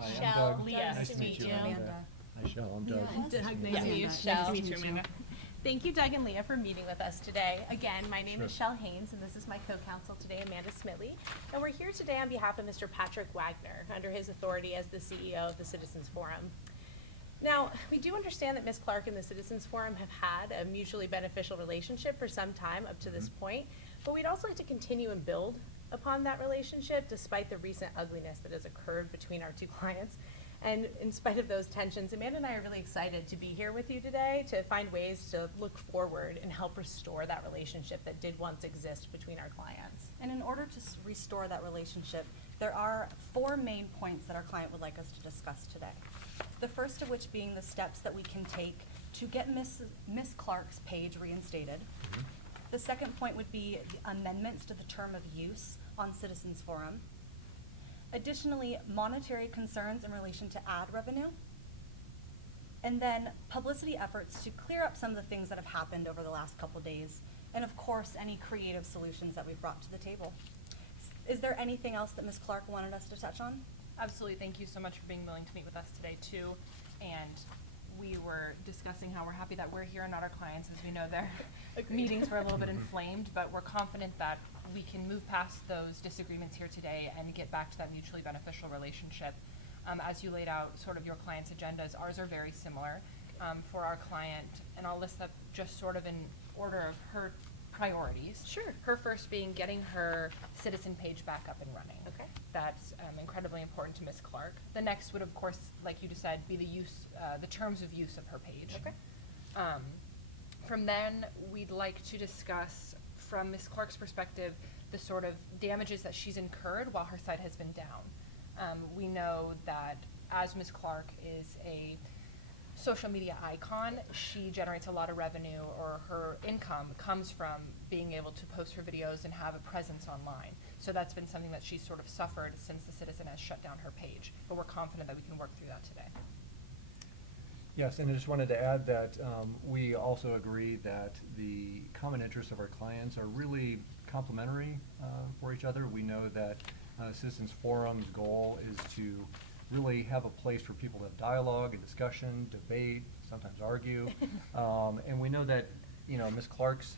Michelle. Doug. Leah. Nice to meet you, Amanda. Hi, Michelle. I'm Doug. Doug, nice to meet you, Michelle. Nice to meet you, Amanda. Thank you, Doug and Leah, for meeting with us today. Again, my name is Sure. Shell Haynes, and this is my co-counsel today, Amanda Smitley. And we're here today on behalf of Mr. Patrick Wagner, under his authority as the CEO of the Citizens Forum. Now, we do understand that Ms. Clark and the Citizens Forum have had a mutually beneficial relationship for some time up to this point, but we'd also like to continue and build upon that relationship despite the recent ugliness that has occurred between our two clients. And in spite of those tensions, Amanda and I are really excited to be here with you today to find ways to look forward and help restore that relationship that did once exist between our clients. And in order to restore that relationship, there are 4 main points that our client would like us to discuss today. The first of which being the steps that we can take to get Miss Clark's page reinstated. The second point would be the amendments to the term of use on Citizens Forum. Additionally, monetary concerns in relation to ad revenue. And then publicity efforts to clear up some of the things that have happened over the last couple days. And of course, any creative solutions that we've brought to the table. Is there anything else that Ms. Clark wanted us to touch on? Absolutely. Thank you so much for being willing to meet with us today, too. And we were discussing how we're happy that we're here and not our clients, as we know their meetings were a little bit inflamed, but we're confident that we can move past those disagreements here today and get back to that mutually beneficial relationship. As you laid out sort of your client's agendas, ours are very similar for our client, and I'll list that just sort of in order of her priorities. Sure. Her first being getting her citizen page back up and running. Okay. That's incredibly important to Ms. Clark. The next would, of course, like you just said, be the use, the terms of use of her page. Okay. From then, we'd like to discuss, from Ms. Clark's perspective, the sort of damages that she's incurred while her site has been down. We know that as Ms. Clark is a social media icon, she generates a lot of revenue, or her income comes from being able to post her videos and have a presence online. So that's been something that she's sort of suffered since the Citizen has shut down her page, but we're confident that we can work through that today. Yes, and I just wanted to add that we also agree that the common interests of our clients are really complementary for each other. We know that Citizens Forum's goal is to really have a place for people to have dialogue and discussion, debate, sometimes argue. And we know that, you know, Ms. Clark's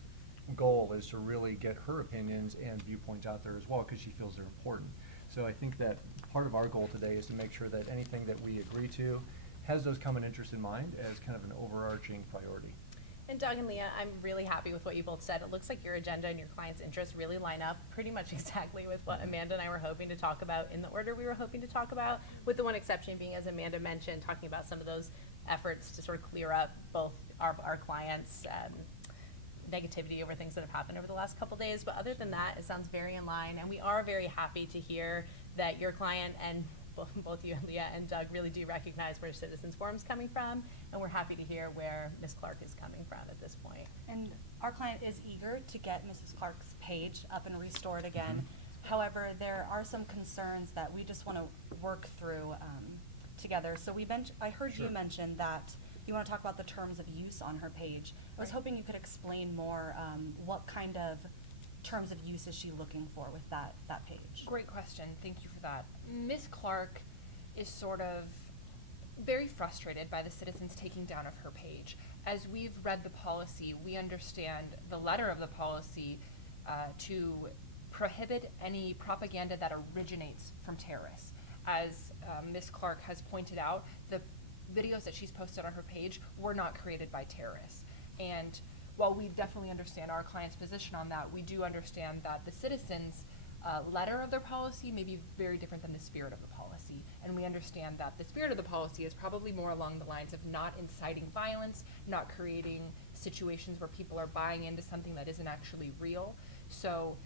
goal is to really get her opinions and viewpoints out there as well, because she feels they're important. So I think that part of our goal today is to make sure that anything that we agree to has those common interests in mind as kind of an overarching priority. And Doug and Leah, I'm really happy with what you both said. It looks like your agenda and your client's interests really line up pretty much exactly with what Amanda and I were hoping to talk about in the order we were hoping to talk about, with the one exception being, as Amanda mentioned, talking about some of those efforts to sort of clear up both our clients' negativity over things that have happened over the last couple days. But other than that, it sounds very in line, and we are very happy to hear that your client and both you and Leah and Doug really do recognize where Citizens Forum's coming from, and we're happy to hear where Ms. Clark is coming from at this point. And our client is eager to get Mrs. Clark's page up and restored again. However, there are some concerns that we just want to work through together. So I heard Sure. you mention that you want to talk about the terms of use on her page. I was Right. hoping you could explain more what kind of terms of use is she looking for with that page? Great question. Thank you for that. Ms. Clark is sort of very frustrated by the citizens taking down of her page. As we've read the policy, we understand the letter of the policy to prohibit any propaganda that originates from terrorists. As Ms. Clark has pointed out, the videos that she's posted on her page were not created by terrorists. And while we definitely understand our client's position on that, we do understand that the citizens' letter of their policy may be very different than the spirit of the policy. And we understand that the spirit of the policy is probably more along the lines of not inciting violence, not creating situations where people are buying into something that isn't actually real. So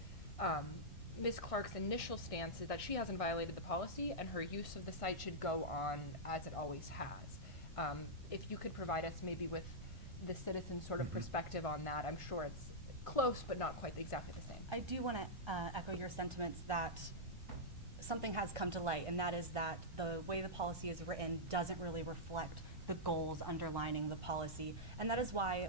Ms. Clark's initial stance is that she hasn't violated the policy, and her use of the site should go on as it always has. If you could provide us maybe with the citizen sort of perspective on that, I'm sure it's close but not quite exactly the same. I do want to echo your sentiments that something has come to light, and that is that the way the policy is written doesn't really reflect the goals underlining the policy. And that is why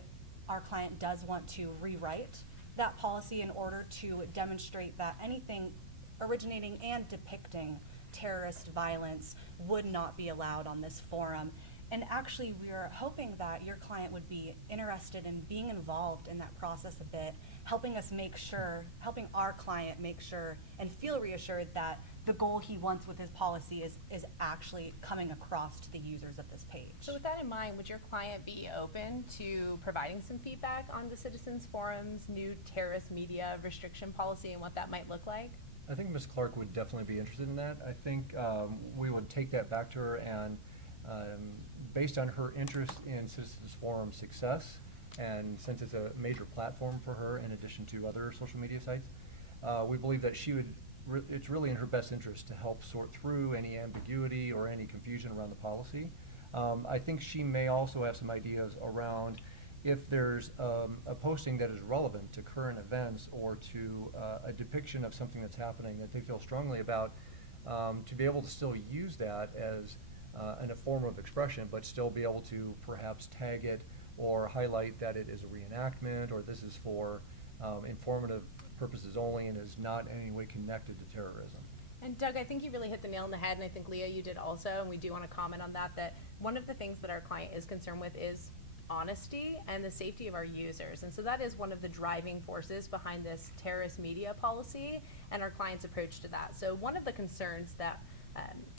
our client does want to rewrite that policy in order to demonstrate that anything originating and depicting terrorist violence would not be allowed on this forum. And actually, we are hoping that your client would be interested in being involved in that process a bit, helping our client make sure and feel reassured that the goal he wants with his policy is actually coming across to the users of this page. So with that in mind, would your client be open to providing some feedback on the Citizens Forum's new terrorist media restriction policy and what that might look like? I think Ms. Clark would definitely be interested in that. I think we would take that back to her, and based on her interest in Citizens Forum success, and since it's a major platform for her in addition to other social media sites, we believe that it's really in her best interest to help sort through any ambiguity or any confusion around the policy. I think she may also have some ideas around if there's a posting that is relevant to current events or to a depiction of something that's happening that they feel strongly about, to be able to still use that as a form of expression, but still be able to perhaps tag it or highlight that it is a reenactment, or this is for informative purposes only and is not in any way connected to terrorism. And Doug, I think you really hit the nail on the head, and I think Leah, you did also, and we do want to comment on that, that one of the things that our client is concerned with is honesty and the safety of our users. And so that is one of the driving forces behind this terrorist media policy and our client's approach to that. So one of the concerns that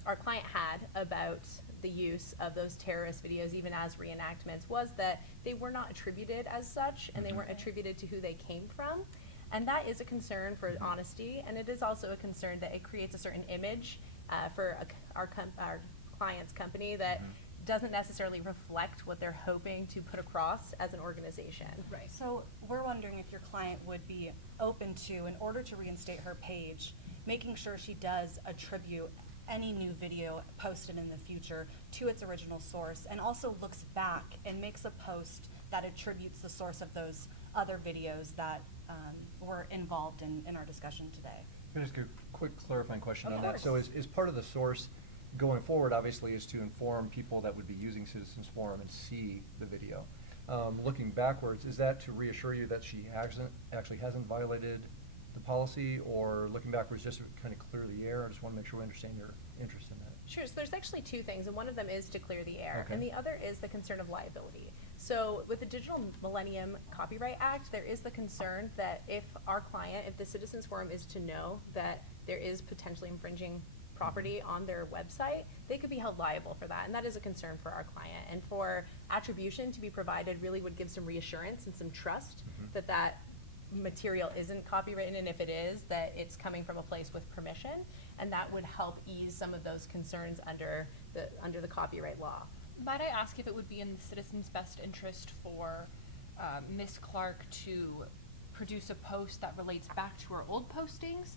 our client had about the use of those terrorist videos, even as reenactments, was that they were not attributed as such, and they weren't attributed to who they came from. And that is a concern for honesty, and it is also a concern that it creates a certain image for our client's company that doesn't necessarily reflect what they're hoping to put across as an organization. Right. So we're wondering if your client would be open to, in order to reinstate her page, making sure she does attribute any new video posted in the future to its original source, and also looks back and makes a post that attributes the source of those other videos that were involved in our discussion today. Can I ask a quick clarifying question Of on that? course. So is part of the source going forward, obviously, is to inform people that would be using Citizens Forum and see the video. Looking backwards, is that to reassure you that she actually hasn't violated the policy, or looking backwards just to kind of clear the air? I just want to make sure we understand your interest in that. Sure, so there's actually two things, and one of them is to clear the air, Okay. and the other is the concern of liability. So with the Digital Millennium Copyright Act, there is the concern that if the Citizens Forum is to know that there is potentially infringing property on their website, they could be held liable for that, and that is a concern for our client. And for attribution to be provided really would give some reassurance and some trust that that material isn't copywritten, and if it is, that it's coming from a place with permission, and that would help ease some of those concerns under the copyright law. Might I ask if it would be in the citizen's best interest for Ms. Clark to produce a post that relates back to her old postings?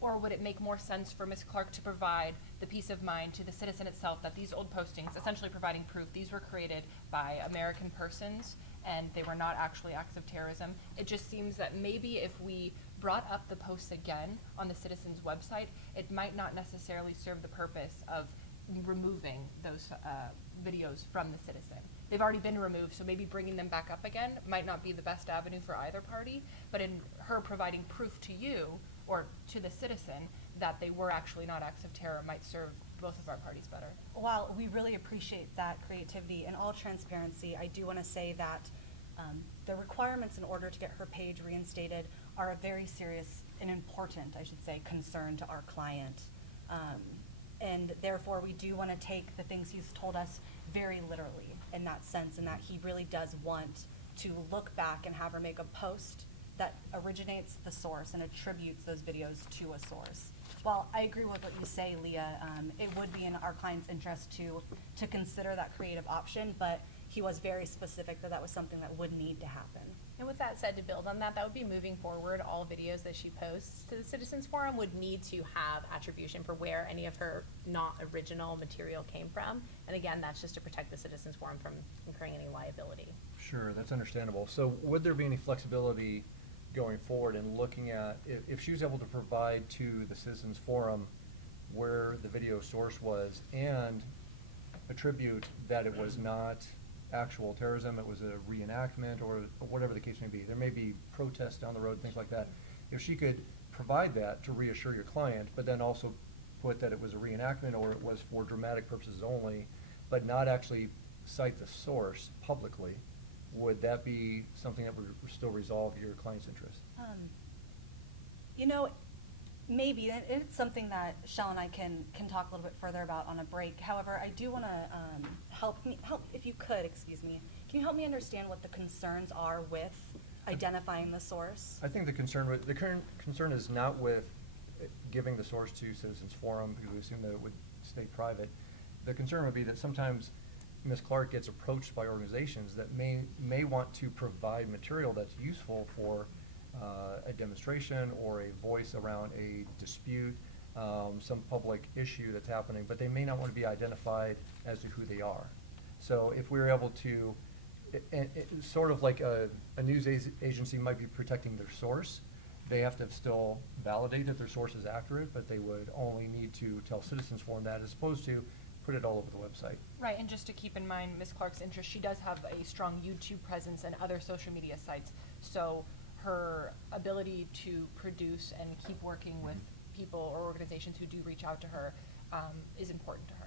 Or would it make more sense for Ms. Clark to provide the peace of mind to the citizen itself that these old postings, essentially providing proof these were created by American persons and they were not actually acts of terrorism? It just seems that maybe if we brought up the posts again on the citizen's website, it might not necessarily serve the purpose of removing those videos from the citizen. They've already been removed, so maybe bringing them back up again might not be the best avenue for either party, but in her providing proof to you or to the citizen that they were actually not acts of terror might serve both of our parties better. While we really appreciate that creativity, in all transparency, I do want to say that the requirements in order to get her page reinstated are a very serious and important, I should say, concern to our client. And therefore, we do want to take the things he's told us very literally in that sense, and that he really does want to look back and have her make a post that originates the source and attributes those videos to a source. While I agree with what you say, Leah, it would be in our client's interest to consider that creative option, but he was very specific that that was something that would need to happen. And with that said, to build on that, that would be moving forward. All videos that she posts to the Citizens Forum would need to have attribution for where any of her not original material came from. And again, that's just to protect the Citizens Forum from incurring any liability. Sure, that's understandable. So would there be any flexibility going forward in looking at, if she was able to provide to the Citizens Forum where the video source was and attribute that it was not actual terrorism, it was a reenactment or whatever the case may be. There may be protests down the road, things like that. If she could provide that to reassure your client, but then also put that it was a reenactment or it was for dramatic purposes only, but not actually cite the source publicly, would that be something that would still resolve your client's interest? You know, maybe, and it's something that Shell and I can talk a little bit further about on a break. However, I do want to help, if you could, can you help me understand what the concerns are with identifying the source? I think the current concern is not with giving the source to Citizens Forum, because we assume that it would stay private. The concern would be that sometimes Ms. Clark gets approached by organizations that may want to provide material that's useful for a demonstration or a voice around a dispute, some public issue that's happening, but they may not want to be identified as to who they are. So if we're able to, sort of like a news agency might be protecting their source, they have to still validate that their source is accurate, but they would only need to tell Citizens Forum that, as opposed to put it all over the website. Right, and just to keep in mind Ms. Clark's interest, she does have a strong YouTube presence and other social media sites, so her ability to produce and keep working with people or organizations who do reach out to her is important to her.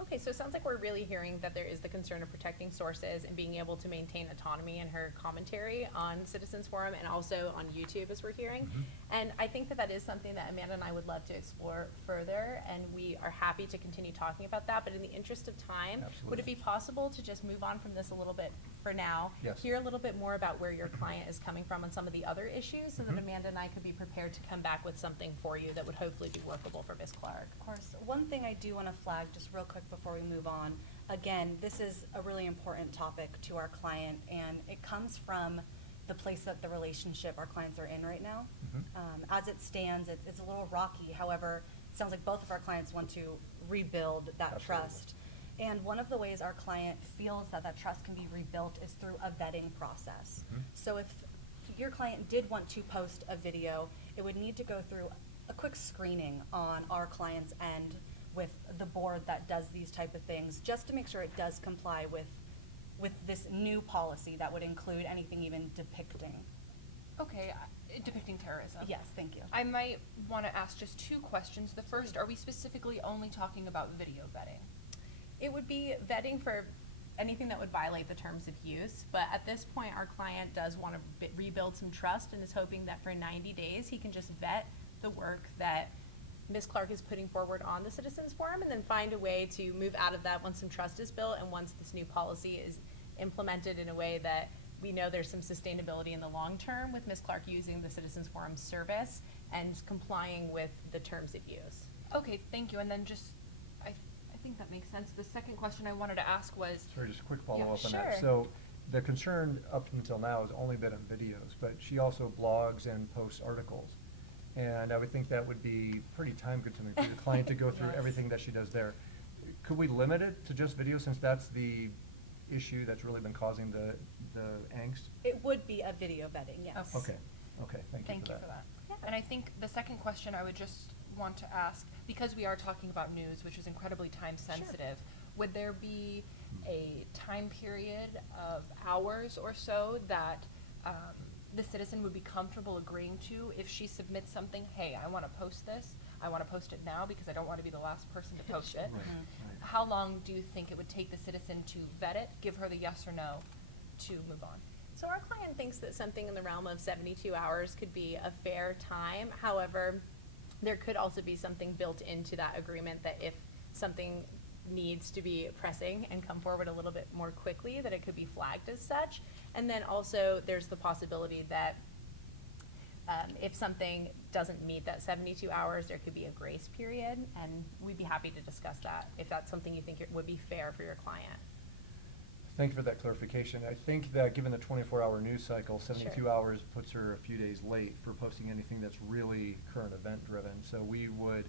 Okay, so it sounds like we're really hearing that there is the concern of protecting sources and being able to maintain autonomy in her commentary on Citizens Forum and also on YouTube, as we're hearing. Mhm. And I think that that is something that Amanda and I would love to explore further, and we are happy to continue talking about that. But in the interest of time, would it be possible to just move on from this a little bit for now? Yes. Hear a little bit more about where your client is coming from on some of the other issues, and then Mhm. Amanda and I could be prepared to come back with something for you that would hopefully be workable for Ms. Clark. Of course, one thing I do want to flag just real quick before we move on. Again, this is a really important topic to our client, and it comes from the place that the relationship our clients are in right now. Mhm. As it stands, it's a little rocky. However, it sounds like both of our clients want to rebuild that Absolutely. trust. And one of the ways our client feels that that trust can be rebuilt is through a vetting process. Mhm. So if your client did want to post a video, it would need to go through a quick screening on our client's end with the board that does these type of things, just to make sure it does comply with this new policy that would include anything even depicting. Okay, depicting terrorism. Yes, thank you. I might want to ask just two questions. The first, are we specifically only talking about video vetting? It would be vetting for anything that would violate the terms of use, but at this point, our client does want to rebuild some trust and is hoping that for 90 days, he can just vet the work that Ms. Clark is putting forward on the Citizens Forum, and then find a way to move out of that once some trust is built and once this new policy is implemented in a way that we know there's some sustainability in the long term with Ms. Clark using the Citizens Forum service and complying with the terms of use. Okay, thank you. And then just, I think that makes sense. The second question I wanted to ask was, Sorry, just a quick follow-up on sure. that. So the concern up until now has only been on videos, but she also blogs and posts articles. And I would think that would be pretty time-consuming for the client to go through Yes. everything that she does there. Could we limit it to just video, since that's the issue that's really been causing the angst? It would be a video vetting, yes. Okay, thank you thank for you that. for that. Yeah. And I think the second question I would just want to ask, because we are talking about news, which is incredibly time sensitive, would there be a time period of hours or so that the citizen would be comfortable agreeing to if she submits something, hey, I want to post this, I want to post it now because I don't want to be the last person to post it. Right, right. How long do you think it would take the citizen to vet it, give her the yes or no, to move on? So our client thinks that something in the realm of 72 hours could be a fair time. However, there could also be something built into that agreement that if something needs to be pressing and come forward a little bit more quickly, that it could be flagged as such. And then also there's the possibility that if something doesn't meet that 72 hours, there could be a grace period, and we'd be happy to discuss that if that's something you think would be fair for your client. Thank you for that clarification. I think that given the 24-hour news cycle, 72 Sure. hours puts her a few days late for posting anything that's really current event driven. So we would,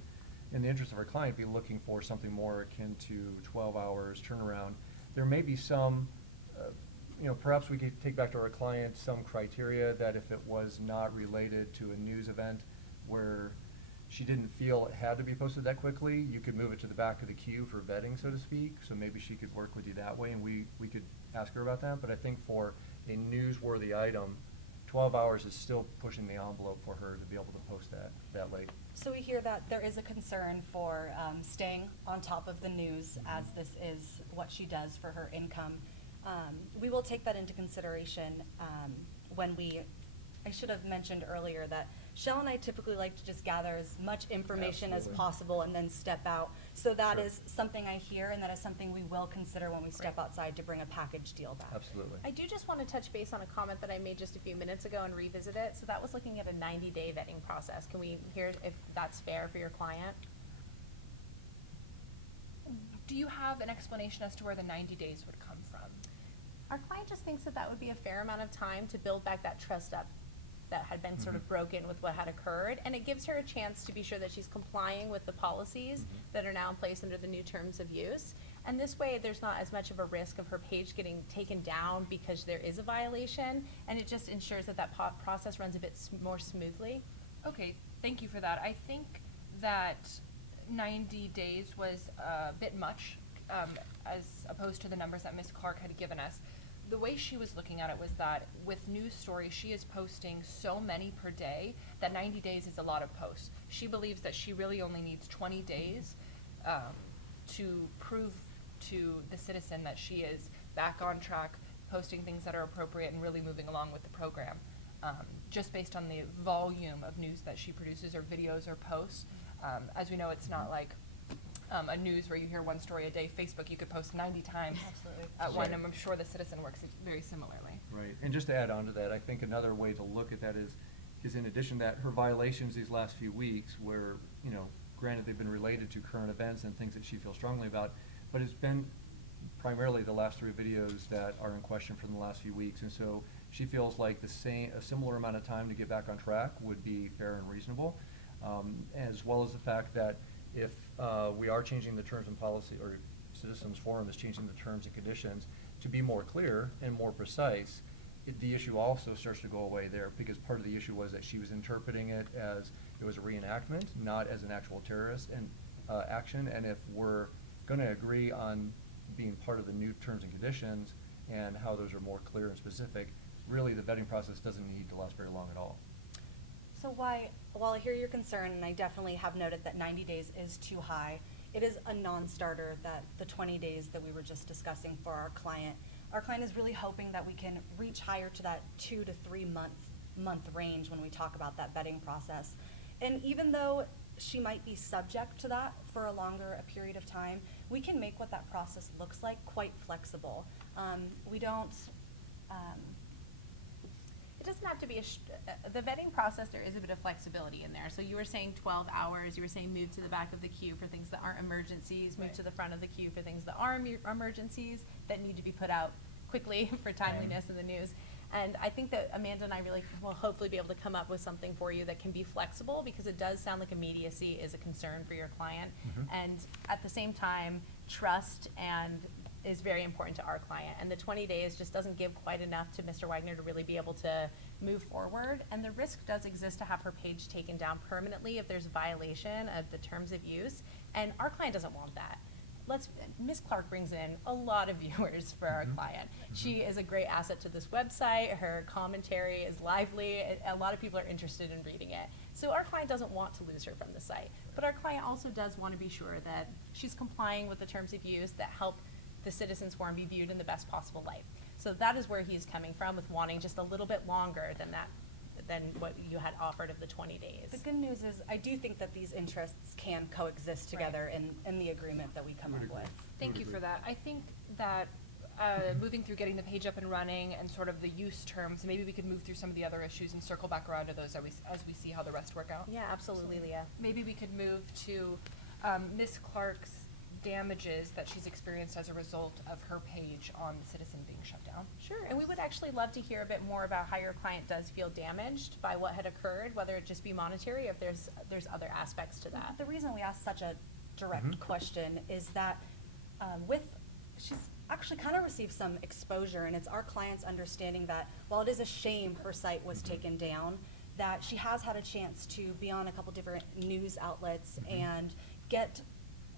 in the interest of our client, be looking for something more akin to 12 hours turnaround. There may be some, perhaps we could take back to our client some criteria that if it was not related to a news event where she didn't feel it had to be posted that quickly, you could move it to the back of the queue for vetting, so to speak. So maybe she could work with you that way, and we could ask her about that. But I think for a newsworthy item, 12 hours is still pushing the envelope for her to be able to post that late. So we hear that there is a concern for staying on top of the news, as this is what she does for her income. We will take that into consideration when I should have mentioned earlier that Shell and I typically like to just gather as much information as Absolutely. possible and then step out. So that Sure. is something I hear, and that is something we will consider when we step Great. outside to bring a package deal back. Absolutely. I do just want to touch base on a comment that I made just a few minutes ago and revisit it. So that was looking at a 90-day vetting process. Can we hear if that's fair for your client? Do you have an explanation as to where the 90 days would come from? Our client just thinks that that would be a fair amount of time to build back that trust up that had been sort of broken with what had occurred, and it gives her a chance to be sure that she's complying with the policies that are now in place under the new terms of use. And this way, there's not as much of a risk of her page getting taken down because there is a violation, and it just ensures that that process runs a bit more smoothly. Okay, thank you for that. I think that 90 days was a bit much, as opposed to the numbers that Ms. Clark had given us. The way she was looking at it was that with news stories, she is posting so many per day that 90 days is a lot of posts. She believes that she really only needs 20 days to prove to the citizen that she is back on track, posting things that are appropriate and really moving along with the program. Just based on the volume of news that she produces, or videos or posts. As we know, it's not like a news where you hear one story a day. Facebook, you could post 90 times Absolutely. at one, Right. and I'm sure the citizen works very similarly. Right, and just to add on to that, I think another way to look at that is in addition to that, her violations these last few weeks where, granted they've been related to current events and things that she feels strongly about, but it's been primarily the last 3 videos that are in question from the last few weeks, and so she feels like a similar amount of time to get back on track would be fair and reasonable, as well as the fact that if we are changing the terms and policy, or Citizens Forum is changing the terms and conditions to be more clear and more precise, the issue also starts to go away there, because part of the issue was that she was interpreting it as it was a reenactment, not as an actual terrorist action. And if we're going to agree on being part of the new terms and conditions and how those are more clear and specific, really the vetting process doesn't need to last very long at all. So while I hear your concern, and I definitely have noted that 90 days is too high, it is a non-starter that the 20 days that we were just discussing for our client. Our client is really hoping that we can reach higher to that 2 to 3 month range when we talk about that vetting process. And even though she might be subject to that for a longer period of time, we can make what that process looks like quite flexible. We don't. It doesn't have to be the vetting process. There is a bit of flexibility in there. So you were saying 12 hours. You were saying move to the back of the queue for things that aren't emergencies. Move Right. to the front of the queue for things that are emergencies that need to be put out quickly for timeliness in the news. And I think that Amanda and I really will hopefully be able to come up with something for you that can be flexible, because it does sound like immediacy is a concern for your client. And at the same time, trust is very important to our client. And the 20 days just doesn't give quite enough to Mr. Wagner to really be able to move forward. And the risk does exist to have her page taken down permanently if there's a violation of the terms of use. And our client doesn't want that. Ms. Clark brings in a lot of viewers for our client. She is a great asset to this website. Her commentary is lively. A lot of people are interested in reading it. So our client doesn't want to lose her from the site. But our client also does want to be sure that she's complying with the terms of use that help the Citizens Forum be viewed in the best possible light. So that is where he's coming from, with wanting just a little bit longer than what you had offered of the 20 days. The good news is I do think that these interests can coexist together in the agreement that we come up with. Thank you for that. I think that moving through getting the page up and running and sort of the use terms, maybe we could move through some of the other issues and circle back around to those as we see how the rest work out. Yeah, absolutely, Leah. Maybe we could move to Ms. Clark's damages that she's experienced as a result of her page on the Citizen being shut down. Sure, and we would actually love to hear a bit more about how your client does feel damaged by what had occurred, whether it just be monetary, or if there's other aspects to that. The reason we asked such a direct question is that she's actually kind of received some exposure, and it's our client's understanding that while it is a shame her site was taken down, that she has had a chance to be on a couple different news outlets and get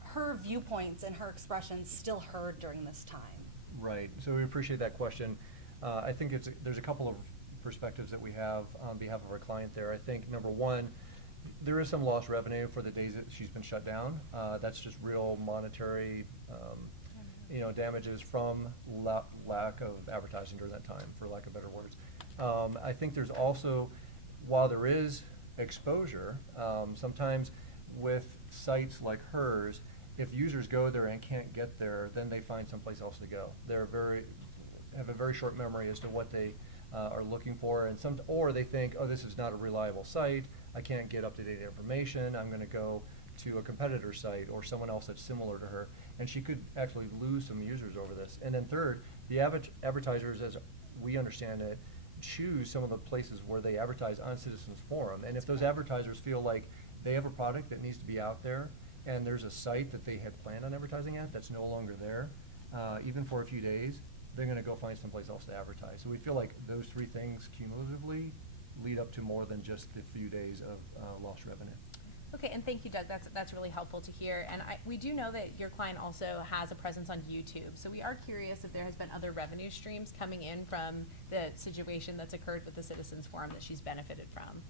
her viewpoints and her expressions still heard during this time. Right, so we appreciate that question. I think there's a couple of perspectives that we have on behalf of our client there. I think, number one, there is some lost revenue for the days that she's been shut down. That's just real monetary, damages from lack of advertising during that time, for lack of better words. I think there's also, while there is exposure, sometimes with sites like hers, if users go there and can't get there, then they find someplace else to go. Have a very short memory as to what they are looking for, and or they think, oh, this is not a reliable site, I can't get up-to-date information, I'm going to go to a competitor site or someone else that's similar to her, and she could actually lose some users over this. And then third, the advertisers, as we understand it, choose some of the places where they advertise on Citizens Forum, and if those advertisers feel like they have a product that needs to be out there, and there's a site that they had planned on advertising at that's no longer there, even for a few days, they're going to go find someplace else to advertise. So we feel like those three things cumulatively lead up to more than just the few days of lost revenue. Okay, and thank you, Doug. That's really helpful to hear. And we do know that your client also has a presence on YouTube. So we are curious if there has been other revenue streams coming in from the situation that's occurred with the Citizens Forum that she's benefited from.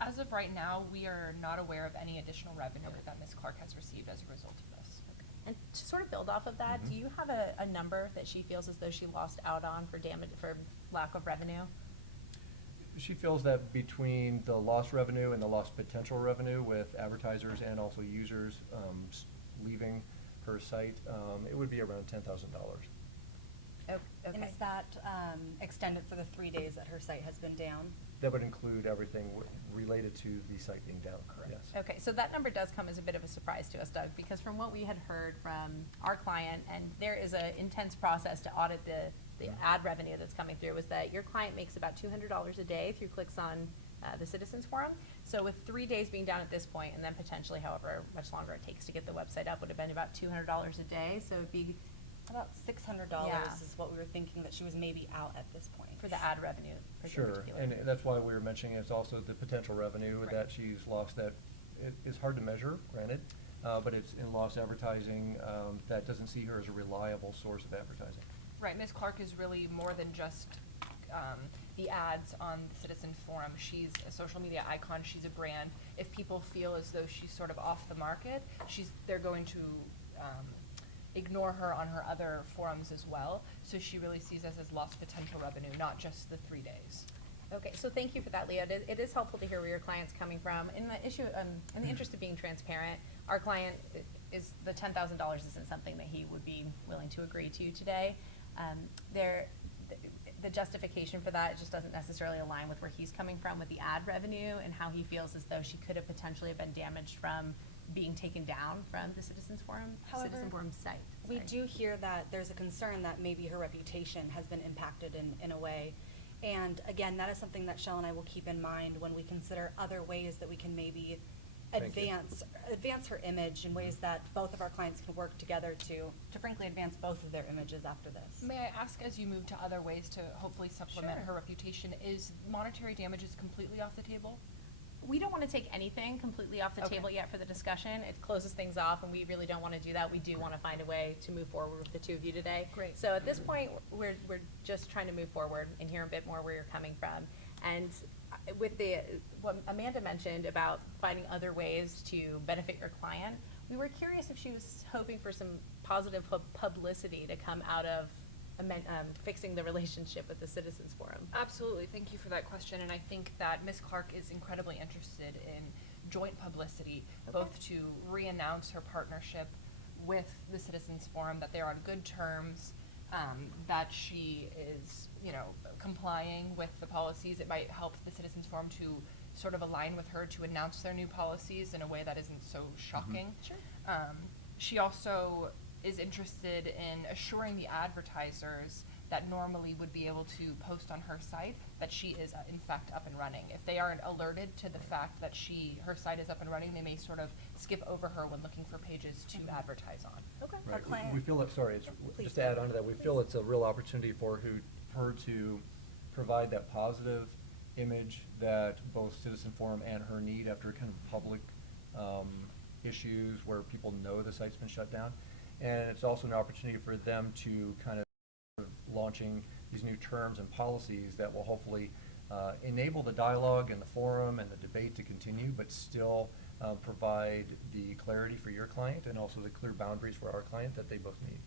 As of right now, we are not aware of any additional revenue that Ms. Clark has received as a result of this. And to sort of build off of that, do you have a number that she feels as though she lost out on for lack of revenue? She feels that between the lost revenue and the lost potential revenue with advertisers and also users leaving her site, it would be around $10,000. Okay. And is that extended for the 3 days that her site has been down? That would include everything related to the site being down, correct? Yes. Okay, so that number does come as a bit of a surprise to us, Doug, because from what we had heard from our client, and there is an intense process to audit the ad revenue that's coming through, was that your client makes about $200 a day through clicks on the Citizens Forum. So with 3 days being down at this point, and then potentially however much longer it takes to get the website up, would have been about $200 a day. So it'd be About $600 Yeah. is what we were thinking that she was maybe out at this point. for the ad revenue. Sure, particular. and that's why we were mentioning it's also the potential revenue Right. that she's lost that it's hard to measure, granted, but it's in lost advertising that doesn't see her as a reliable source of advertising. Right, Ms. Clark is really more than just the ads on the Citizen Forum. She's a social media icon, she's a brand. If people feel as though she's sort of off the market, they're going to ignore her on her other forums as well. So she really sees us as lost potential revenue, not just the 3 days. Okay, so thank you for that, Leah. It is helpful to hear where your client's coming from. In the interest of being transparent, our client the $10,000 isn't something that he would be willing to agree to today. The justification for that just doesn't necessarily align with where he's coming from with the ad revenue and how he feels as though she could have potentially been damaged from being taken down from the Citizens Forum, However, Citizen Forum site. We Sorry. do hear that there's a concern that maybe her reputation has been impacted in a way. And again, that is something that Shell and I will keep in mind when we consider other ways that we can maybe Thank you. advance her image in ways that both of our clients can work together to frankly advance both of their images after this. May I ask, as you move to other ways to hopefully supplement Sure. her reputation, is monetary damages completely off the table? We don't want to take anything completely off the Okay. table yet for the discussion. It closes things off, and we really don't want to do that. We do want to find a way to move forward with the two of you today. Great. So at this point, we're just trying to move forward and hear a bit more where you're coming from. And with what Amanda mentioned about finding other ways to benefit your client, we were curious if she was hoping for some positive publicity to come out of fixing the relationship with the Citizens Forum. Absolutely, thank you for that question, and I think that Ms. Clark is incredibly interested in joint publicity, both to re-announce her partnership with the Citizens Forum, that they're on good terms, that she is, complying with the policies. It might help the Citizens Forum to sort of align with her to announce their new policies in a way that isn't so shocking. Sure. She also is interested in assuring the advertisers that normally would be able to post on her site that she is in fact up and running. If they aren't alerted to the fact that her site is up and running, they may sort of skip over her when looking for pages to advertise on. Okay. Our Right, client- we feel that, sorry, Please. just to add on to that, we feel it's a real opportunity for her to provide that positive image that both Citizen Forum and her need after kind of public issues where people know the site's been shut down. And it's also an opportunity for them to kind of launching these new terms and policies that will hopefully enable the dialogue and the forum and the debate to continue, but still provide the clarity for your client and also the clear boundaries for our client that they both need.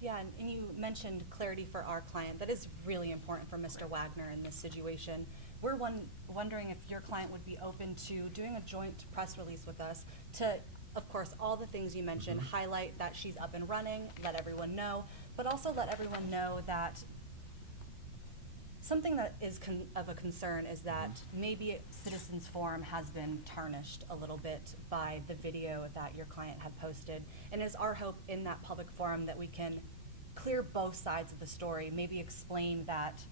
Yeah, and you mentioned clarity for our client. That is really important for Mr. Wagner in this situation. We're wondering if your client would be open to doing a joint press release with us to, of course, all the things you mentioned, highlight that she's up and running, let everyone know, but also let everyone know that something that is of a concern is that maybe Citizens Forum has been tarnished a little bit by the video that your client had posted. And it's our hope in that public forum that we can clear both sides of the story, maybe explain that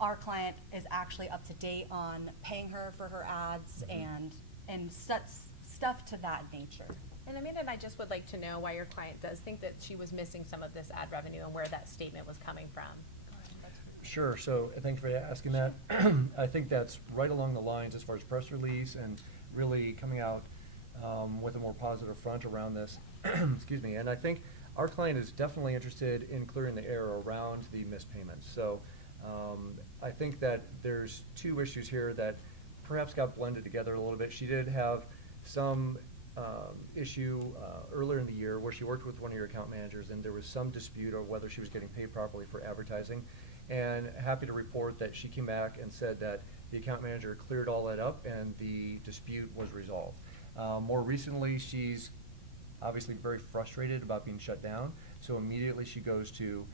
our client is actually up to date on paying her for her ads and stuff to that nature. And Amanda and I just would like to know why your client does think that she was missing some of this ad revenue and where that statement was coming from. Sure, so thanks for asking that. I think that's right along the lines as far as press release and really coming out with a more positive front around this. Excuse me, and I think our client is definitely interested in clearing the air around the missed payments. So I think that there's two issues here that perhaps got blended together a little bit. She did have some issue earlier in the year where she worked with one of your account managers and there was some dispute over whether she was getting paid properly for advertising. And happy to report that she came back and said that the account manager cleared all that up and the dispute was resolved. More recently, she's obviously very frustrated about being shut down. So immediately she goes to,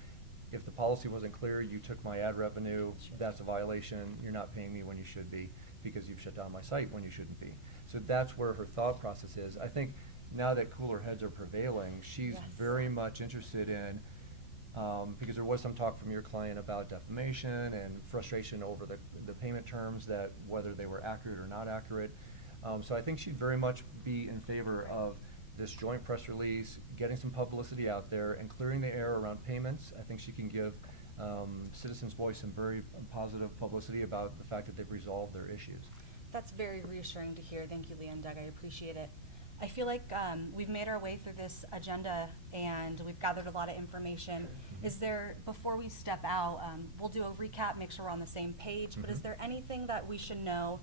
if the policy wasn't clear, you took my ad revenue, that's a violation, you're not paying me when you should be because you've shut down my site when you shouldn't be. So that's where her thought process is. I think now that cooler heads are prevailing, she's very much interested in, because there was some talk from your client about defamation and frustration over the payment terms, that whether they were accurate or not accurate. So I think she'd very much be in favor of this joint press release, getting some publicity out there and clearing the air around payments. I think she can give Citizens Voice some very positive publicity about the fact that they've resolved their issues. That's very reassuring to hear. Thank you, Leah and Doug. I appreciate it. I feel like we've made our way through this agenda and we've gathered a lot of information. Is there, before we step out, we'll do a recap, make sure we're on the same page, but is there anything that we should know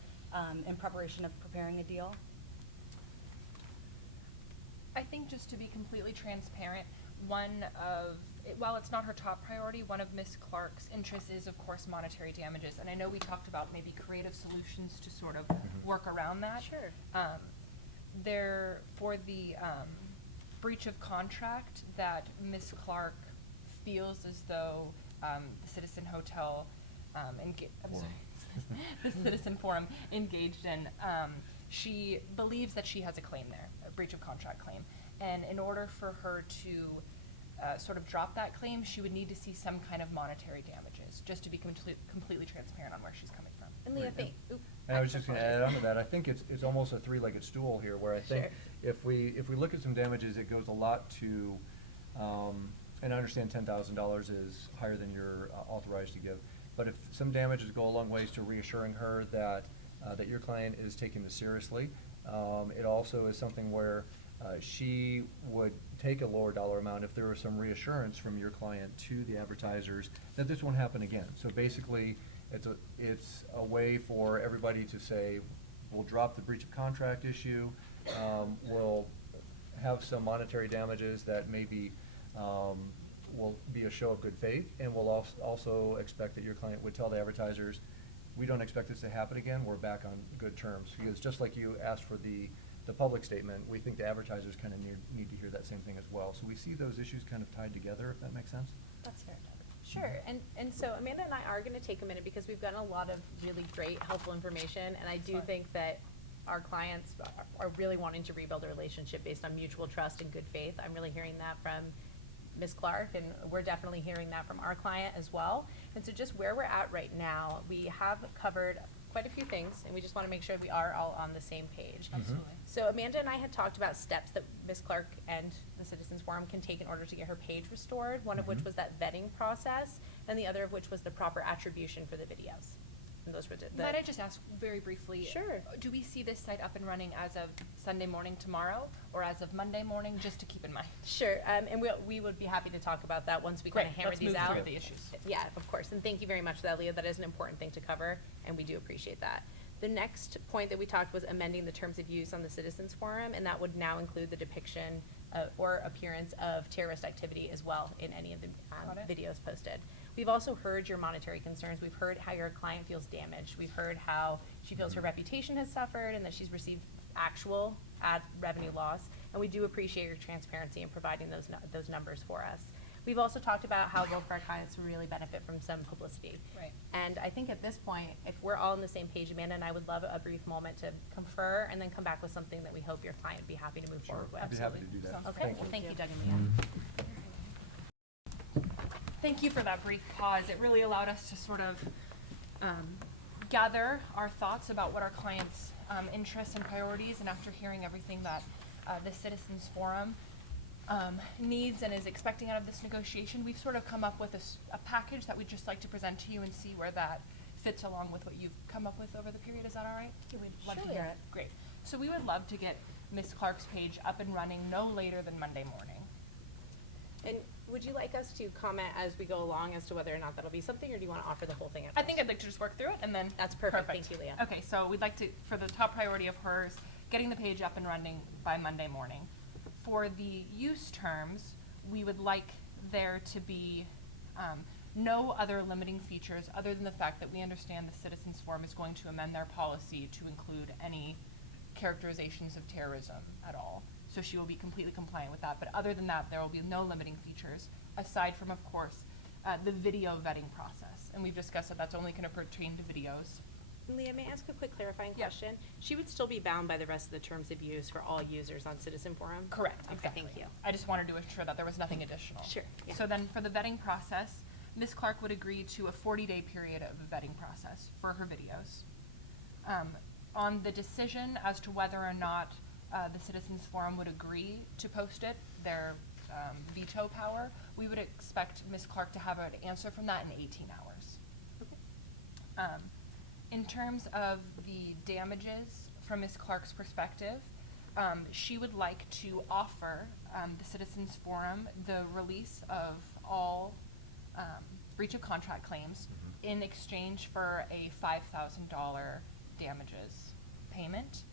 in preparation of preparing a deal? I think just to be completely transparent, while it's not her top priority, one of Ms. Clark's interests is, of course, monetary damages. And I know we talked about maybe creative solutions to sort of work around that. Sure. For the breach of contract that Ms. Clark feels as though the Citizen Hotel, the Citizen Forum engaged in, she believes that she has a claim there, a breach of contract claim. And in order for her to sort of drop that claim, she would need to see some kind of monetary damages, just to be completely transparent on where she's coming from. And Leah, And I was just going to add on to that. I think it's almost a three-legged stool here, where I think if we look at some damages, it goes a lot to, and I understand $10,000 is higher than you're authorized to give, but if some damages go a long ways to reassuring her that that your client is taking this seriously, it also is something where she would take a lower dollar amount if there was some reassurance from your client to the advertisers that this won't happen again. So basically, it's a way for everybody to say, we'll drop the breach of contract issue, we'll have some monetary damages that maybe will be a show of good faith, and we'll also expect that your client would tell the advertisers, we don't expect this to happen again, we're back on good terms. Because just like you asked for the public statement, we think the advertisers kind of need to hear that same thing as well. So we see those issues kind of tied together, if that makes sense. That's fair, Doug. Sure, and so Amanda and I are going to take a minute because we've gotten a lot of really great, helpful information, and I do think that our clients are really wanting to rebuild a relationship based on mutual trust and good faith. I'm really hearing that from Ms. Clark, and we're definitely hearing that from our client as well. And so just where we're at right now, we have covered quite a few things, and we just want to make sure we are all on the same page. Absolutely. So Amanda and I had talked about steps that Ms. Clark and the Citizens Forum can take in order to get her page restored, one of which was that vetting process, and the other of which was the proper attribution for the videos. And those were Might I just ask very briefly? Sure. Do we see this site up and running as of Sunday morning tomorrow, or as of Monday morning, just to keep in mind? Sure, and we would be happy to talk about that once we kind of hammer these out. Let's move through the issues. Yeah, of course, and thank you very much for that, Leah. That is an important thing to cover, and we do appreciate that. The next point that we talked was amending the terms of use on the Citizens Forum, and that would now include the depiction or appearance of terrorist activity as well in any of the Got it. videos posted. We've also heard your monetary concerns. We've heard how your client feels damaged. We've heard how she feels her reputation has suffered and that she's received actual ad revenue loss. And we do appreciate your transparency in providing those numbers for us. We've also talked about how both of our clients really benefit from some publicity. Right. And I think at this point, if we're all on the same page, Amanda and I would love a brief moment to confer and then come back with something that we hope your client would be happy to move Sure, forward with. I'd be happy to do that. Sounds Okay, Thank well, you. thank you, Doug and Leah. Thank you for that brief pause. It really allowed us to sort of gather our thoughts about what our clients' interests and priorities, and after hearing everything that the Citizens Forum needs and is expecting out of this negotiation, we've sort of come up with a package that we'd just like to present to you and see where that fits along with what you've come up with over the period. Is that all right? We'd love to Sure. hear it. Great. So we would love to get Ms. Clark's page up and running no later than Monday morning. And would you like us to comment as we go along as to whether or not that'll be something, or do you want to offer the whole thing at I first? think I'd like to just work through it and then. That's perfect. Thank you, Leah. Okay, so we'd like to, for the top priority of hers, getting the page up and running by Monday morning. For the use terms, we would like there to be no other limiting features other than the fact that we understand the Citizens Forum is going to amend their policy to include any characterizations of terrorism at all. So she will be completely compliant with that. But other than that, there will be no limiting features, aside from, of course, the video vetting process. And we've discussed that that's only going to pertain to videos. Leah, may I ask a quick clarifying Yeah. question? She would still be bound by the rest of the terms of use for all users on Citizen Forum? Correct, Okay, exactly. thank you. I just wanted to ensure that there was nothing additional. Sure, yeah. So then for the vetting process, Ms. Clark would agree to a 40-day period of a vetting process for her videos. On the decision as to whether or not the Citizens Forum would agree to post it, their veto power, we would expect Ms. Clark to have an answer from that in 18 hours. In terms of the damages from Ms. Clark's perspective, she would like to offer the Citizens Forum the release of all breach of contract claims in exchange for a $5,000 damages payment.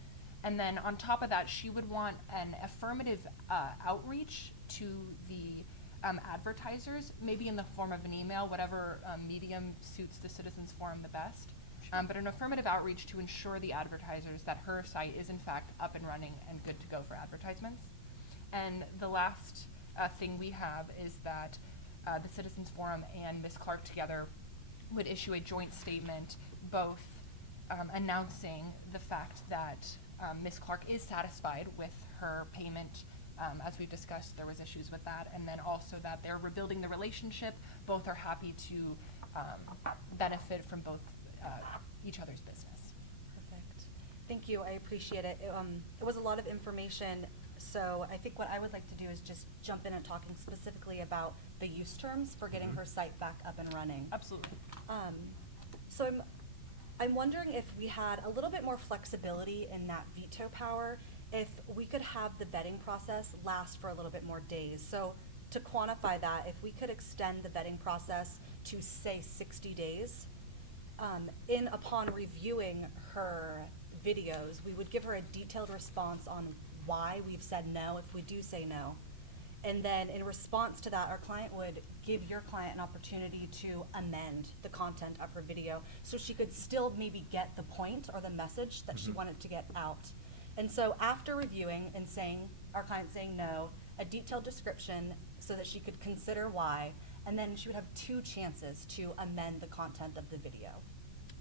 And then on top of that, she would want an affirmative outreach to the advertisers, maybe in the form of an email, whatever medium suits the Citizens Forum the best. But an affirmative outreach to ensure the advertisers that her site is in fact up and running and good to go for advertisements. And the last thing we have is that the Citizens Forum and Ms. Clark together would issue a joint statement, both announcing the fact that Ms. Clark is satisfied with her payment. As we've discussed, there was issues with that, and then also that they're rebuilding the relationship. Both are happy to benefit from both each other's business. Perfect. Thank you. I appreciate it. It was a lot of information, so I think what I would like to do is just jump in and talking specifically about the use terms for getting her site back up and running. Absolutely. So I'm wondering if we had a little bit more flexibility in that veto power, if we could have the vetting process last for a little bit more days. So to quantify that, if we could extend the vetting process to, say, 60 days, upon reviewing her videos, we would give her a detailed response on why we've said no if we do say no. And then in response to that, our client would give your client an opportunity to amend the content of her video so she could still maybe get the point or the message that she wanted to get out. And so after reviewing and saying, our client saying no, a detailed description so that she could consider why, and then she would have 2 chances to amend the content of the video.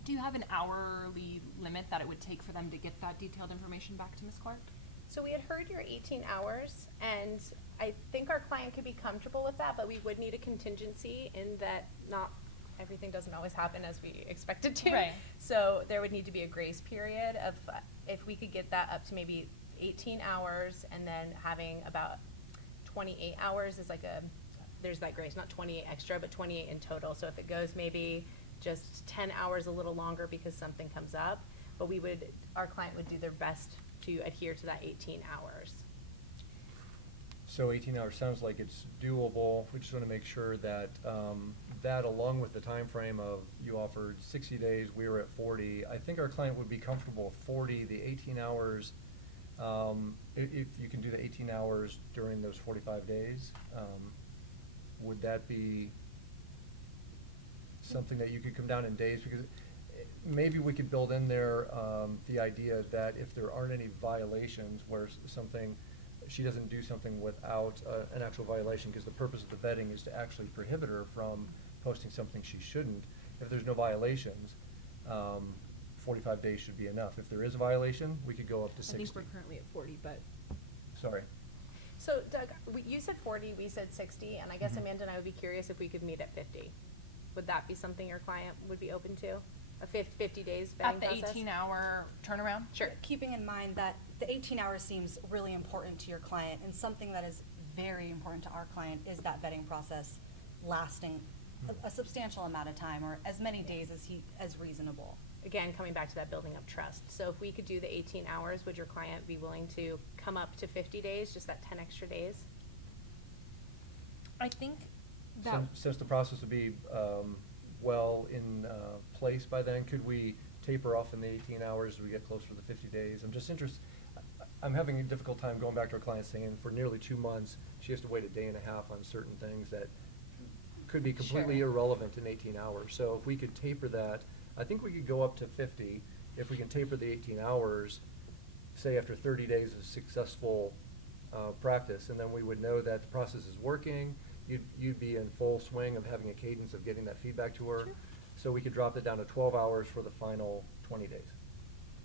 Do you have an hourly limit that it would take for them to get that detailed information back to Ms. Clark? So we had heard your 18 hours, and I think our client could be comfortable with that, but we would need a contingency in that not everything doesn't always happen as we expect it to. Right. So there would need to be a grace period of, if we could get that up to maybe 18 hours, and then having about 28 hours is like there's that grace, not 28 extra, but 28 in total. So if it goes maybe just 10 hours a little longer because something comes up, but our client would do their best to adhere to that 18 hours. So 18 hours sounds like it's doable. We just want to make sure that that, along with the time frame of, you offered 60 days, we were at 40. I think our client would be comfortable with 40. The 18 hours, if you can do the 18 hours during those 45 days, would that be something that you could come down in days? Because maybe we could build in there the idea that if there aren't any violations where she doesn't do something without an actual violation, because the purpose of the vetting is to actually prohibit her from posting something she shouldn't. If there's no violations, 45 days should be enough. If there is a violation, we could go up to 60. I think we're currently at 40, but Sorry. So Doug, you said 40, we said 60, and I guess Mhm. Amanda and I would be curious if we could meet at 50. Would that be something your client would be open to? A 50 days vetting At the process? 18-hour turnaround? Sure. Keeping in mind that the 18 hours seems really important to your client, and something that is very important to our client is that vetting process lasting a substantial amount of time, or as many days as reasonable. Again, coming back to that building of trust. So if we could do the 18 hours, would your client be willing to come up to 50 days, just that 10 extra days? I think that, Since the process would be well in place by then, could we taper off in the 18 hours as we get closer to the 50 days? I'm just interested. I'm having a difficult time going back to our client saying for nearly 2 months, she has to wait a day and a half on certain things that could be completely Sure. irrelevant in 18 hours. So if we could taper that, I think we could go up to 50. If we can taper the 18 hours, say after 30 days of successful practice, and then we would know that the process is working, you'd be in full swing of having a cadence of getting that feedback to her. Sure. So we could drop it down to 12 hours for the final 20 days.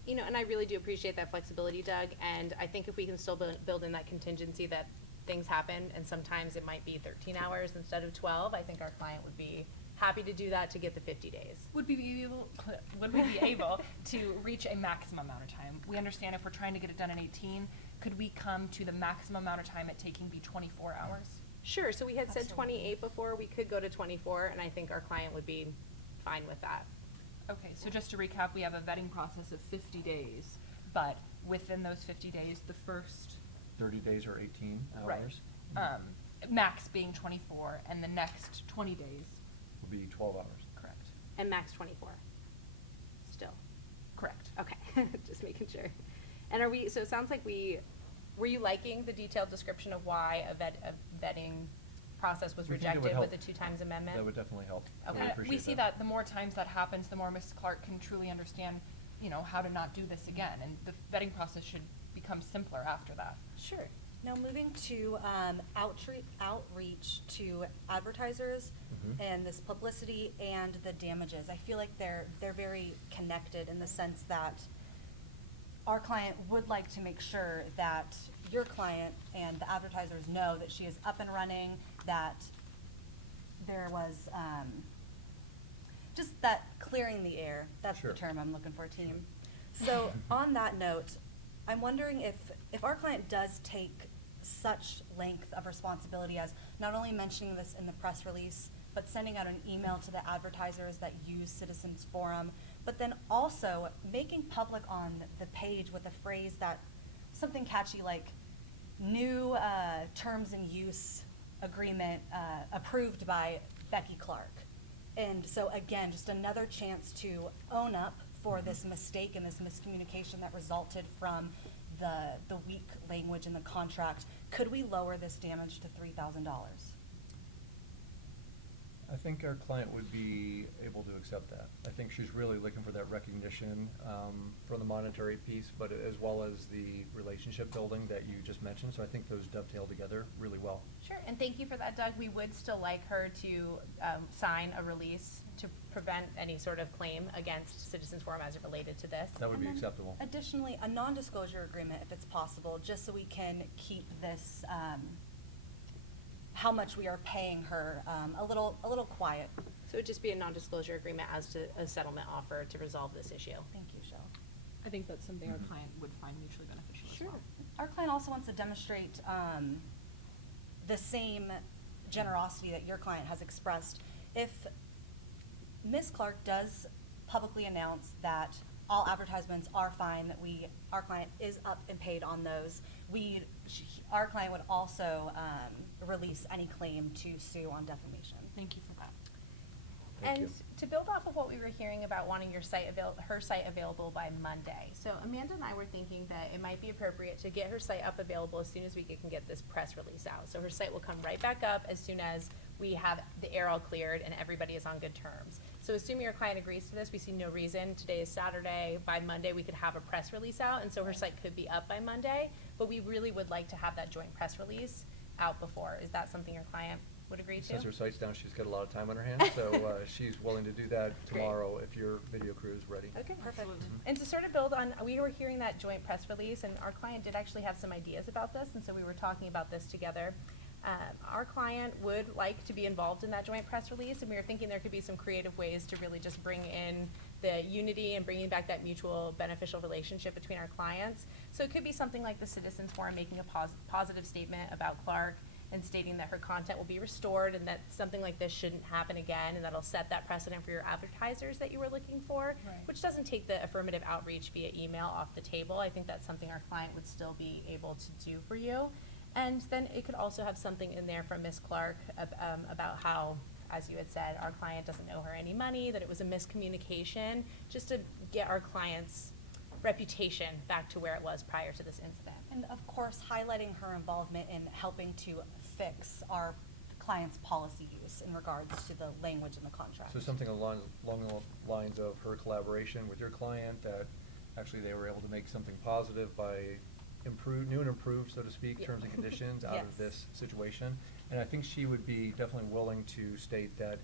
You know, and I really do appreciate that flexibility, Doug, and I think if we can still build in that contingency that things happen, and sometimes it might be 13 hours instead of 12, I think our client would be happy to do that to get the 50 days. would we be able to reach a maximum amount of time? We understand if we're trying to get it done in 18, could we come to the maximum amount of time it taking be 24 hours? Sure, so we had said Absolutely. 28 before, we could go to 24, and I think our client would be fine with that. Okay, so just to recap, we have a vetting process of 50 days, but within those 50 days, the first 30 days or 18 Right. hours max being 24, and the next 20 days, would be 12 hours. correct? And max 24, still. Correct. Okay, just making sure. And so it sounds like were you liking the detailed description of why a vetting process was We think it would rejected with the help. 2 times amendment? That would definitely help. I would Okay. appreciate We see that the more times that happens, the more Ms. Clark can truly understand, how to not do this again, and the vetting process should become simpler after that. Sure. Now moving to outreach to advertisers Mhm. and this publicity and the damages. I feel like they're very connected in the sense that our client would like to make sure that your client and the advertisers know that she is up and running, that there was just that clearing the air. That's Sure. the term I'm looking for, team. So on that note, I'm wondering if our client does take such length of responsibility as not only mentioning this in the press release, but sending out an email to the advertisers that use Citizens Forum, but then also making public on the page with a phrase that, something catchy like, new terms and use agreement approved by Becky Clark. And so again, just another chance to own up for this mistake and this miscommunication that resulted from the weak language in the contract. Could we lower this damage to $3,000? I think our client would be able to accept that. I think she's really looking for that recognition from the monetary piece, but as well as the relationship building that you just mentioned. So I think those dovetail together really well. Sure, and thank you for that, Doug. We would still like her to sign a release to prevent any sort of claim against Citizens Forum as it related to this. That would And be then acceptable. Additionally, a non-disclosure agreement if it's possible, just so we can keep this, how much we are paying her, a little quiet. So it'd just be a non-disclosure agreement as to a settlement offer to resolve this issue. Thank you, Shel. I think that's something our Mhm. client would find mutually beneficial as Sure. well. Our client also wants to demonstrate the same generosity that your client has expressed. If Ms. Clark does publicly announce that all advertisements are fine, that our client is up and paid on those. Our client would also release any claim to sue on defamation. Thank you for that. Thank And you. to build off of what we were hearing about wanting her site available by Monday. So Amanda and I were thinking that it might be appropriate to get her site up available as soon as we can get this press release out. So her site will come right back up as soon as we have the air all cleared and everybody is on good terms. So assuming your client agrees to this, we see no reason. Today is Saturday. By Monday, we could have a press release out, and so her site could be up by Monday. But we really would like to have that joint press release out before. Is that something your client would agree to? Since her site's down, she's got a lot of time on her hands, so she's willing to do that Great. tomorrow if your video crew is ready. Okay, perfect. Absolutely. And to sort of build on, we were hearing that joint press release, and our client did actually have some ideas about this, and so we were talking about this together. Our client would like to be involved in that joint press release, and we were thinking there could be some creative ways to really just bring in the unity and bringing back that mutual beneficial relationship between our clients. So it could be something like the Citizens Forum making a positive statement about Clark and stating that her content will be restored and that something like this shouldn't happen again, and that'll set that precedent for your advertisers that you were looking for, Right. which doesn't take the affirmative outreach via email off the table. I think that's something our client would still be able to do for you. And then it could also have something in there from Ms. Clark about how, as you had said, our client doesn't owe her any money, that it was a miscommunication, just to get our client's reputation back to where it was prior to this incident. And of course, highlighting her involvement in helping to fix our client's policy use in regards to the language in the contract. So something along the lines of her collaboration with your client, that actually they were able to make something positive by new and improved, so to speak, Yeah. terms and conditions out Yes. of this situation. And I think she would be definitely willing to state that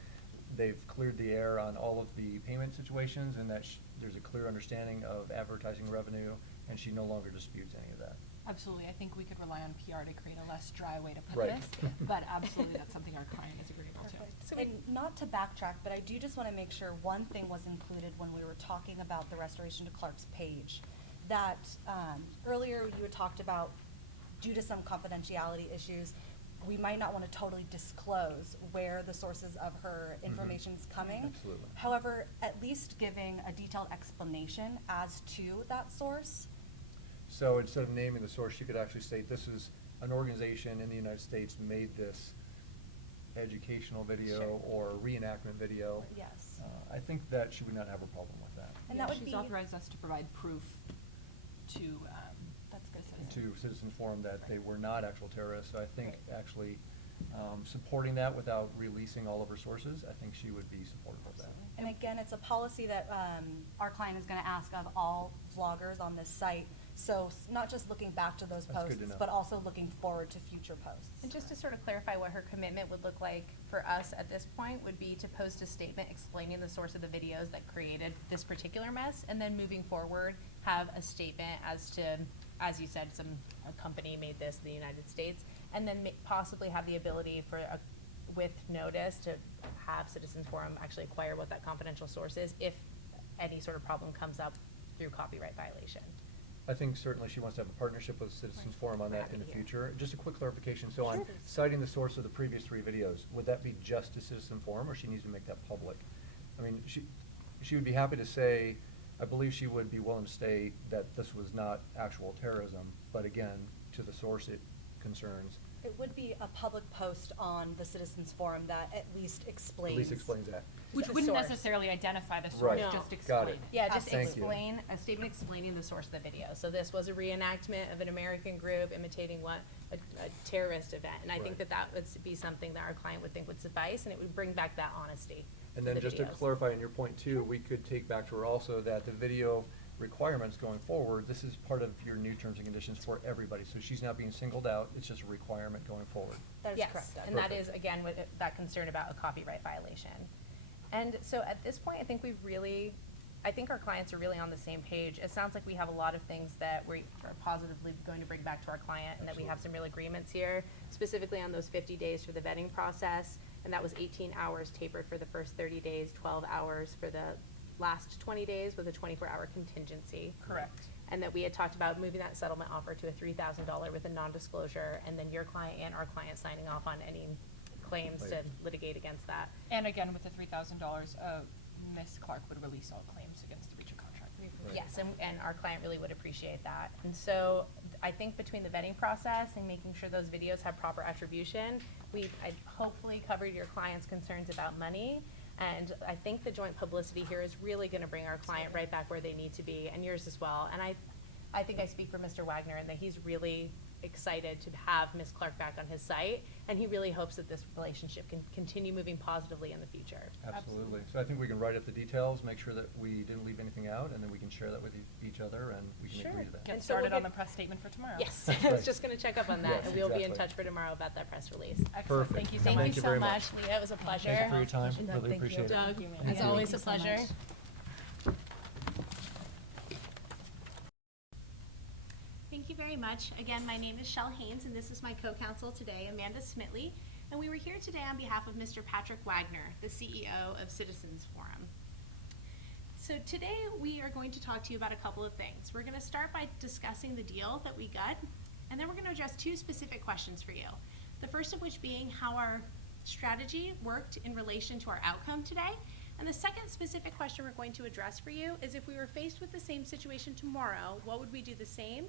they've cleared the air on all of the payment situations and that there's a clear understanding of advertising revenue, and she no longer disputes any of that. Absolutely. I think we could rely on PR to create a less dry way to put Right. this, but absolutely that's something our client is agreeable to. Perfect. So And not to backtrack, but I do just want to make sure one thing was included when we were talking about the restoration to Clark's page. That earlier you had talked about, due to some confidentiality issues, we might not want to totally disclose where the sources of her information is coming. Absolutely. However, at least giving a detailed explanation as to that source. So instead of naming the source, you could actually state this is an organization in the United States made this educational video Sure. or reenactment video. Yes. I think that she would not have a problem with that. And Yeah, that would she's be- authorized us to provide proof to, That's good. the citizens. To Citizens Forum that they were not actual terrorists. So I think actually supporting that without releasing all of her sources, I think she would be supportive of that. And again, it's a policy that our client is going to ask of all vloggers on this site. So not just looking back to those That's good posts, to know. but also looking forward to future posts. And just to sort of clarify what her commitment would look like for us at this point would be to post a statement explaining the source of the videos that created this particular mess, and then moving forward, have a statement as to, as you said, a company made this in the United States, and then possibly have the ability for, with notice, to have Citizens Forum actually acquire what that confidential source is if any sort of problem comes up through copyright violation. I think certainly she wants to have a partnership with Citizens Forum on We're that in happy the to hear. future. Just a quick clarification, so on Sure. citing the source of the previous 3 videos, would that be just to Citizen Forum, or she needs to make that public? I mean, she would be happy to say, I believe she would be willing to state that this was not actual terrorism, but again, to the source it concerns. It would be a public post on the Citizens Forum that at least explains. At least explains that. Which The wouldn't source. necessarily identify the source, Right. No. just Got explain it. it. Yeah, just Thank you. explain, a statement explaining the source of the video. So this was a reenactment of an American group imitating a terrorist event. And I think Right. that would be something that our client would think would suffice, and it would bring back that honesty. And to then the just to videos. clarify on your point too, we could take back to her also that the video requirements going forward, this is part of your new terms and conditions for everybody. So she's not being singled out, it's just a requirement going forward. That is Yes, correct. Deb. and that Perfect. is, again, with that concern about a copyright violation. And so at this point, I think I think our clients are really on the same page. It sounds like we have a lot of things that we are positively going to bring back to our client, and that we have some real agreements here, specifically on those 50 days for the vetting process, and that was 18 hours tapered for the first 30 days, 12 hours for the last 20 days with a 24-hour contingency. Correct. And that we had talked about moving that settlement offer to a $3,000 with a non-disclosure, and then your client and our client signing off on any claims to Right. litigate against that. And again, with the $3,000, Ms. Clark would release all claims against the breach of contract. Yes, and our client really would appreciate that. And so I think between the vetting process and making sure those videos have proper attribution, I hopefully covered your client's concerns about money. And I think the joint publicity here is really gonna bring our client right back where they need to be, and yours as well. And I think I speak for Mr. Wagner in that he's really excited to have Ms. Clark back on his site, and he really hopes that this relationship can continue moving positively in the future. Absolutely. So I think we can write up the details, make sure that we didn't leave anything out, and then we can share that with each other, and we can Sure. agree to that. And Get so we'll started on get- the press statement for tomorrow. Yes, I Right. was just gonna check up on that, Yes, and we'll be in exactly. touch for tomorrow about that press release. Excellent. Perfect. Thank you so Thank much. you so very much, Leah, it was a pleasure. Thank you for your time, No, really thank you. appreciate it. Doug, Thank you, as ma'am. always, Thank a you so pleasure. much. Thank you very much. Again, my name is Shell Haynes, and this is my co-counsel today, Amanda Smitley. And we were here today on behalf of Mr. Patrick Wagner, the CEO of Citizens Forum. So today we are going to talk to you about a couple of things. We're going to start by discussing the deal that we got, and then we're going to address two specific questions for you. The first of which being how our strategy worked in relation to our outcome today. And the second specific question we're going to address for you is if we were faced with the same situation tomorrow, what would we do the same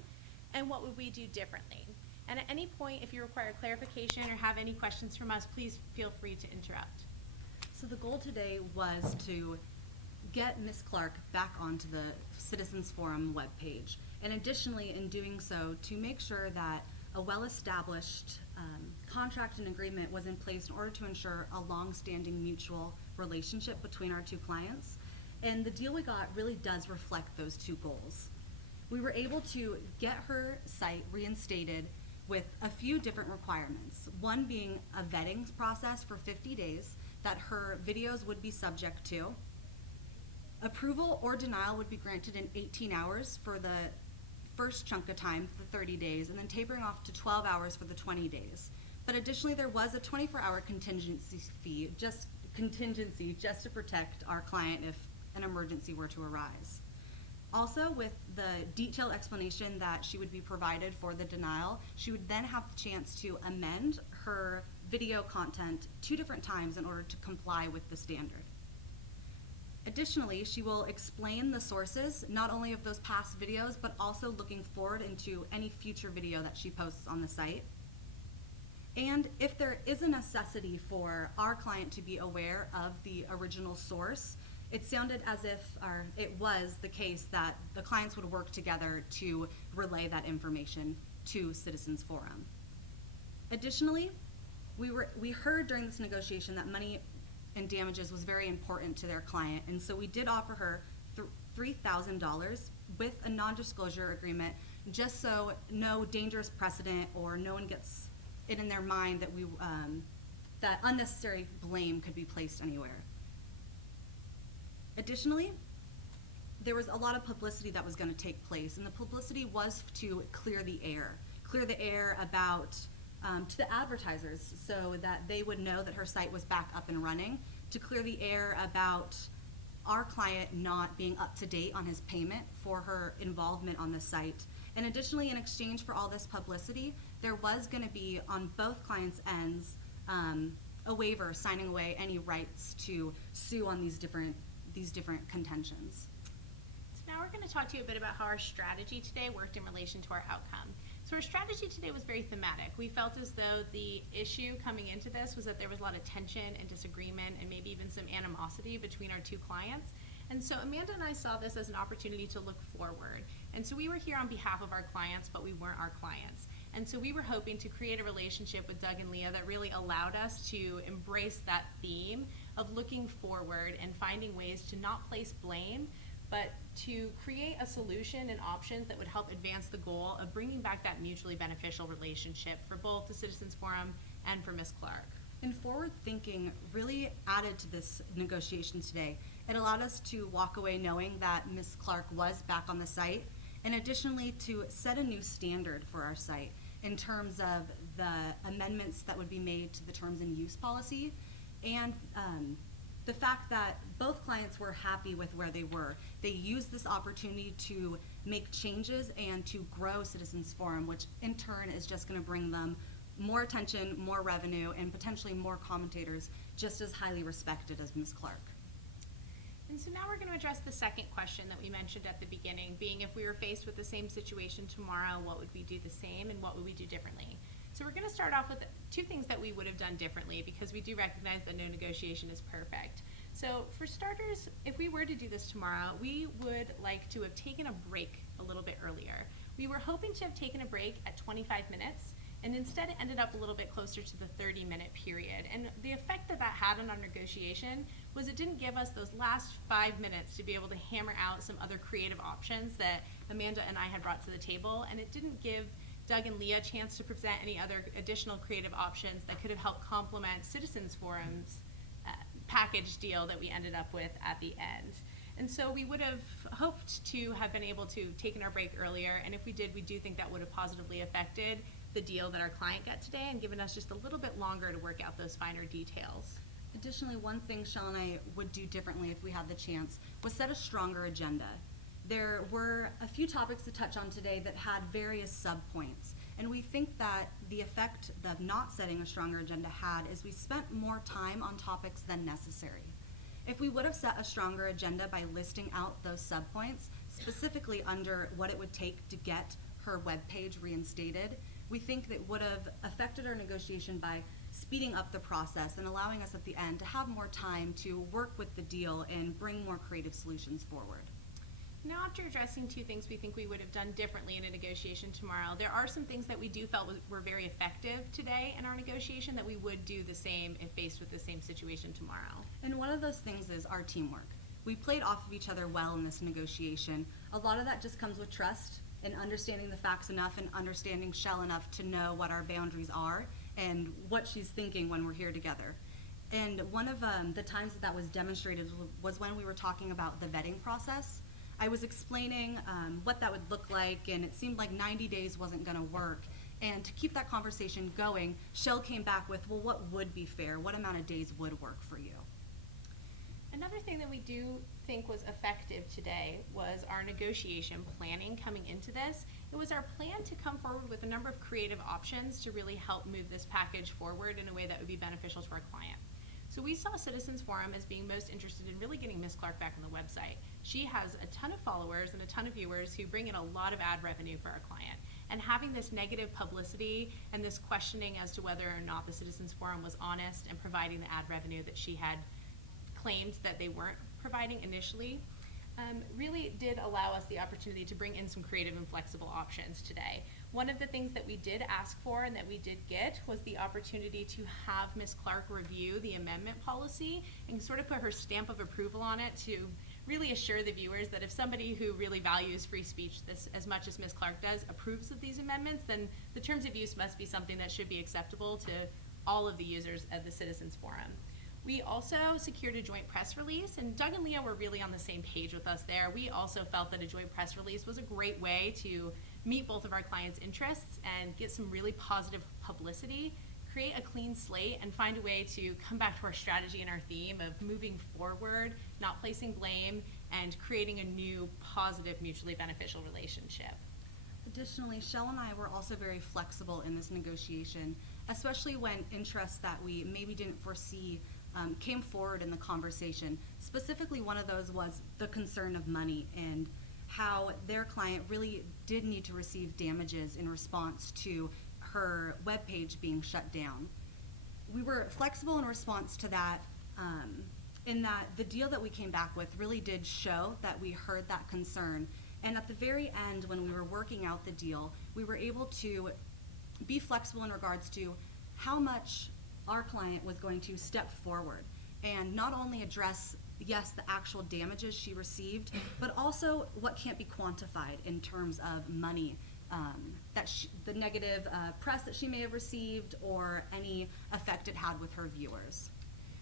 and what would we do differently? And at any point, if you require clarification or have any questions from us, please feel free to interrupt. So the goal today was to get Ms. Clark back onto the Citizens Forum webpage. And additionally, in doing so, to make sure that a well-established contract and agreement was in place in order to ensure a long-standing mutual relationship between our two clients. And the deal we got really does reflect those two goals. We were able to get her site reinstated with a few different requirements. One being a vetting process for 50 days that her videos would be subject to. Approval or denial would be granted in 18 hours for the first chunk of time, the 30 days, and then tapering off to 12 hours for the 20 days. But additionally, there was a 24-hour contingency fee, just to protect our client if an emergency were to arise. Also, with the detailed explanation that she would be provided for the denial, she would then have the chance to amend her video content 2 different times in order to comply with the standard. Additionally, she will explain the sources, not only of those past videos, but also looking forward into any future video that she posts on the site. And if there is a necessity for our client to be aware of the original source, it sounded as if, or it was the case that the clients would work together to relay that information to Citizens Forum. Additionally, we heard during this negotiation that money and damages was very important to their client, and so we did offer her $3,000 with a non-disclosure agreement, just so no dangerous precedent or no one gets it in their mind that that unnecessary blame could be placed anywhere. Additionally, there was a lot of publicity that was going to take place, and the publicity was to clear the air about to the advertisers so that they would know that her site was back up and running, to clear the air about our client not being up to date on his payment for her involvement on the site. And additionally, in exchange for all this publicity, there was going to be on both clients' ends a waiver signing away any rights to sue on these different contentions. So now we're going to talk to you a bit about how our strategy today worked in relation to our outcome. So our strategy today was very thematic. We felt as though the issue coming into this was that there was a lot of tension and disagreement and maybe even some animosity between our two clients. And so Amanda and I saw this as an opportunity to look forward. And so we were here on behalf of our clients, but we weren't our clients. And so we were hoping to create a relationship with Doug and Leah that really allowed us to embrace that theme of looking forward and finding ways to not place blame, but to create a solution and options that would help advance the goal of bringing back that mutually beneficial relationship for both the Citizens Forum and for Ms. Clark. And forward thinking really added to this negotiation today. It allowed us to walk away knowing that Ms. Clark was back on the site, and additionally to set a new standard for our site in terms of the amendments that would be made to the terms and use policy, and the fact that both clients were happy with where they were. They used this opportunity to make changes and to grow Citizens Forum, which in turn is just going to bring them more attention, more revenue, and potentially more commentators just as highly respected as Ms. Clark. And so now we're going to address the second question that we mentioned at the beginning, being if we were faced with the same situation tomorrow, what would we do the same and what would we do differently? So we're going to start off with two things that we would have done differently because we do recognize that no negotiation is perfect. So for starters, if we were to do this tomorrow, we would like to have taken a break a little bit earlier. We were hoping to have taken a break at 25 minutes, and instead it ended up a little bit closer to the 30-minute period. And the effect that that had on our negotiation was it didn't give us those last 5 minutes to be able to hammer out some other creative options that Amanda and I had brought to the table, and it didn't give Doug and Leah a chance to present any other additional creative options that could have helped complement Citizens Forum's package deal that we ended up with at the end. And so we would have hoped to have been able to taken our break earlier, and if we did, we do think that would have positively affected the deal that our client got today and given us just a little bit longer to work out those finer details. Additionally, one thing Shell and I would do differently if we had the chance was set a stronger agenda. There were a few topics to touch on today that had various subpoints, and we think that the effect that not setting a stronger agenda had is we spent more time on topics than necessary. If we would have set a stronger agenda by listing out those subpoints, specifically under what it would take to get her webpage reinstated, we think that would have affected our negotiation by speeding up the process and allowing us at the end to have more time to work with the deal and bring more creative solutions forward. Now, after addressing two things we think we would have done differently in a negotiation tomorrow, there are some things that we do felt were very effective today in our negotiation that we would do the same if faced with the same situation tomorrow. And one of those things is our teamwork. We played off of each other well in this negotiation. A lot of that just comes with trust and understanding the facts enough and understanding Shell enough to know what our boundaries are and what she's thinking when we're here together. And one of the times that was demonstrated was when we were talking about the vetting process. I was explaining what that would look like, and it seemed like 90 days wasn't going to work. And to keep that conversation going, Shell came back with, well, what would be fair? What amount of days would work for you? Another thing that we do think was effective today was our negotiation planning coming into this. It was our plan to come forward with a number of creative options to really help move this package forward in a way that would be beneficial to our client. So we saw Citizens Forum as being most interested in really getting Ms. Clark back on the website. She has a ton of followers and a ton of viewers who bring in a lot of ad revenue for our client. And having this negative publicity and this questioning as to whether or not the Citizens Forum was honest and providing the ad revenue that she had claimed that they weren't providing initially, really did allow us the opportunity to bring in some creative and flexible options today. One of the things that we did ask for and that we did get was the opportunity to have Ms. Clark review the amendment policy and sort of put her stamp of approval on it to really assure the viewers that if somebody who really values free speech this as much as Ms. Clark does approves of these amendments, then the terms of use must be something that should be acceptable to all of the users of the Citizens Forum. We also secured a joint press release, and Doug and Leah were really on the same page with us there. We also felt that a joint press release was a great way to meet both of our clients' interests and get some really positive publicity, create a clean slate, and find a way to come back to our strategy and our theme of moving forward, not placing blame, and creating a new, positive, mutually beneficial relationship. Additionally, Shell and I were also very flexible in this negotiation, especially when interests that we maybe didn't foresee came forward in the conversation. Specifically, one of those was the concern of money and how their client really did need to receive damages in response to her webpage being shut down. We were flexible in response to that, in that the deal that we came back with really did show that we heard that concern. And at the very end, when we were working out the deal, we were able to be flexible in regards to how much our client was going to step forward and not only address, yes, the actual damages she received, but also what can't be quantified in terms of money, the negative press that she may have received or any effect it had with her viewers.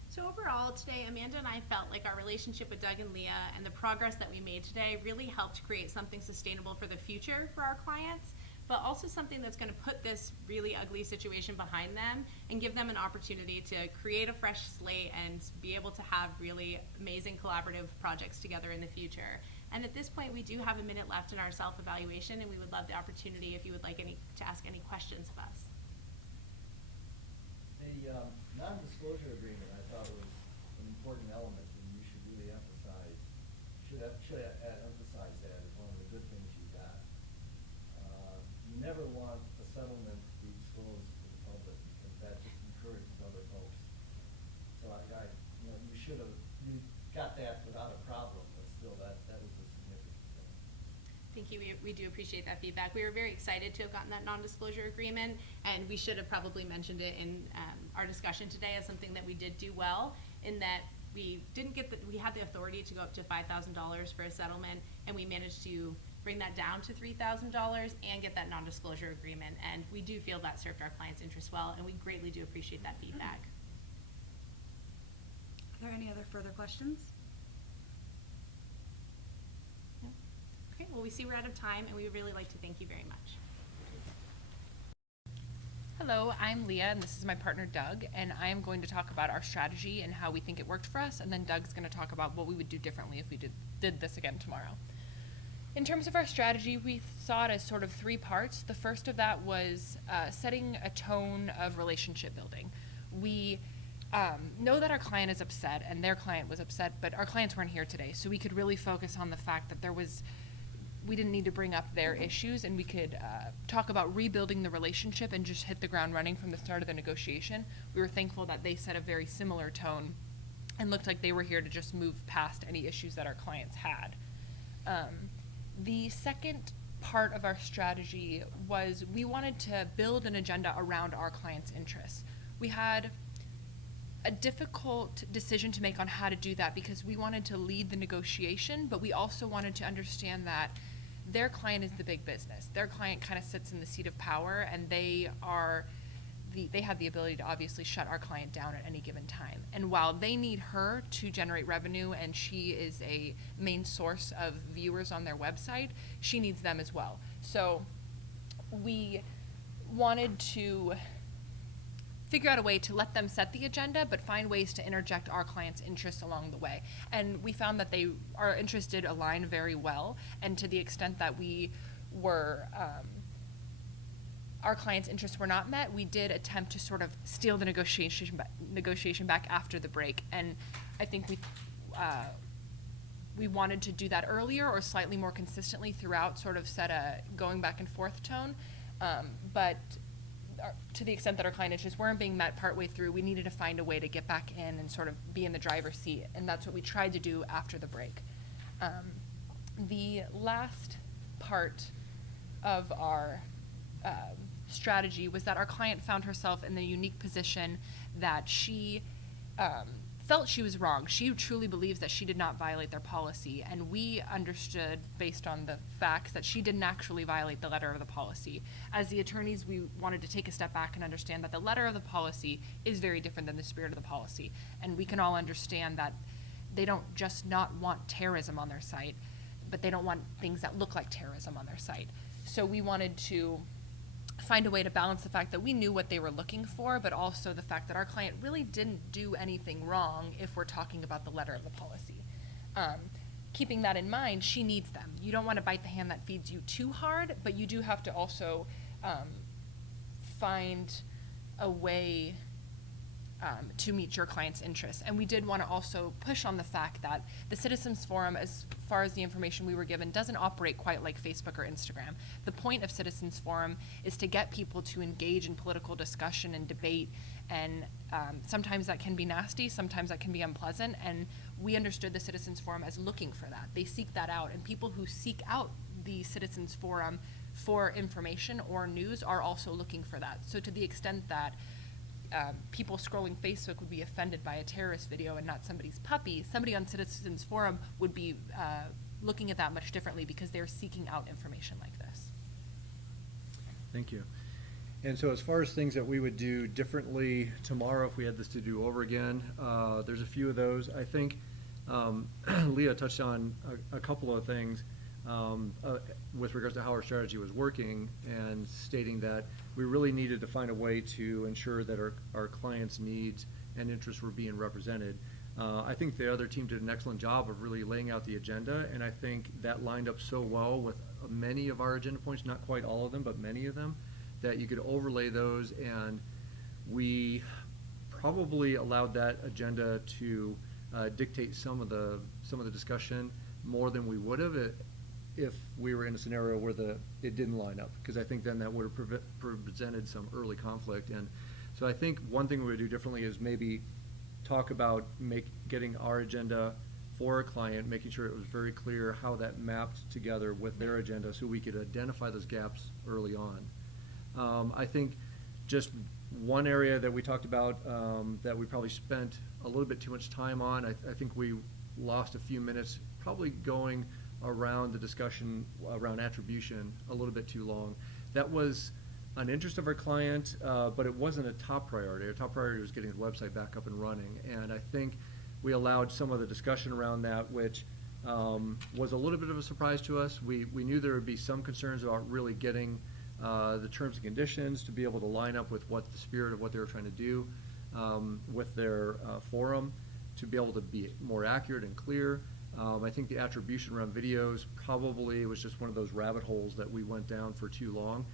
So overall, today, Amanda and I felt like our relationship with Doug and Leah and the progress that we made today really helped create something sustainable for the future for our clients, but also something that's going to put this really ugly situation behind them and give them an opportunity to create a fresh slate and be able to have really amazing collaborative projects together in the future. And at this point, we do have a minute left in our self-evaluation, and we would love the opportunity if you would like to ask any questions of us. The non-disclosure agreement I thought was an important element, and you should really emphasize should emphasize that as one of the good things you got. You never want a settlement to be disclosed to the public because that just encourages other folks. So you got that without a problem, but still that was a significant thing. Thank you. We do appreciate that feedback. We were very excited to have gotten that non-disclosure agreement, and we should have probably mentioned it in our discussion today as something that we did do well, in that we didn't get we had the authority to go up to $5,000 for a settlement, and we managed to bring that down to $3,000 and get that non-disclosure agreement. And we do feel that served our clients' interests well, and we greatly do appreciate that feedback. Are there any other further questions? No? Okay, well, we see we're out of time, and we would really like to thank you very much. Hello, I'm Leah, and this is my partner Doug, and I am going to talk about our strategy and how we think it worked for us, and then Doug's going to talk about what we would do differently if we did this again tomorrow. In terms of our strategy, we saw it as sort of three parts. The first of that was setting a tone of relationship building. We know that our client is upset, and their client was upset, but our clients weren't here today, so we could really focus on the fact that we didn't need to bring up their issues, and we could talk about rebuilding the relationship and just hit the ground running from the start of the negotiation. We were thankful that they set a very similar tone and looked like they were here to just move past any issues that our clients had. The second part of our strategy was we wanted to build an agenda around our clients' interests. We had a difficult decision to make on how to do that because we wanted to lead the negotiation, but we also wanted to understand that their client is the big business. Their client kind of sits in the seat of power, and they have the ability to obviously shut our client down at any given time. And while they need her to generate revenue, and she is a main source of viewers on their website, she needs them as well. So we wanted to figure out a way to let them set the agenda, but find ways to interject our clients' interests along the way. And we found that our interests did align very well, and to the extent that we were, our clients' interests were not met, we did attempt to sort of steal the negotiation back after the break. And I think we wanted to do that earlier or slightly more consistently throughout, sort of set a going back and forth tone. But to the extent that our client interests weren't being met partway through, we needed to find a way to get back in and sort of be in the driver's seat, and that's what we tried to do after the break. The last part of our strategy was that our client found herself in the unique position that she felt she was wrong. She truly believes that she did not violate their policy, and we understood, based on the facts, that she didn't actually violate the letter of the policy. As the attorneys, we wanted to take a step back and understand that the letter of the policy is very different than the spirit of the policy, and we can all understand that they don't just not want terrorism on their site, but they don't want things that look like terrorism on their site. So we wanted to find a way to balance the fact that we knew what they were looking for, but also the fact that our client really didn't do anything wrong if we're talking about the letter of the policy. Keeping that in mind, she needs them. You don't want to bite the hand that feeds you too hard, but you do have to also find a way to meet your client's interests. And we did want to also push on the fact that the Citizens Forum, as far as the information we were given, doesn't operate quite like Facebook or Instagram. The point of Citizens Forum is to get people to engage in political discussion and debate, and sometimes that can be nasty, sometimes that can be unpleasant, and we understood the Citizens Forum as looking for that. They seek that out, and people who seek out the Citizens Forum for information or news are also looking for that. So to the extent that people scrolling Facebook would be offended by a terrorist video and not somebody's puppy, somebody on Citizens Forum would be looking at that much differently because they're seeking out information like this. Thank you. And so as far as things that we would do differently tomorrow if we had this to do over again, there's a few of those. I think Leah touched on a couple of things with regards to how our strategy was working, and stating that we really needed to find a way to ensure that our clients' needs and interests were being represented. I think the other team did an excellent job of really laying out the agenda, and I think that lined up so well with many of our agenda points, not quite all of them, but many of them, that you could overlay those, and we probably allowed that agenda to dictate some of the discussion, more than we would have if we were in a scenario where it didn't line up, because I think then that would have presented some early conflict. And so I think one thing we would do differently is maybe talk about getting our agenda for a client, making sure it was very clear how that mapped together with their agenda so we could identify those gaps early on. I think just one area that we talked about that we probably spent a little bit too much time on, I think we lost a few minutes probably going around the discussion around attribution a little bit too long. That was an interest of our client, but it wasn't a top priority. Our top priority was getting the website back up and running, and I think we allowed some of the discussion around that, which was a little bit of a surprise to us. We knew there would be some concerns about really getting the terms and conditions to be able to line up with what the spirit of what they were trying to do with their forum, to be able to be more accurate and clear. I think the attribution around videos probably was just one of those rabbit holes that we went down for too long,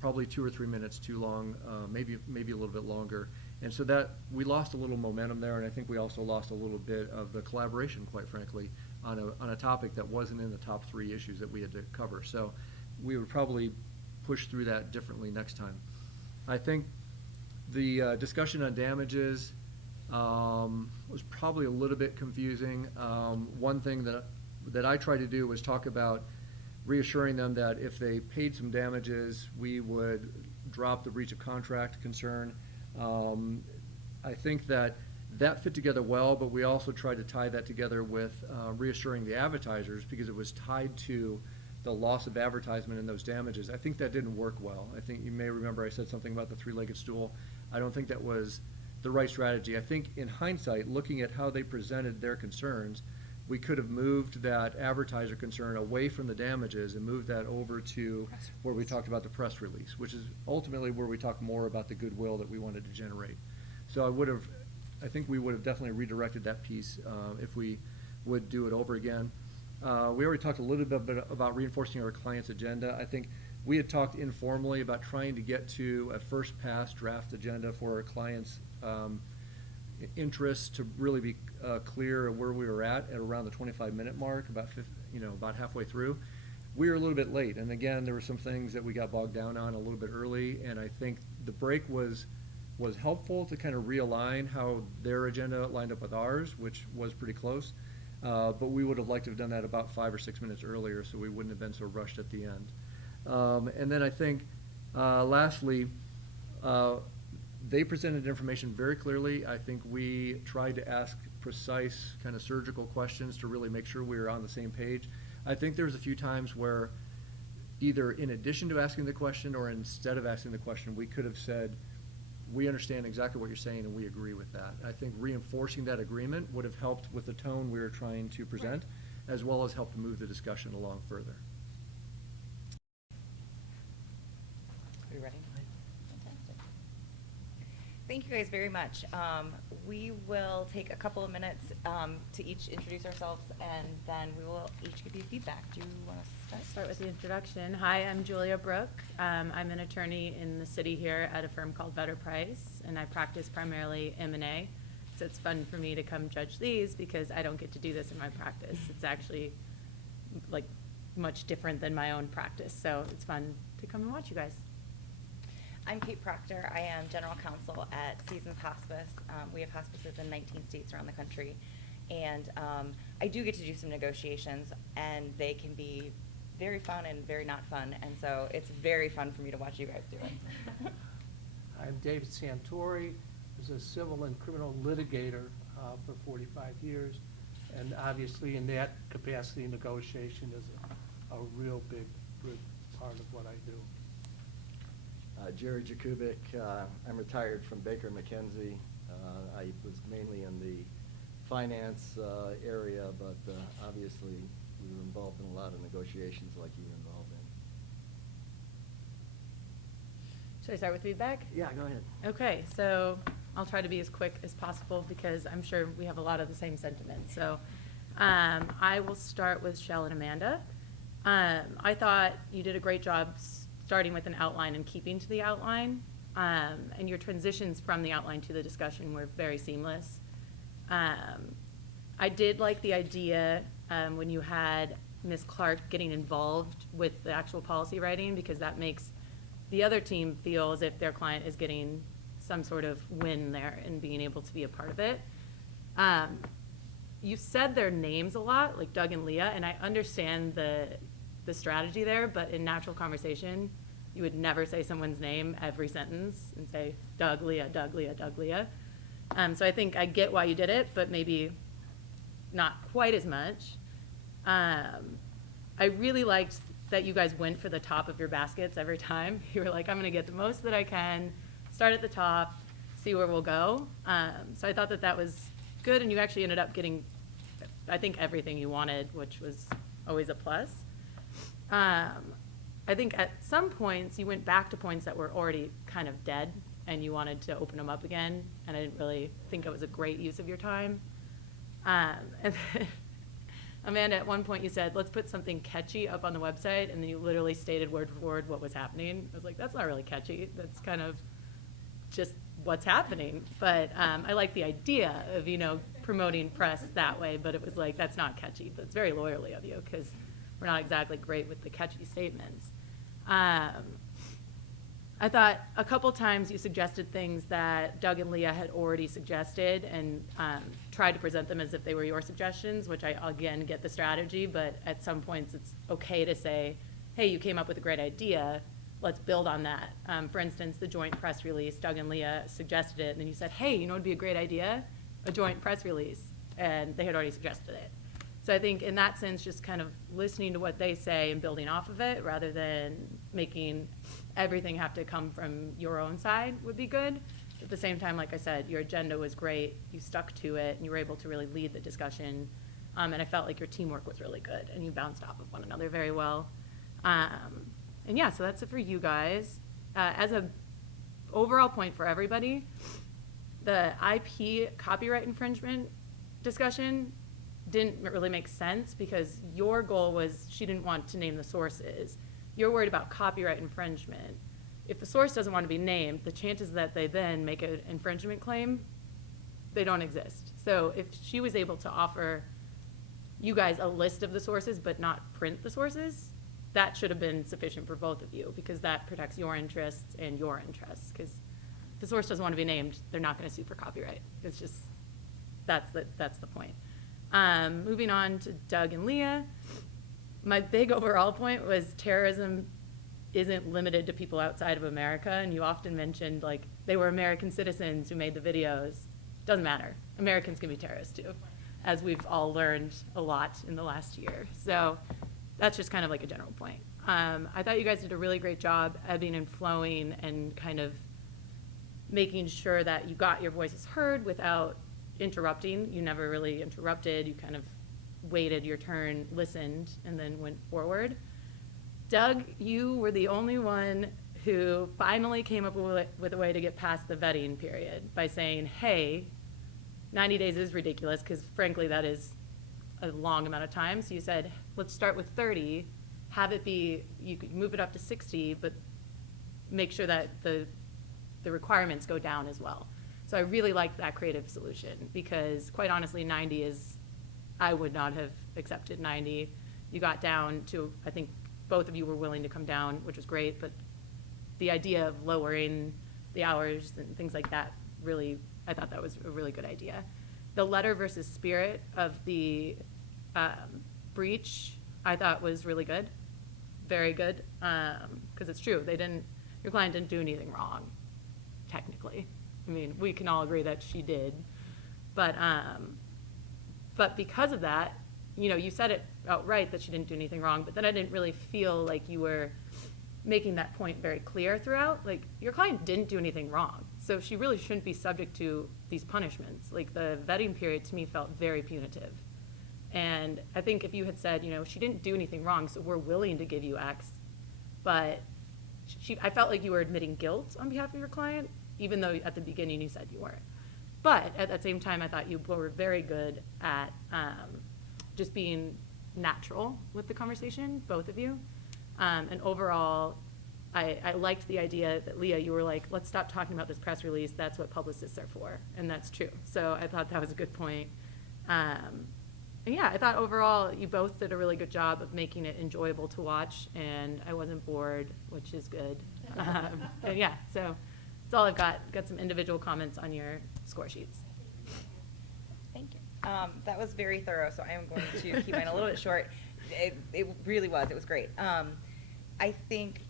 probably 2 or 3 minutes too long, maybe a little bit longer. And so that we lost a little momentum there, and I think we also lost a little bit of the collaboration, quite frankly, on a topic that wasn't in the top 3 issues that we had to cover. So we would probably push through that differently next time. I think the discussion on damages was probably a little bit confusing. One thing that I tried to do was talk about reassuring them that if they paid some damages, we would drop the breach of contract concern. I think that fit together well, but we also tried to tie that together with reassuring the advertisers, because it was tied to the loss of advertisement in those damages. I think that didn't work well. I think you may remember I said something about the 3-legged stool. I don't think that was the right strategy. I think in hindsight, looking at how they presented their concerns, we could have moved that advertiser concern away from the damages and moved that over to where we talked about the press release, which is ultimately where we talk more about the goodwill that we wanted to generate. So I think we would have definitely redirected that piece if we would do it over again. We already talked a little bit about reinforcing our client's agenda. I think we had talked informally about trying to get to a first pass draft agenda for our clients' interests, to really be clear of where we were at around the 25-minute mark, about halfway through. We were a little bit late, and again, there were some things that we got bogged down on a little bit early, and I think the break was helpful to kind of realign how their agenda lined up with ours, which was pretty close. But we would have liked to have done that about 5 or 6 minutes earlier, so we wouldn't have been so rushed at the end. And then I think, lastly, they presented information very clearly. I think we tried to ask precise, kind of surgical questions to really make sure we were on the same page. I think there was a few times where either in addition to asking the question or instead of asking the question, we could have said, we understand exactly what you're saying and we agree with that. I think reinforcing that agreement would have helped with the tone we were trying to present, as well as helped to move the discussion along further. Are you ready? Fantastic. Thank you guys very much. We will take a couple of minutes to each introduce ourselves, and then we will each give you feedback. Do you want to start? Start with the introduction. Hi, I'm Julia Brooke. I'm an attorney in the city here at a firm called Better Price, and I practice primarily M&A. So it's fun for me to come judge these because I don't get to do this in my practice. It's actually like much different than my own practice. So it's fun to come and watch you guys. I'm Kate Proctor. I am general counsel at Seasons Hospice. We have hospices in 19 states around the country. And I do get to do some negotiations, and they can be very fun and very not fun. And so it's very fun for me to watch you guys do it. I'm David Santori. I was a civil and criminal litigator for 45 years. And obviously in that capacity, negotiation is a real big part of what I do. Jerry Jakubik. I'm retired from Baker McKenzie. I was mainly in the finance area, but obviously we were involved in a lot of negotiations like you were involved in. Should I start with feedback? Yeah, go ahead. Okay, so I'll try to be as quick as possible because I'm sure we have a lot of the same sentiments. So I will start with Shell and Amanda. I thought you did a great job starting with an outline and keeping to the outline. And your transitions from the outline to the discussion were very seamless. I did like the idea when you had Ms. Clark getting involved with the actual policy writing, because that makes the other team feel as if their client is getting some sort of win there and being able to be a part of it. You said their names a lot, like Doug and Leah, and I understand the strategy there, but in natural conversation, you would never say someone's name every sentence and say Doug, Leah, Doug, Leah, Doug, Leah. So I think I get why you did it, but maybe not quite as much. I really liked that you guys went for the top of your baskets every time. You were like, I'm gonna get the most that I can, start at the top, see where we'll go. So I thought that that was good, and you actually ended up getting, I think, everything you wanted, which was always a plus. I think at some points you went back to points that were already kind of dead, and you wanted to open them up again, and I didn't really think it was a great use of your time. And then, Amanda, at one point you said, let's put something catchy up on the website, and then you literally stated word for word what was happening. I was like, that's not really catchy. That's kind of just what's happening. But I like the idea of, promoting press that way, but it was like, that's not catchy. But it's very lawyerly of you, because we're not exactly great with the catchy statements. I thought a couple times you suggested things that Doug and Leah had already suggested and tried to present them as if they were your suggestions, which I, again, get the strategy, but at some points it's okay to say, hey, you came up with a great idea, let's build on that. For instance, the joint press release, Doug and Leah suggested it, and then you said, hey, it'd be a great idea? A joint press release, and they had already suggested it. So I think in that sense, just kind of listening to what they say and building off of it rather than making everything have to come from your own side would be good. At the same time, like I said, your agenda was great. You stuck to it, and you were able to really lead the discussion. And I felt like your teamwork was really good, and you bounced off of one another very well. And yeah, so that's it for you guys. As a overall point for everybody, the IP copyright infringement discussion didn't really make sense because your goal was she didn't want to name the sources. You're worried about copyright infringement. If the source doesn't want to be named, the chances that they then make an infringement claim, they don't exist. So if she was able to offer you guys a list of the sources but not print the sources, that should have been sufficient for both of you because that protects your interests and your interests. Because if the source doesn't want to be named, they're not going to sue for copyright. It's just, that's the point. Moving on to Doug and Leah, my big overall point was terrorism isn't limited to people outside of America, and you often mentioned like they were American citizens who made the videos. Doesn't matter. Americans can be terrorists too, as we've all learned a lot in the last year. So that's just kind of like a general point. I thought you guys did a really great job ebbing and flowing and kind of making sure that you got your voices heard without interrupting. You never really interrupted. You kind of waited your turn, listened, and then went forward. Doug, you were the only one who finally came up with a way to get past the vetting period by saying, hey, 90 days is ridiculous because frankly that is a long amount of time. So you said, let's start with 30, have it be, you could move it up to 60, but make sure that the requirements go down as well. So I really liked that creative solution because quite honestly, 90 is, I would not have accepted 90. You got down to, I think both of you were willing to come down, which was great, but the idea of lowering the hours and things like that, really, I thought that was a really good idea. The letter versus spirit of the breach, I thought was really good, very good, because it's true, your client didn't do anything wrong, technically. I mean, we can all agree that she did, but because of that, you said it outright that she didn't do anything wrong, but then I didn't really feel like you were making that point very clear throughout. Like, your client didn't do anything wrong, so she really shouldn't be subject to these punishments. Like, the vetting period to me felt very punitive. And I think if you had said, she didn't do anything wrong, so we're willing to give you X, but I felt like you were admitting guilt on behalf of your client, even though at the beginning you said you weren't. But at that same time, I thought you were very good at just being natural with the conversation, both of you. And overall, I liked the idea that, Leah, you were like, let's stop talking about this press release. That's what publicists are for. And that's true. So I thought that was a good point. yeah, I thought overall you both did a really good job of making it enjoyable to watch, and I wasn't bored, which is good. And yeah, so that's all I've got. Got some individual comments on your score sheets. Thank you. That was very thorough, so I am going to keep mine a little bit short. It really was. It was great. I think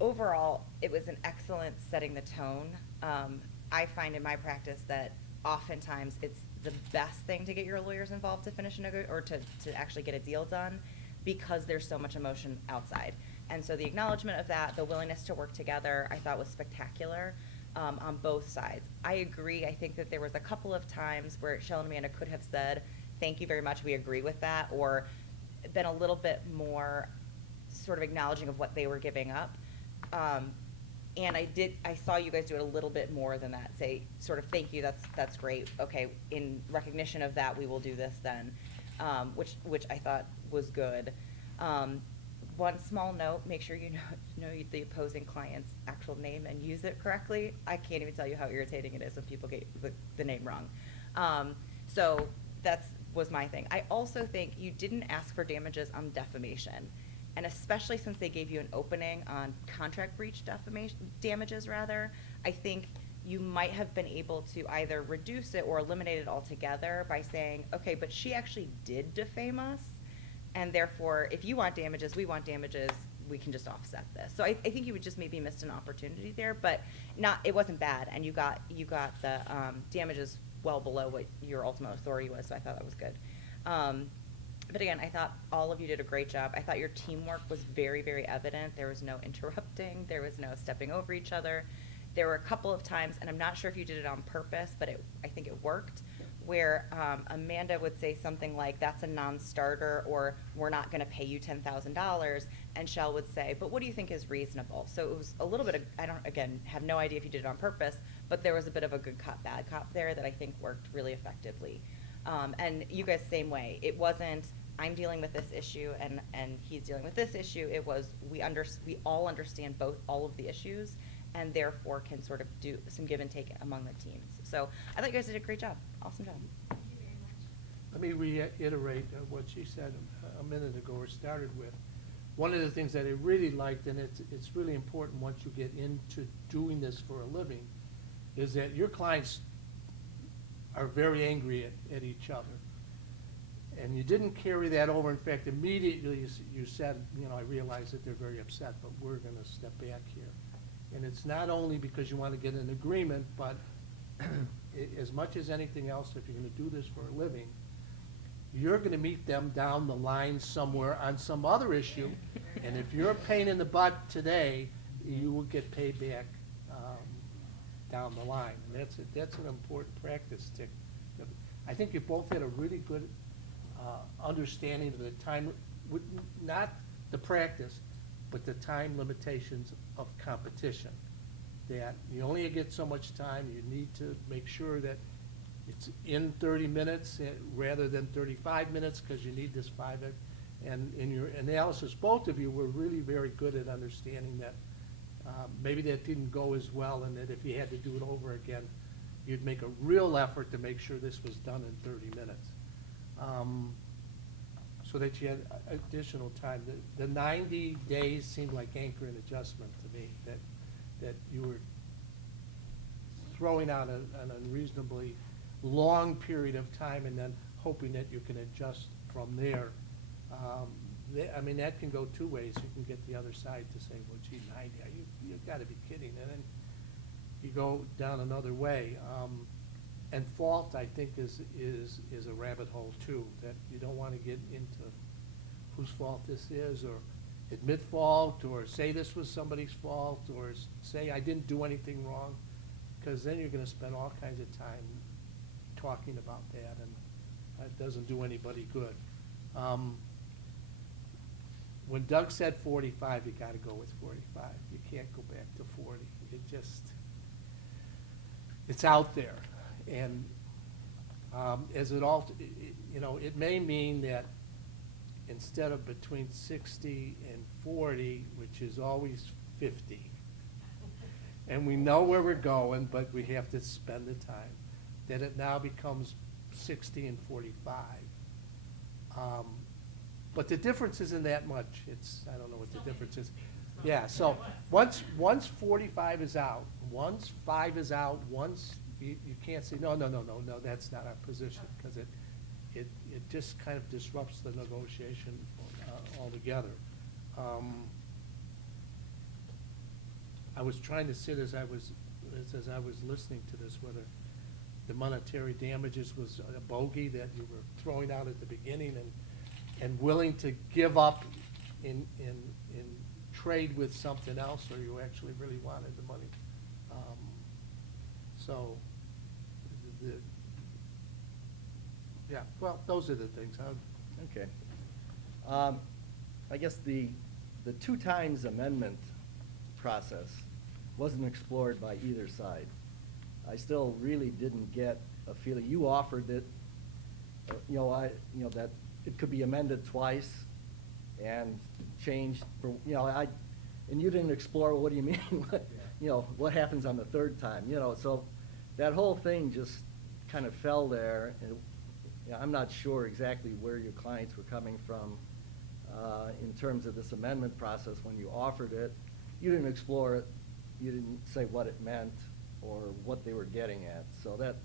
overall it was an excellent setting the tone. I find in my practice that oftentimes it's the best thing to get your lawyers involved to finish or to actually get a deal done, because there's so much emotion outside. And so the acknowledgement of that, the willingness to work together, I thought was spectacular on both sides. I agree. I think that there was a couple of times where Shell and Amanda could have said, thank you very much, we agree with that, or been a little bit more sort of acknowledging of what they were giving up. And I saw you guys do it a little bit more than that, say sort of, thank you, that's great, okay, in recognition of that, we will do this then, which I thought was good. One small note, make sure you know the opposing client's actual name and use it correctly. I can't even tell you how irritating it is when people get the name wrong. So that was my thing. I also think you didn't ask for damages on defamation. And especially since they gave you an opening on contract breach damages, I think you might have been able to either reduce it or eliminate it altogether by saying, okay, but she actually did defame us, and therefore, if you want damages, we want damages, we can just offset this. So I think you would just maybe missed an opportunity there, but it wasn't bad, and you got the damages well below what your ultimate authority was, so I thought that was good. But again, I thought all of you did a great job. I thought your teamwork was very, very evident. There was no interrupting. There was no stepping over each other. There were a couple of times, and I'm not sure if you did it on purpose, but I think it worked, where Amanda would say something like, that's a non-starter, or we're not going to pay you $10,000, and Shell would say, but what do you think is reasonable? So it was a little bit of, I don't, again, have no idea if you did it on purpose, but there was a bit of a good cop, bad cop there that I think worked really effectively. And you guys, same way. It wasn't, I'm dealing with this issue and he's dealing with this issue. It was, we all understand all of the issues, and therefore can sort of do some give and take among the teams. So I thought you guys did a great job. Awesome job. Let me reiterate what she said a minute ago, or started with. One of the things that I really liked, and it's really important once you get into doing this for a living, is that your clients are very angry at each other. And you didn't carry that over. In fact, immediately you said, I realize that they're very upset, but we're going to step back here. And it's not only because you want to get an agreement, but as much as anything else, if you're going to do this for a living, you're going to meet them down the line somewhere on some other issue. And if you're a pain in the butt today, you will get paid back down the line. And that's an important practice. I think you both had a really good understanding of the time, not the practice, but the time limitations of competition. That you only get so much time. You need to make sure that it's in 30 minutes rather than 35 minutes, because you need this 5. And in your analysis, both of you were really very good at understanding that maybe that didn't go as well, and that if you had to do it over again, you'd make a real effort to make sure this was done in 30 minutes. So that you had additional time. The 90 days seemed like anchor and adjustment to me, that you were throwing out an unreasonably long period of time and then hoping that you can adjust from there. That can go two ways. You can get the other side to say, well, gee, 90, you've got to be kidding. And then you go down another way. And fault, I think, is a rabbit hole too, that you don't want to get into whose fault this is, or admit fault, or say this was somebody's fault, or say I didn't do anything wrong, because then you're going to spend all kinds of time talking about that, and that doesn't do anybody good. When Doug said 45, you got to go with 45. You can't go back to 40. It's out there. And it may mean that instead of between 60 and 40, which is always 50, and we know where we're going, but we have to spend the time, that it now becomes 60 and 45. But the difference isn't that much. I don't know what the difference is. Yeah, so once 45 is out, once 5 is out, once you can't say, no, that's not our position, because it just kind of disrupts the negotiation altogether. I was trying to sit as I was listening to this, whether the monetary damages was a bogey that you were throwing out at the beginning and willing to give up in trade with something else, or you actually really wanted the money. So, yeah, well, those are the things. Okay. I guess the 2 times amendment process wasn't explored by either side. I still really didn't get a feeling. You offered it, that it could be amended twice and changed for, and you didn't explore, what do you mean? What happens on the 3rd time? So that whole thing just kind of fell there. And I'm not sure exactly where your clients were coming from in terms of this amendment process when you offered it. You didn't explore it. You didn't say what it meant or what they were getting at. So that,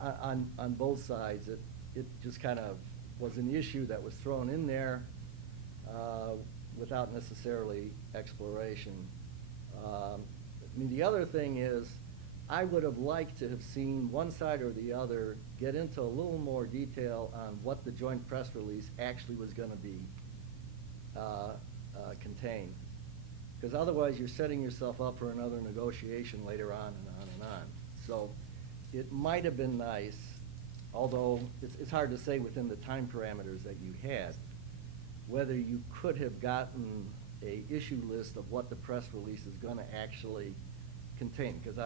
on both sides, it just kind of was an issue that was thrown in there without necessarily exploration. The other thing is, I would have liked to have seen one side or the other get into a little more detail on what the joint press release actually was going to be contain. Because otherwise you're setting yourself up for another negotiation later on and on and on. So it might have been nice, although it's hard to say within the time parameters that you had, whether you could have gotten a issue list of what the press release is going to actually contain. Because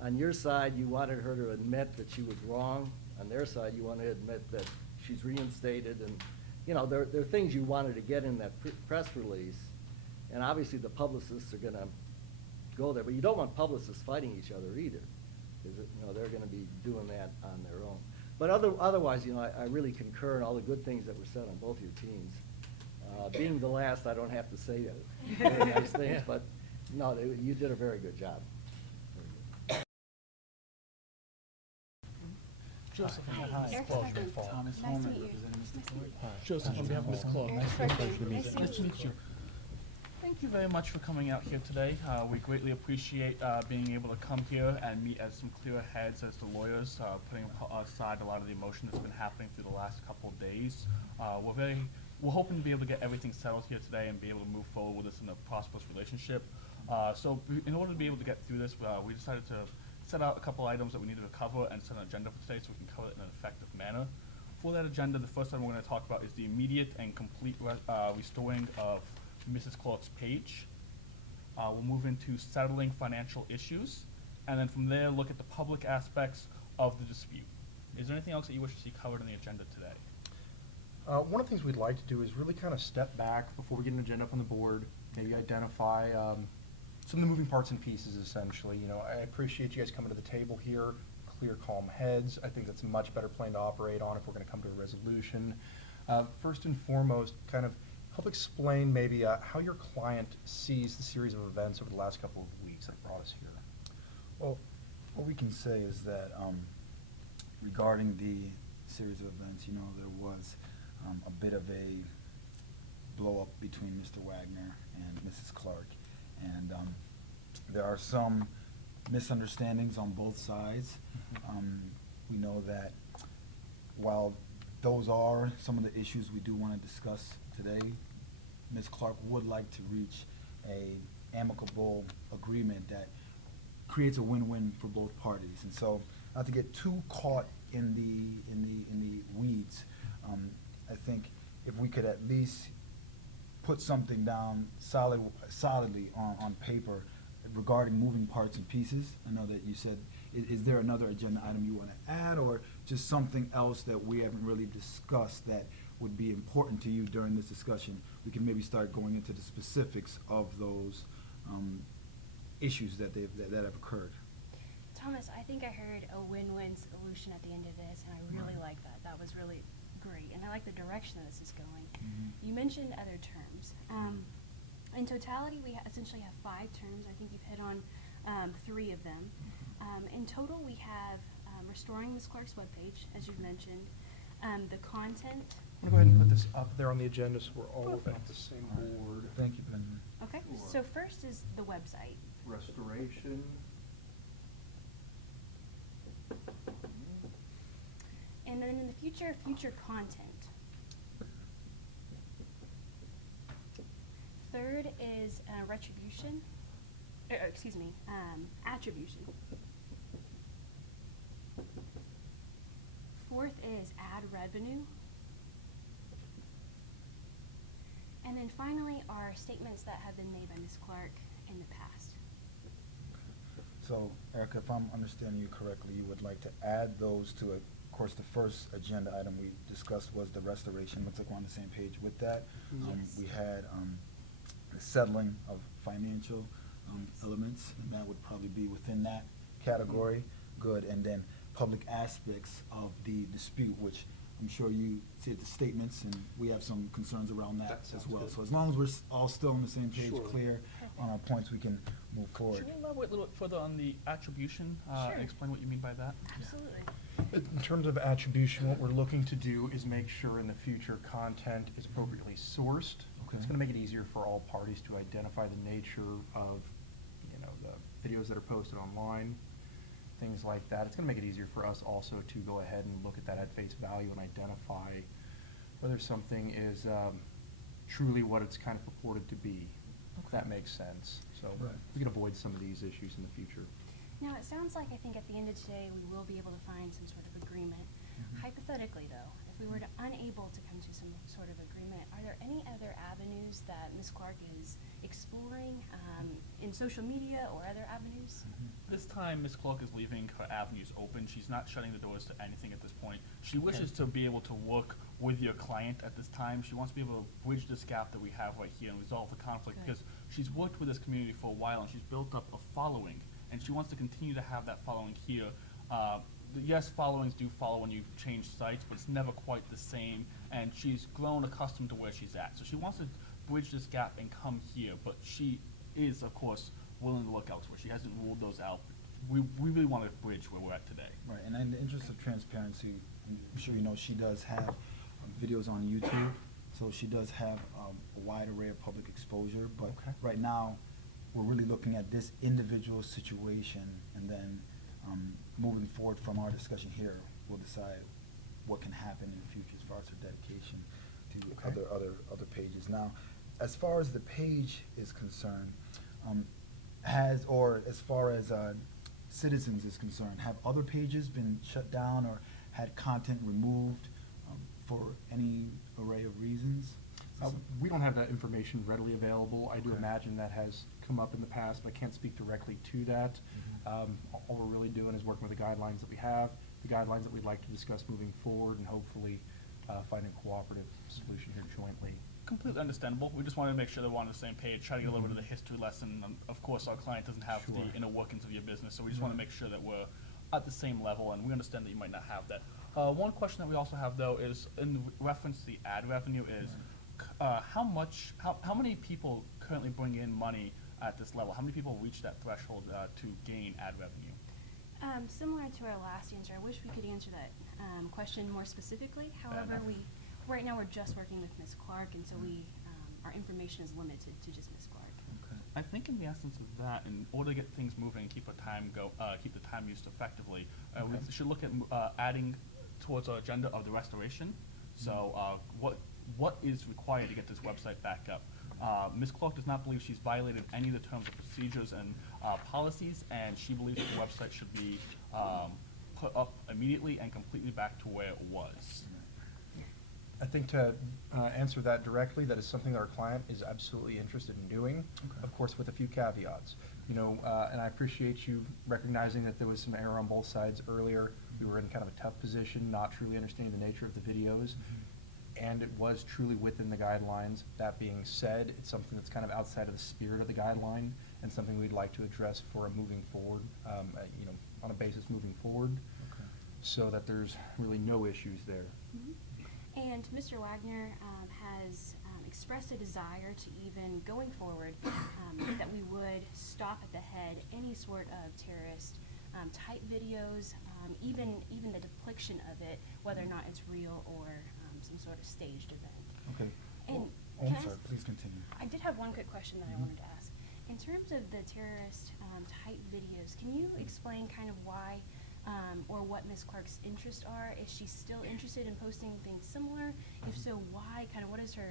on your side, you wanted her to admit that she was wrong. On their side, you wanted to admit that she's reinstated. And, there are things you wanted to get in that press release. And obviously, the publicists are going to go there. But you don't want publicists fighting each other either. Because, they're going to be doing that on their own. But otherwise, I really concur in all the good things that were said on both your teams. Being the last, I don't have to say very nice things, but no, you did a very good job. Joseph, Eric Clark, Steckman. Thomas Nice to Holman, meet you. representing Mr. Clark. Joseph, on behalf of Ms. Clark. Eric Steckman. Nice to meet you. Thank you very much for coming out here today. We greatly appreciate being able to come here and meet as some clearer heads as the lawyers, putting aside a lot of the emotion that's been happening through the last couple of days. We're hoping to be able to get everything settled here today and be able to move forward with this in a prosperous relationship. So in order to be able to get through this, we decided to set out a couple items that we needed to cover and set an agenda for today so we can cover it in an effective manner. For that agenda, the first item we're going to talk about is the immediate and complete restoring of Mrs. Clark's page. We'll move into settling financial issues, and then from there look at the public aspects of the dispute. Is there anything else that you wish to see covered in the agenda today? One of the things we'd like to do is really kind of step back before we get an agenda up on the board, maybe identify some of the moving parts and pieces, essentially. I appreciate you guys coming to the table here, clear, calm heads. I think that's a much better plane to operate on if we're going to come to a resolution. First and foremost, kind of help explain maybe how your client sees the series of events over the last couple of weeks that brought us here. Well, what we can say is that regarding the series of events, there was a bit of a blow-up between Mr. Wagner and Mrs. Clark. And there are some misunderstandings on both sides. We know that while those are some of the issues we do want to discuss today, Ms. Clark would like to reach a amicable agreement that creates a win-win for both parties. And so, not to get too caught in the weeds, I think if we could at least put something down solidly on paper regarding moving parts and pieces. I know that you said, is there another agenda item you want to add, or just something else that we haven't really discussed that would be important to you during this discussion? We can maybe start going into the specifics of those issues that have occurred. Thomas, I think I heard a win-win solution at the end of this, and I really like that. That was really great, and I like the direction that this is going. Mhm. You mentioned other terms. In totality, we essentially have 5 terms. I think you've hit on 3 of them. In total, we have restoring Ms. Clark's webpage, as you've mentioned, the content. I'm gonna go ahead and put this up there on the agenda so we're all looking at the same All right. board. Thank you, Benjamin. Okay, Sure. so first is the website. Restoration. And then in the future content. Third is retribution, attribution. Fourth is ad revenue. And then finally are statements that have been made by Ms. Clark in the past. So, Erica, if I'm understanding you correctly, you would like to add those to, of course, the first agenda item we discussed was the restoration. Looks like we're on the same page with that. Yes. We had the settling of financial elements, and that would probably be within that category. Good. And then public aspects of the dispute, which I'm sure you see the statements, and we have some concerns around that That as sounds well. good. So as long as we're all still on the same page, Sure. clear on our points, we can move forward. Should we elaborate a little bit further on the attribution, Sure. and explain what you mean by that? Absolutely. In terms of attribution, what we're looking to do is make sure in the future content is appropriately sourced. Okay. It's gonna make it easier for all parties to identify the nature of, the videos that are posted online, things like that. It's gonna make it easier for us also to go ahead and look at that at face value and identify whether something is truly what it's kind of purported to be, if that makes sense. So Right. we can avoid some of these issues in the future. Now, it sounds like I think at the end of today, we will be able to find some sort of agreement. Mhm. Hypothetically, though, if we were unable to come to some sort of agreement, are there any other avenues that Ms. Clark is exploring in social media or other avenues? This time, Ms. Clark is leaving her avenues open. She's not shutting the doors to anything at this point. She wishes to be able to work with your client at this time. She wants to be able to bridge this gap that we have right here and resolve the conflict, Good. because she's worked with this community for a while and she's built up a following, and she wants to continue to have that following here. Yes, followings do follow when you change sites, but it's never quite the same, and she's grown accustomed to where she's at. So she wants to bridge this gap and come here, but she is, of course, willing to look elsewhere. She hasn't ruled those out. We really want to bridge where we're at today. Right, and in the interest of transparency, I'm sure you know she does have videos on YouTube, so she does have a wide array of public exposure, but Okay. right now, we're really looking at this individual situation, and then moving forward from our discussion here, we'll decide what can happen in the future as far as her dedication to Okay. other pages. Now, as far as the page is concerned, as far as citizens is concerned, have other pages been shut down or had content removed for any array of reasons? We don't have that information readily available. I do Okay. imagine that has come up in the past, but I can't speak directly to that. All we're really doing is working with the guidelines that we have, the guidelines that we'd like to discuss moving forward, and hopefully find a cooperative solution here jointly. Completely understandable. We just wanted to make sure that we're on the same page, try to get a little bit of the history lesson. Of course, our client doesn't have Sure. the inner workings of your business, so we just want to make sure that we're at the same level, and we understand that you might not have that. One question that we also have, though, is in reference to the ad revenue is, how many people currently bring in money at this level? How many people reach that threshold to gain ad revenue? Similar to our last answer, I wish we could answer that question more specifically. However, enough. right now we're just working with Ms. Clark, and so our information is limited to just Ms. Clark. Okay. I think in the essence of that, in order to get things moving and keep the time used effectively, we should look at adding towards our agenda of the restoration. So what is required to get this website back up? Ms. Clark does not believe she's violated any of the terms and procedures and policies, and she believes that the website should be put up immediately and completely back to where it was. I think to answer that directly, that is something that our client is absolutely interested in doing, Okay. of course, with a few caveats. And I appreciate you recognizing that there was some error on both sides earlier. We were in kind of a tough position, not truly understanding the nature of the videos, and it was truly within the guidelines. That being said, it's something that's kind of outside of the spirit of the guideline, and something we'd like to address for a moving forward, on a basis moving forward, Okay. so that there's really no issues there. And Mr. Wagner has expressed a desire to even going forward that we would stop at the head any sort of terrorist type videos, even the depiction of it, whether or not it's real or some sort of staged event. Okay. And Oh, can I'm I sorry, ask- please continue. I did have one quick question that I wanted to ask. In terms of the terrorist type videos, can you explain kind of why or what Ms. Clark's interests are? Is she still interested in posting things similar? If so, why? Kind of what is her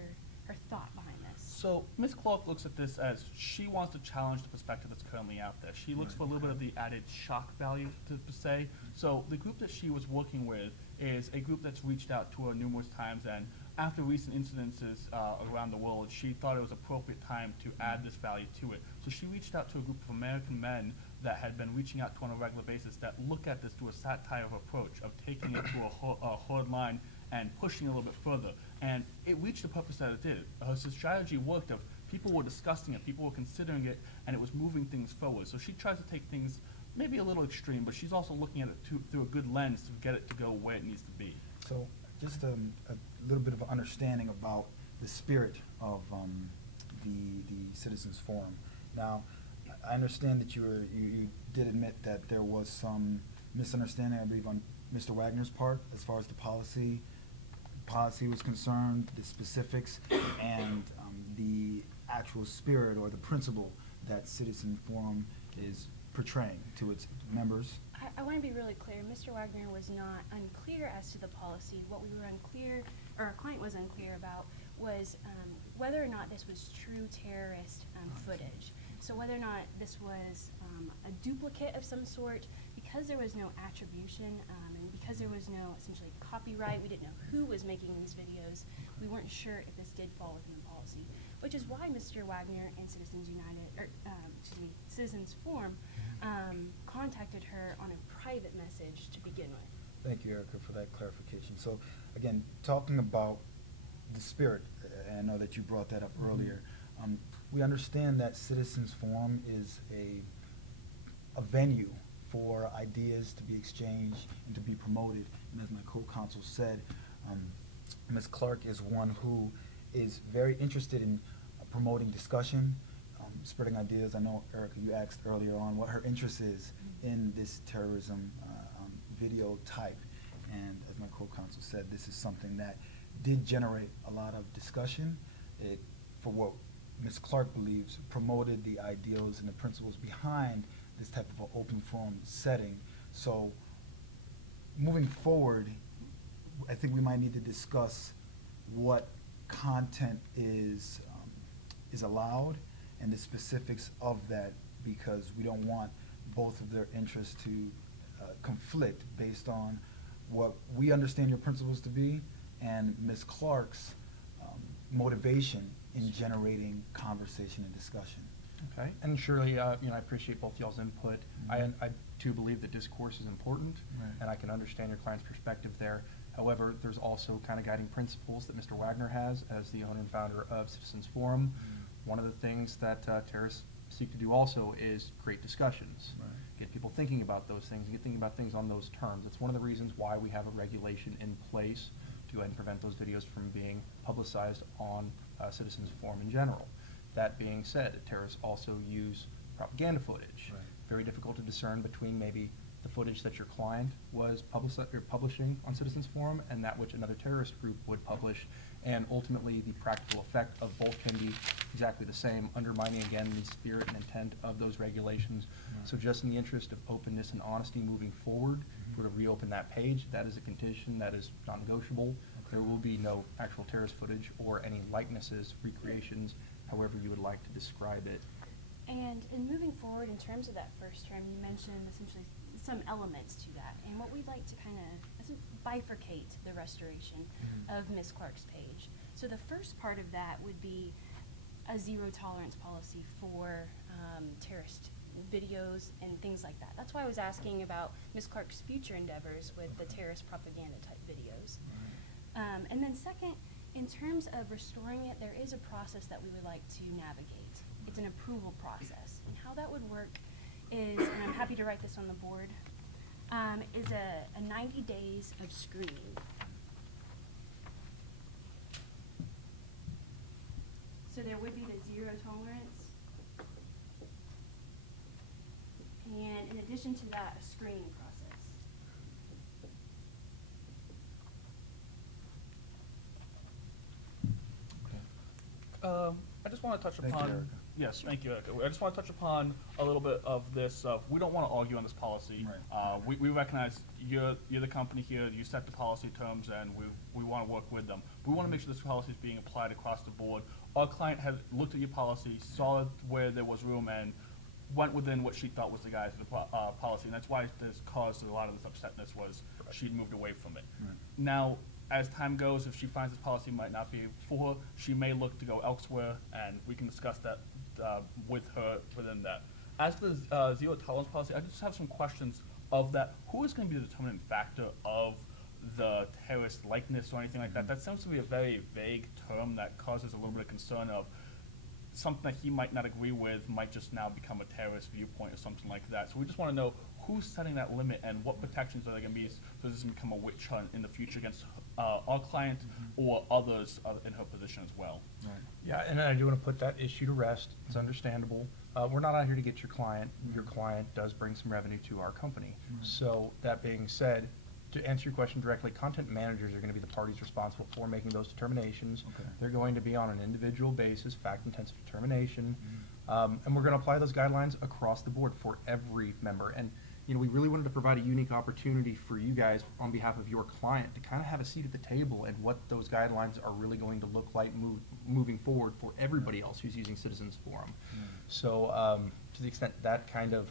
thought behind this? So Ms. Clark looks at this as she wants to challenge the perspective that's currently out there. She looks for a little bit of the added shock value, to say. So the group that she was working with is a group that's reached out to her numerous times, and after recent incidences around the world, she thought it was appropriate time to add this value to it. So she reached out to a group of American men that had been reaching out to on a regular basis that look at this through a satire approach of taking it to a hard line and pushing it a little bit further. And it reached the purpose that it did. Her strategy worked of people were discussing it, people were considering it, and it was moving things forward. So she tries to take things maybe a little extreme, but she's also looking at it through a good lens to get it to go where it needs to be. So just a little bit of an understanding about the spirit of the Citizens Forum. Now, I understand that you did admit that there was some misunderstanding, I believe, on Mr. Wagner's part as far as the policy was concerned, the specifics, and the actual spirit or the principle that Citizen Forum is portraying to its members. I want to be really clear. Mr. Wagner was not unclear as to the policy. What we were unclear, or our client was unclear about, was whether or not this was true terrorist footage. So whether or not this was a duplicate of some sort, because there was no attribution and because there was no essentially copyright, we didn't know who was making these videos. We weren't sure if this did fall within the policy, which is why Mr. Wagner and Citizens United, or Citizens Forum, contacted her on a private message to begin with. Thank you, Erica, for that clarification. So, again, talking about the spirit, and I know that you brought that up earlier, we understand that Citizens Forum is a venue for ideas to be exchanged and to be promoted. And as my co-counsel said, Ms. Clark is one who is very interested in promoting discussion, spreading ideas. I know, Erica, you asked earlier on what her interest is in this terrorism video type. And as my co-counsel said, this is something that did generate a lot of discussion. It, for what Ms. Clark believes, promoted the ideals and the principles behind this type of an open forum setting. So moving forward, I think we might need to discuss what content is allowed and the specifics of that, because we don't want both of their interests to conflict based on what we understand your principles to be and Ms. Clark's motivation in generating conversation and discussion. Okay, and surely, I appreciate both y'all's input. I too believe that discourse is important, Right. and I can understand your client's perspective there. However, there's also kind of guiding principles that Mr. Wagner has as the owner and founder of Citizens Forum. One of the things that terrorists seek to do also is create discussions, Right. get people thinking about those things, get thinking about things on those terms. It's one of the reasons why we have a regulation in place to go ahead and prevent those videos from being publicized on Citizens Forum in general. That being said, terrorists also use propaganda footage. Right. Very difficult to discern between maybe the footage that your client was publishing on Citizens Forum and that which another terrorist group would publish, and ultimately the practical effect of both can be exactly the same, undermining again the spirit and intent of those regulations. Right. So just in the interest of openness and honesty moving forward, if we're to reopen that page, that is a condition that is non-negotiable. There will be no actual terrorist footage or any likenesses, recreations, however you would like to describe it. And in moving forward, in terms of that first term, you mentioned essentially some elements to that. And what we'd like to kind of bifurcate the restoration of Ms. Clark's page. So the first part of that would be a zero tolerance policy for terrorist videos and things like that. That's why I was asking about Ms. Clark's future endeavors with the terrorist propaganda type videos. And then second, in terms of restoring it, there is a process that we would like to navigate. It's an approval process. And how that would work is, and I'm happy to write this on the board, is a 90 days of screening. So there would be the zero tolerance. And in addition to that, a screening process. I just want to touch Thank you, upon. Erica. Yes, thank you, Erica. I just want to touch upon a little bit of this. We don't want to argue on this policy. Right. We recognize you're the company here. You set the policy terms, and we want to work with them. We want to make sure this policy is being applied across the board. Our client had looked at your policy, saw where there was room, and went within what she thought was the guise of the policy, and that's why this caused a lot of this upsetness. Was she'd moved away from it. Right. Now, as time goes, if she finds this policy might not be for her, she may look to go elsewhere, and we can discuss that with her within that. As for the zero tolerance policy, I just have some questions of that. Who is going to be the determining factor of the terrorist likeness or anything like that? That seems to be a very vague term that causes a little bit of concern of something that he might not agree with might just now become a terrorist viewpoint or something like that. So we just want to know who's setting that limit and what protections are there going to be so this doesn't become a witch hunt in the future against our client or others in her position as well. Right. Yeah, and I do want to put that issue to rest. It's understandable. We're not out here to get your client. Your client does bring some revenue to our company. So that being said, to answer your question directly, content managers are going to be the parties responsible for making those determinations. Okay. They're going to be on an individual basis, fact-intensive determination, and we're going to apply those guidelines across the board for every member. And we really wanted to provide a unique opportunity for you guys on behalf of your client to kind of have a seat at the table and what those guidelines are really going to look like moving forward for everybody else who's using Citizens Forum. So to the extent that kind of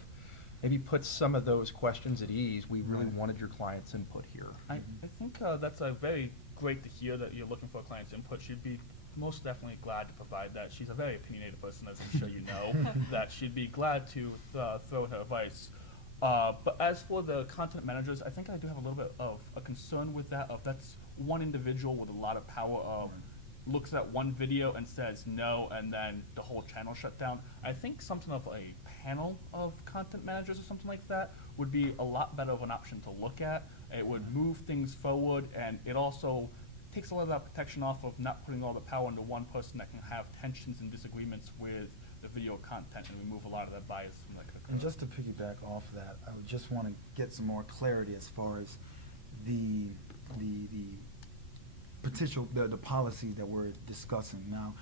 maybe puts some of those questions at ease, we really wanted your client's input here. I think that's a very great to hear that you're looking for a client's input. She'd be most definitely glad to provide that. She's a very opinionated person, as I'm sure you know, that she'd be glad to throw her advice. But as for the content managers, I think I do have a little bit of a concern with that. Of that's one individual with a lot of power of looks at one video and says no, and then the whole channel shut down. I think something of a panel of content managers or something like that would be a lot better of an option to look at. It would move things forward, and it also takes a lot of that protection off of not putting all the power into one person that can have tensions and disagreements with the video content and remove a lot of that bias from that. And just to piggyback off that, I would just want to get some more clarity as far as the potential, the policy that we're discussing. Now,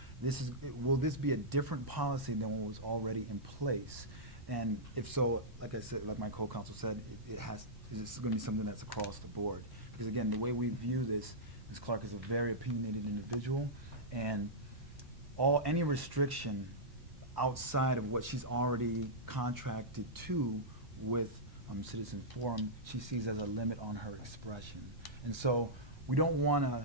will this be a different policy than what was already in place? And if so, like I said, like my co-counsel said, it's going to be something that's across the board. Because again, the way we view this, Ms. Clark is a very opinionated individual, and any restriction outside of what she's already contracted to with Citizen Forum, she sees as a limit on her expression. And so we don't want to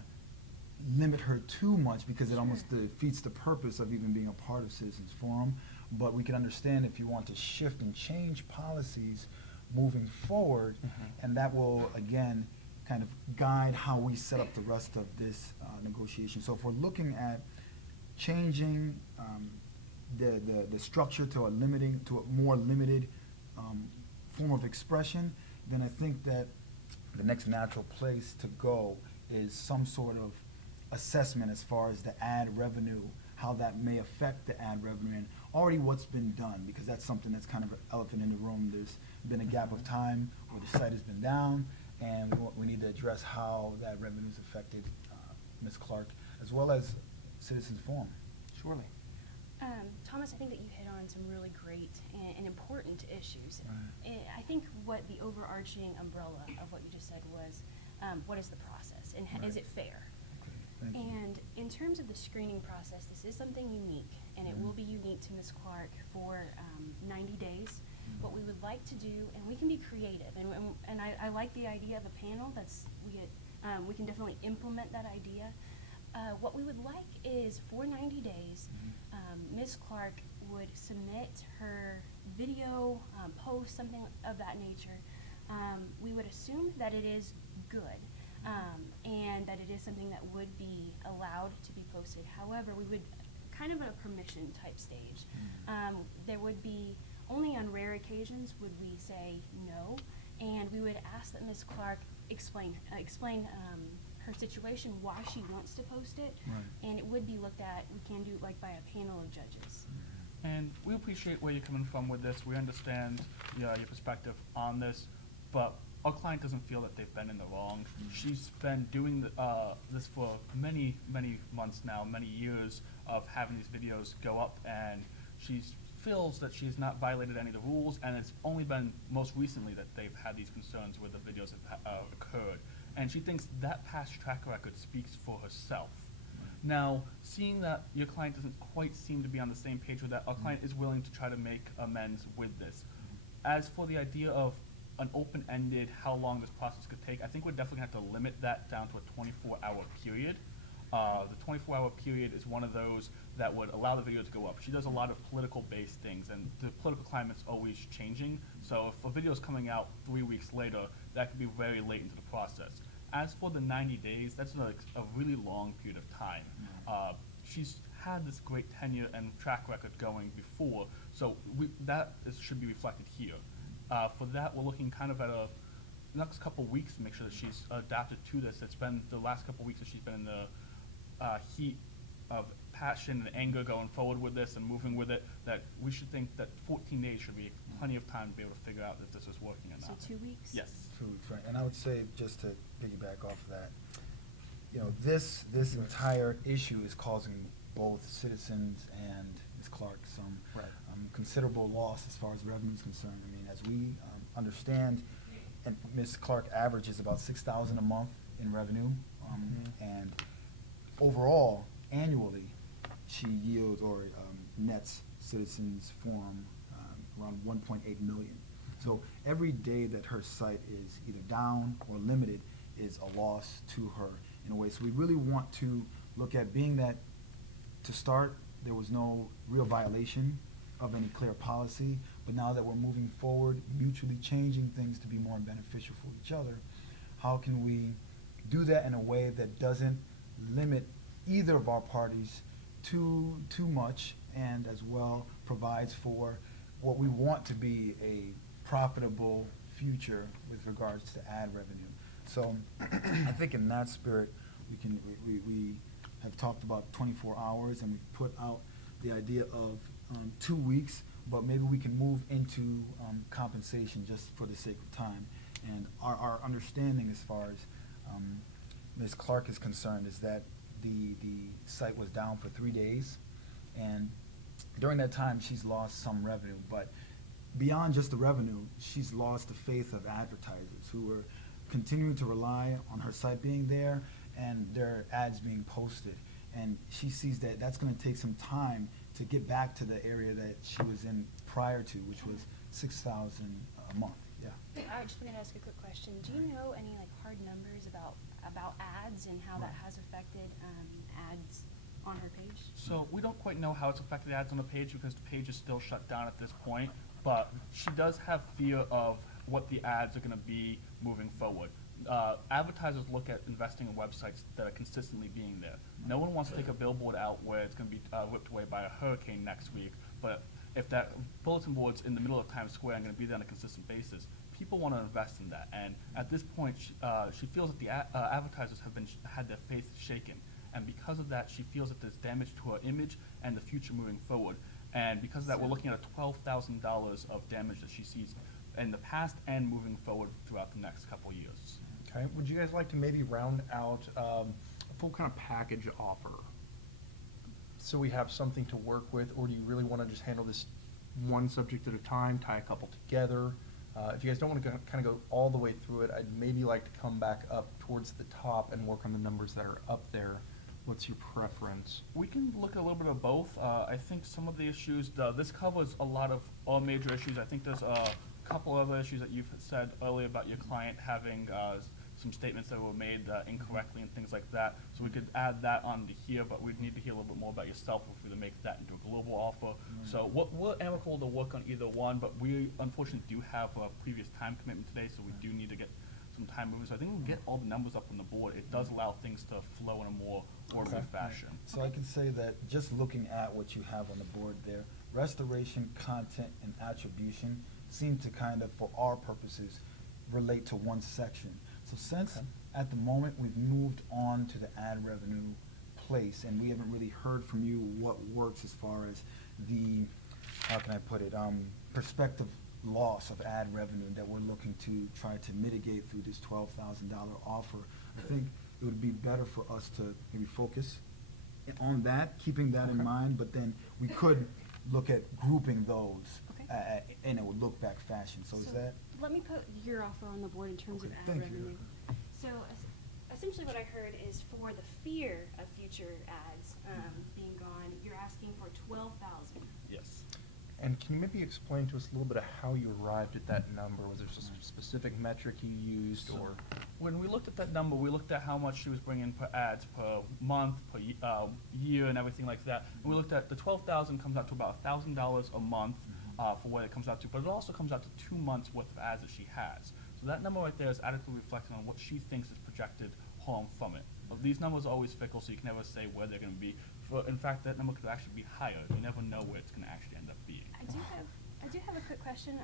limit her too much because it almost defeats the purpose of even being a part of Citizens Forum. But we can understand if you want to shift and change policies moving forward, and that will, again, kind of guide how we set up the rest of this negotiation. So if we're looking at changing the structure to a more limited form of expression, then I think that the next natural place to go is some sort of assessment as far as the ad revenue, how that may affect the ad revenue, and already what's been done, because that's something that's kind of an elephant in the room. There's been a gap of time where the site has been down, and we need to address how that revenue's affected Ms. Clark, as well as Citizens Forum. Surely. Thomas, I think that you hit on some really great and important issues. Right. I think what the overarching umbrella of what you just said was, what is the process, and is Right. it fair? Thank you. And in terms of the screening process, this is something unique, and it will be unique to Ms. Clark for 90 days. What we would like to do, and we can be creative, and I like the idea of a panel. We can definitely implement that idea. What we would like is for 90 days, Ms. Clark would submit her video, post, something of that nature. We would assume that it is good, and that it is something that would be allowed to be posted. However, we would kind of a permission type stage. There would be only on rare occasions would we say no, and we would ask that Ms. Clark explain her situation, why she wants to post it. Right. And it would be looked at, we can do it like by a panel of judges. And we appreciate where you're coming from with this. We understand your perspective on this, but our client doesn't feel that they've been in the wrong. She's been doing this for many, many months now, many years of having these videos go up, and she feels that she's not violated any of the rules, and it's only been most recently that they've had these concerns where the videos have occurred. And she thinks that past track record speaks for herself. Now, seeing that your client doesn't quite seem to be on the same page with that, our client is willing to try to make amends with this. As for the idea of an open-ended, how long this process could take, I think we're definitely going to have to limit that down to a 24-hour period. The 24-hour period is one of those that would allow the video to go up. She does a lot of political-based things, and the political climate's always changing. So if a video is coming out 3 weeks later, that could be very late into the process. As for the 90 days, that's a really long period of time. She's had this great tenure and track record going before, so should be reflected here. For that, we're looking kind of at a next couple weeks to make sure that she's adapted to this. It's been the last couple weeks that she's been in the heat of passion and anger going forward with this and moving with it, that we should think that 14 days should be plenty of time to be able to figure out if this is working or So not. 2 weeks? Yes. 2 weeks, right. And I would say, just to piggyback off of that, you know, this entire issue is causing both citizens and Ms. Clark some Right. considerable loss as far as revenue is concerned. I mean, as we understand, and Ms. Clark averages about $6,000 a month in revenue, and overall, annually, she yields or nets Citizens Forum around 1.8 million. So every day that her site is either down or limited is a loss to her in a way. So we really want to look at, being that to start, there was no real violation of any clear policy, but now that we're moving forward, mutually changing things to be more beneficial for each other, how can we do that in a way that doesn't limit either of our parties too much, and as well provides for what we want to be a profitable future with regards to ad revenue. So I think in that spirit, we have talked about 24 hours, and we've put out the idea of 2 weeks, but maybe we can move into compensation just for the sake of time. And our understanding as far as Ms. Clark is concerned is that the site was down for 3 days, and during that time she's lost some revenue, but beyond just the revenue, she's lost the faith of advertisers who were continuing to rely on her site being there and their ads being posted. And she sees that that's going to take some time to get back to the area that she was in prior to, which was $6,000 a month. Yeah. I just wanted to ask a quick question. Do you know any like hard numbers about ads and how that has affected ads on her page? So we don't quite know how it's affected ads on the page because the page is still shut down at this point, but she does have fear of what the ads are going to be moving forward. Advertisers look at investing in websites that are consistently being there. No one wants to take a billboard out where it's going to be ripped away by a hurricane next week, but if that bulletin board's in the middle of Times Square and going to be there on a consistent basis, people want to invest in that. And at this point, she feels that the advertisers have had their faith shaken. And because of that, she feels that there's damage to her image and the future moving forward. And because of that, we're looking at a $12,000 of damage that she sees in the past and moving forward throughout the next couple years. Okay, would you guys like to maybe round out a full kind of package offer? So we have something to work with, or do you really want to just handle this one subject at a time, tie a couple together? If you guys don't want to kind of go all the way through it, I'd maybe like to come back up towards the top and work on the numbers that are up there. What's your preference? We can look at a little bit of both. I think some of the issues, this covers a lot of all major issues. I think there's a couple other issues that you've said earlier about your client having some statements that were made incorrectly and things like that. So we could add that on to here, but we'd need to hear a little bit more about yourself if we were to make that into a global offer. So we're amicable to work on either one, but we unfortunately do have a previous time commitment today, so we do need to get some time moving. So I think we'll get all the numbers up on the board. It does allow things to flow in a more orderly fashion. So I can say that just looking at what you have on the board there, restoration, content, and attribution seem to kind of, for our purposes, relate to one section. So since at the moment, we've moved on to the ad revenue place, and we haven't really heard from you what works as far as the, how can I put it, prospective loss of ad revenue that we're looking to try to mitigate through this $12,000 offer. I think it would be better for us to maybe focus on that, keeping that in Okay. mind, but then we could look at grouping those Okay. in a look-back fashion. So is that? Let me put your offer on the board in terms of Okay, ad thank you. revenue. So essentially what I heard is for the fear of future ads being gone, you're asking for 12,000. Yes. And can you maybe explain to us a little bit of how you arrived at that number? Was there a specific metric you used, or? When we looked at that number, we looked at how much she was bringing per ads per month, per year, and everything like that. And we looked at the 12,000 comes out to about $1,000 a month for what it comes out to, but it also comes out to 2 months worth of ads that she has. So that number right there is adequately reflecting on what she thinks is projected harm from it. But these numbers are always fickle, so you can never say where they're going to be. In fact, that number could actually be higher. You never know where it's going to actually end up being. I do have a quick question.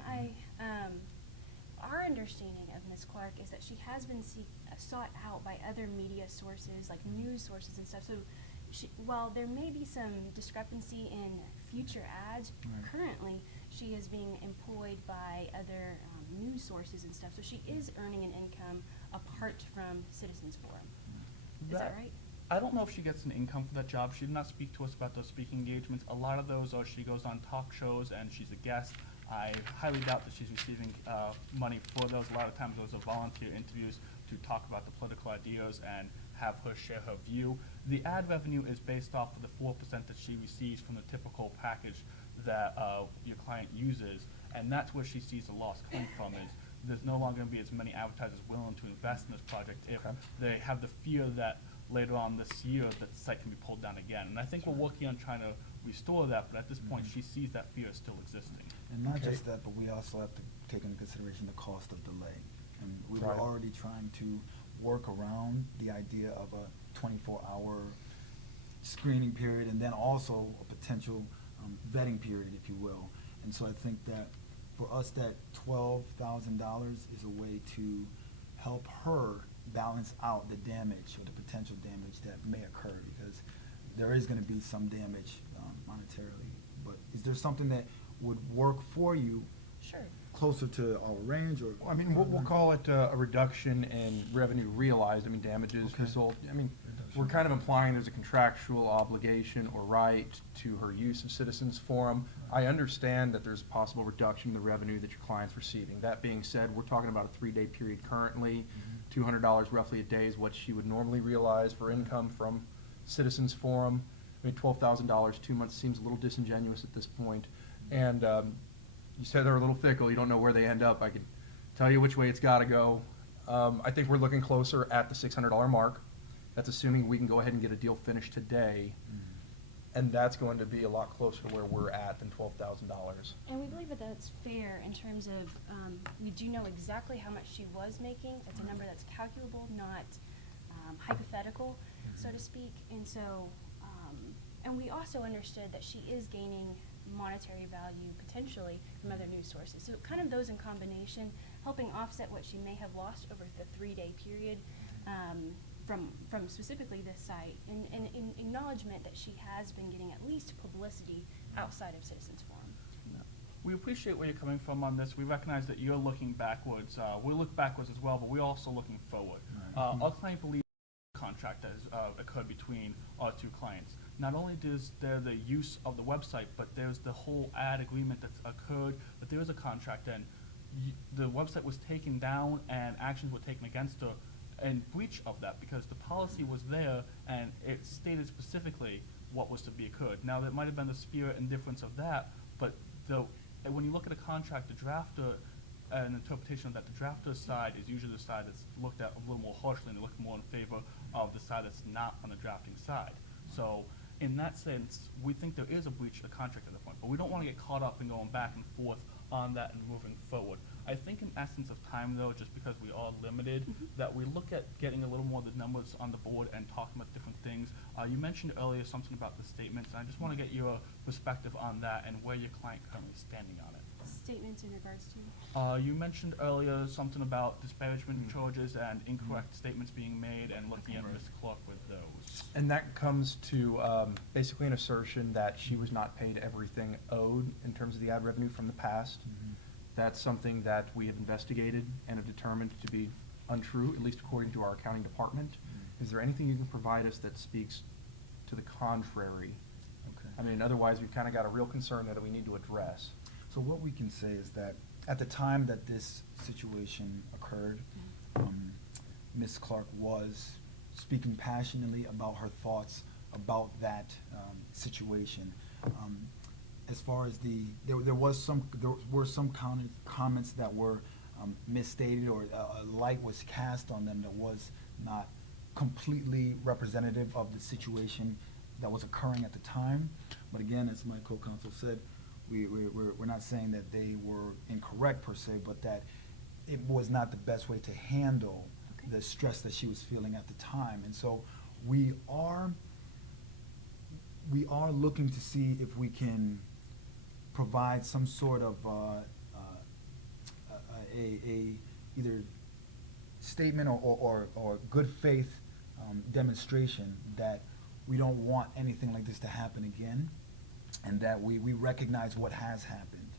Our understanding of Ms. Clark is that she has been sought out by other media sources, like news sources and stuff. So while there may be some discrepancy in future ads, Right. currently she is being employed by other news sources and stuff. So she is earning an income apart from Citizens Forum. Is that right? I don't know if she gets an income for that job. She did not speak to us about those speaking engagements. A lot of those are she goes on talk shows and she's a guest. I highly doubt that she's receiving money for those. A lot of times those are volunteer interviews to talk about the political ideas and have her share her view. The ad revenue is based off of the 4% that she receives from the typical package that your client uses, and that's where she sees the loss coming from. Is there's no longer going to be as many advertisers willing to invest in this project if they have the fear that later on this year that the site can be pulled down again. And I think we're working on trying to restore that, but at this point she sees that fear is still existing. And not Okay. just that, but we also have to take into consideration the cost of delay. And we were Right. already trying to work around the idea of a 24-hour screening period and then also a potential vetting period, if you will. And so I think that for us, that $12,000 is a way to help her balance out the damage or the potential damage that may occur, because there is going to be some damage monetarily. But is there something that would work for you Sure. closer to our range, or? Well, I mean, we'll call it a reduction in revenue realized. I mean, damages Okay. result, I mean, we're kind of implying there's a contractual obligation or right to her use of Citizens Forum. I understand that there's a possible reduction in the revenue that your client's receiving. That being said, we're talking about a 3-day period currently. $200 roughly a day is what she would normally realize for income from Citizens Forum. I mean, $12,000, 2 months seems a little disingenuous at this point. And you said they're a little fickle. You don't know where they end up. I could tell you which way it's got to go. I think we're looking closer at the $600 mark. That's assuming we can go ahead and get a deal finished today. And that's going to be a lot closer to where we're at than $12,000. And we believe that that's fair in terms of, we do know exactly how much she was making. It's a number that's calculable, not hypothetical, so to speak. And so, and we also understood that she is gaining monetary value potentially from other news sources. So kind of those in combination, helping offset what she may have lost over the 3-day period from specifically this site, and in acknowledgement that she has been getting at least publicity outside of Citizens Forum. We appreciate where you're coming from on this. We recognize that you're looking backwards. We look backwards as well, but we're also looking forward. Our client believes the contract that has occurred between our two clients. Not only is there the use of the website, but there's the whole ad agreement that's occurred, that there is a contract, and the website was taken down and actions were taken against her in breach of that, because the policy was there and it stated specifically what was to be occurred. Now, that might have been the spirit and difference of that, but when you look at a contract, the drafter, an interpretation of that, the drafter's side is usually the side that's looked at a little more harshly, and they look more in favor of the side that's not on the drafting side. So in that sense, we think there is a breach of the contract at the point, but we don't want to get caught up in going back and forth on that and moving forward. I think in essence of time, though, just because we are limited, that we look at getting a little more of the numbers on the board and talking about different things. You mentioned earlier something about the statements, and I just want to get your perspective on that and where your client currently is standing on it. statements in regards to? You mentioned earlier something about disparagement charges and incorrect statements being made and looking at Ms. Clark with those. And that comes to basically an assertion that she was not paid everything owed in terms of the ad revenue from the past. That's something that we have investigated and have determined to be untrue, at least according to our accounting department. Is there anything you can provide us that speaks to the contrary? Okay. I mean, otherwise, we've kind of got a real concern that we need to address. So what we can say is that at the time that this situation occurred, Ms. Clark was speaking passionately about her thoughts about that situation. As far as there were some comments that were misstated, or a light was cast on them that was not completely representative of the situation that was occurring at the time. But again, as my co-counsel said, we're not saying that they were incorrect per se, but that it was not the best way to handle the stress that she was feeling at the time. And so we are looking to see if we can provide some sort of either statement or good faith demonstration that we don't want anything like this to happen again, and that we recognize what has happened.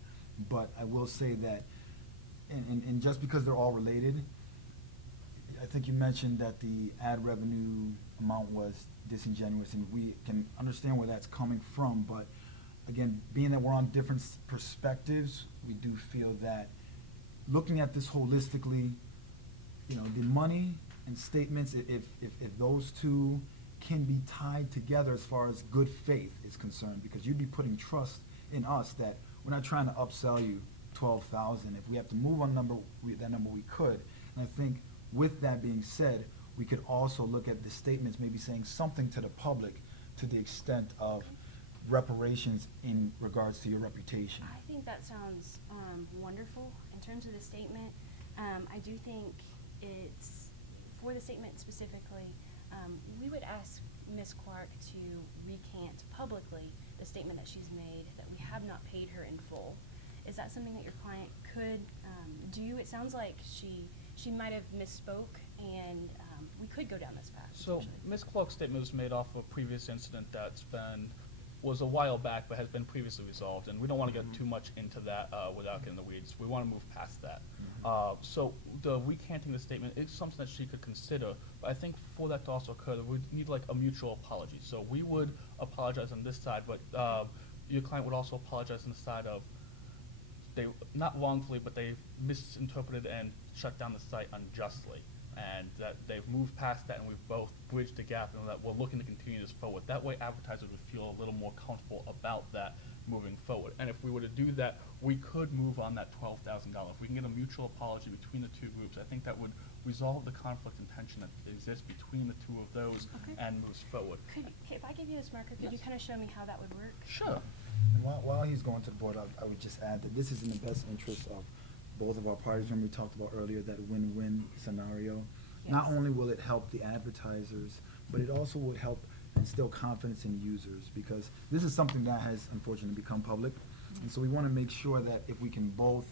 But I will say that, and just because they're all related, I think you mentioned that the ad revenue amount was disingenuous, and we can understand where that's coming from. But again, being that we're on different perspectives, we do feel that looking at this holistically, you know, the money and statements, if those two can be tied together as far as good faith is concerned, because you'd be putting trust in us that we're not trying to upsell you 12,000. If we have to move on that number we could. And I think with that being said, we could also look at the statements, maybe saying something to the public to the extent of reparations in regards to your reputation. I think that sounds wonderful. In terms of the statement, I do think it's, for the statement specifically, we would ask Ms. Clark to recant publicly the statement that she's made, that we have not paid her in full. Is that something that your client could do? It sounds like she might have misspoke, and we could go down this path. So Ms. Clark's statement was made off of a previous incident was a while back, but has been previously resolved, and we don't want to get too much into that without getting in the weeds. We want to move past that. So the recanting the statement is something that she could consider, but I think for that to also occur, we need like a mutual apology. So we would apologize on this side, but your client would also apologize on the side of they, not wrongfully, but they misinterpreted and shut down the site unjustly. And that they've moved past that, and we've both bridged the gap, and that we're looking to continue this forward. That way advertisers would feel a little more comfortable about that moving forward. And if we were to do that, we could move on that $12,000. If we can get a mutual apology between the two groups, I think that would resolve the conflict and tension that exists between the two of those and moves forward. If I give you this marker, could you kind of show me how that would work? Sure. And while he's going to the board, I would just add that this is in the best interest of both of our parties. When we talked about earlier, that win-win scenario. Yes. Not only will it help the advertisers, but it also would help instill confidence in users, because this is something that has unfortunately become public. And so we want to make sure that if we can both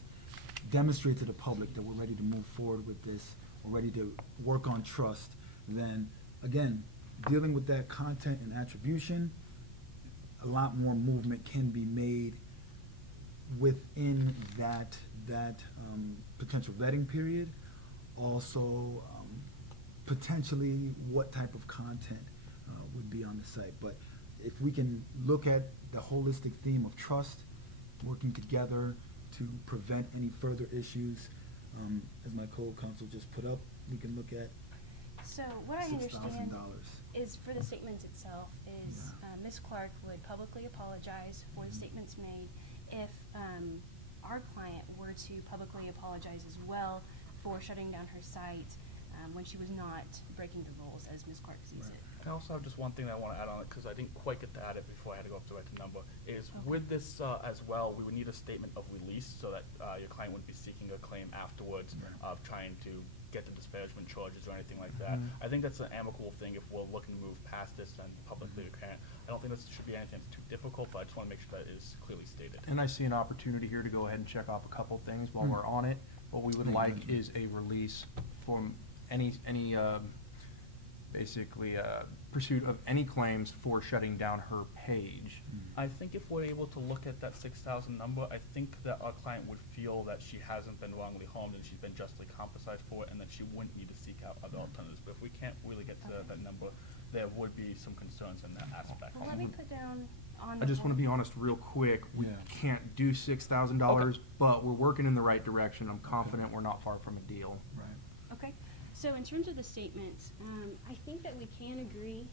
demonstrate to the public that we're ready to move forward with this, we're ready to work on trust, then again, dealing with that content and attribution, a lot more movement can be made within that potential vetting period. Also, potentially what type of content would be on the site. But if we can look at the holistic theme of trust, working together to prevent any further issues, as my co-counsel just put up, we can look at So what I understand $6,000. is, for the statements itself, is Ms. Clark would publicly apologize for the statements made. If our client were to publicly apologize as well for shutting down her site when she was not breaking the rules, as Ms. Clark sees it. I also have just one thing that I want to add on it, because I didn't quite get to add it before I had to go up to write the number, is with this as well, we would need a statement of release so that your client wouldn't be seeking a claim afterwards of trying to get the disparagement charges or anything like that. I think that's an amicable thing if we're looking to move past this and publicly declare it. I don't think this should be anything that's too difficult, but I just want to make sure that is clearly stated. And I see an opportunity here to go ahead and check off a couple things while we're on it. What we would like is a release from any basically pursuit of any claims for shutting down her page. I think if we're able to look at that 6,000 number, I think that our client would feel that she hasn't been wrongly harmed and she's been justly compensated for it, and that she wouldn't need to seek out other alternatives. But if we can't really get to that number, there would be some concerns in that aspect. Well, let me put down on I just want to be whole- honest real quick, we Yeah. can't do $6,000, but we're working in the right direction. I'm confident we're not far from a deal. Right. Okay, so in terms of the statements, I think that we can agree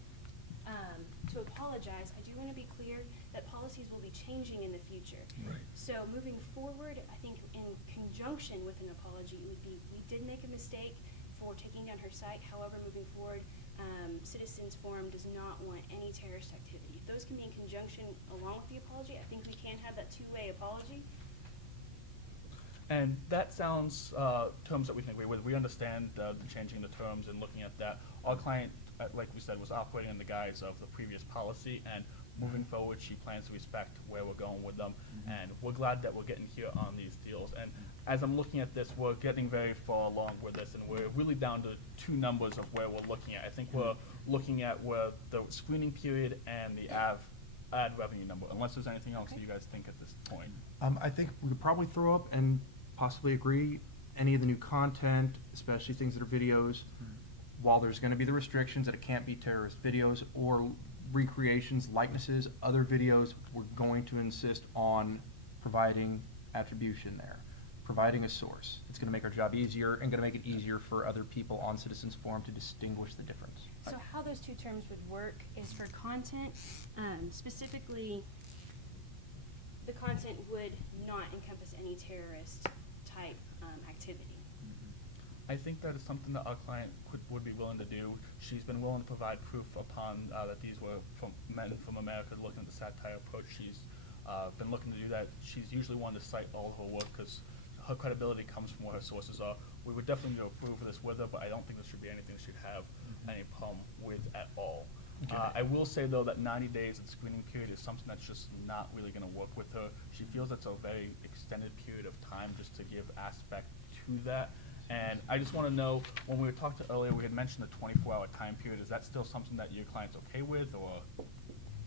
to apologize. I do want to be clear that policies will be changing in the future. Right. So moving forward, I think in conjunction with an apology, it would be, we did make a mistake for taking down her site. However, moving forward, Citizens Forum does not want any terrorist activity. If those can be in conjunction along with the apology, I think we can have that two-way apology. And that sounds terms that we can agree with. We understand the changing the terms and looking at that. Our client, like we said, was operating in the guise of the previous policy, and moving forward, she plans to respect where we're going with them. And we're glad that we're getting here on these deals. And as I'm looking at this, we're getting very far along with this, and we're really down to two numbers of where we're looking at. I think we're looking at where the screening period and the ad revenue number, unless there's anything else that you guys think at this point. I think we could probably throw up and possibly agree any of the new content, especially things that are videos, while there's going to be the restrictions that it can't be terrorist videos or recreations, likenesses, other videos, we're going to insist on providing attribution there, providing a source. It's going to make our job easier and going to make it easier for other people on Citizens Forum to distinguish the difference. So how those two terms would work is for content, specifically, the content would not encompass any terrorist type activity. I think that is something that our client would be willing to do. She's been willing to provide proof upon that these were from men from America looking at the satire approach. She's been looking to do that. She's usually one to cite all of her work because her credibility comes from where her sources are. We would definitely go approve of this with her, but I don't think this should be anything she should have any problem with at all. I will say, though, that 90 days of the screening period is something that's just not really going to work with her. She feels that's a very extended period of time just to give aspect to that. And I just want to know, when we were talking earlier, we had mentioned the 24-hour time period. Is that still something that your client's okay with, or?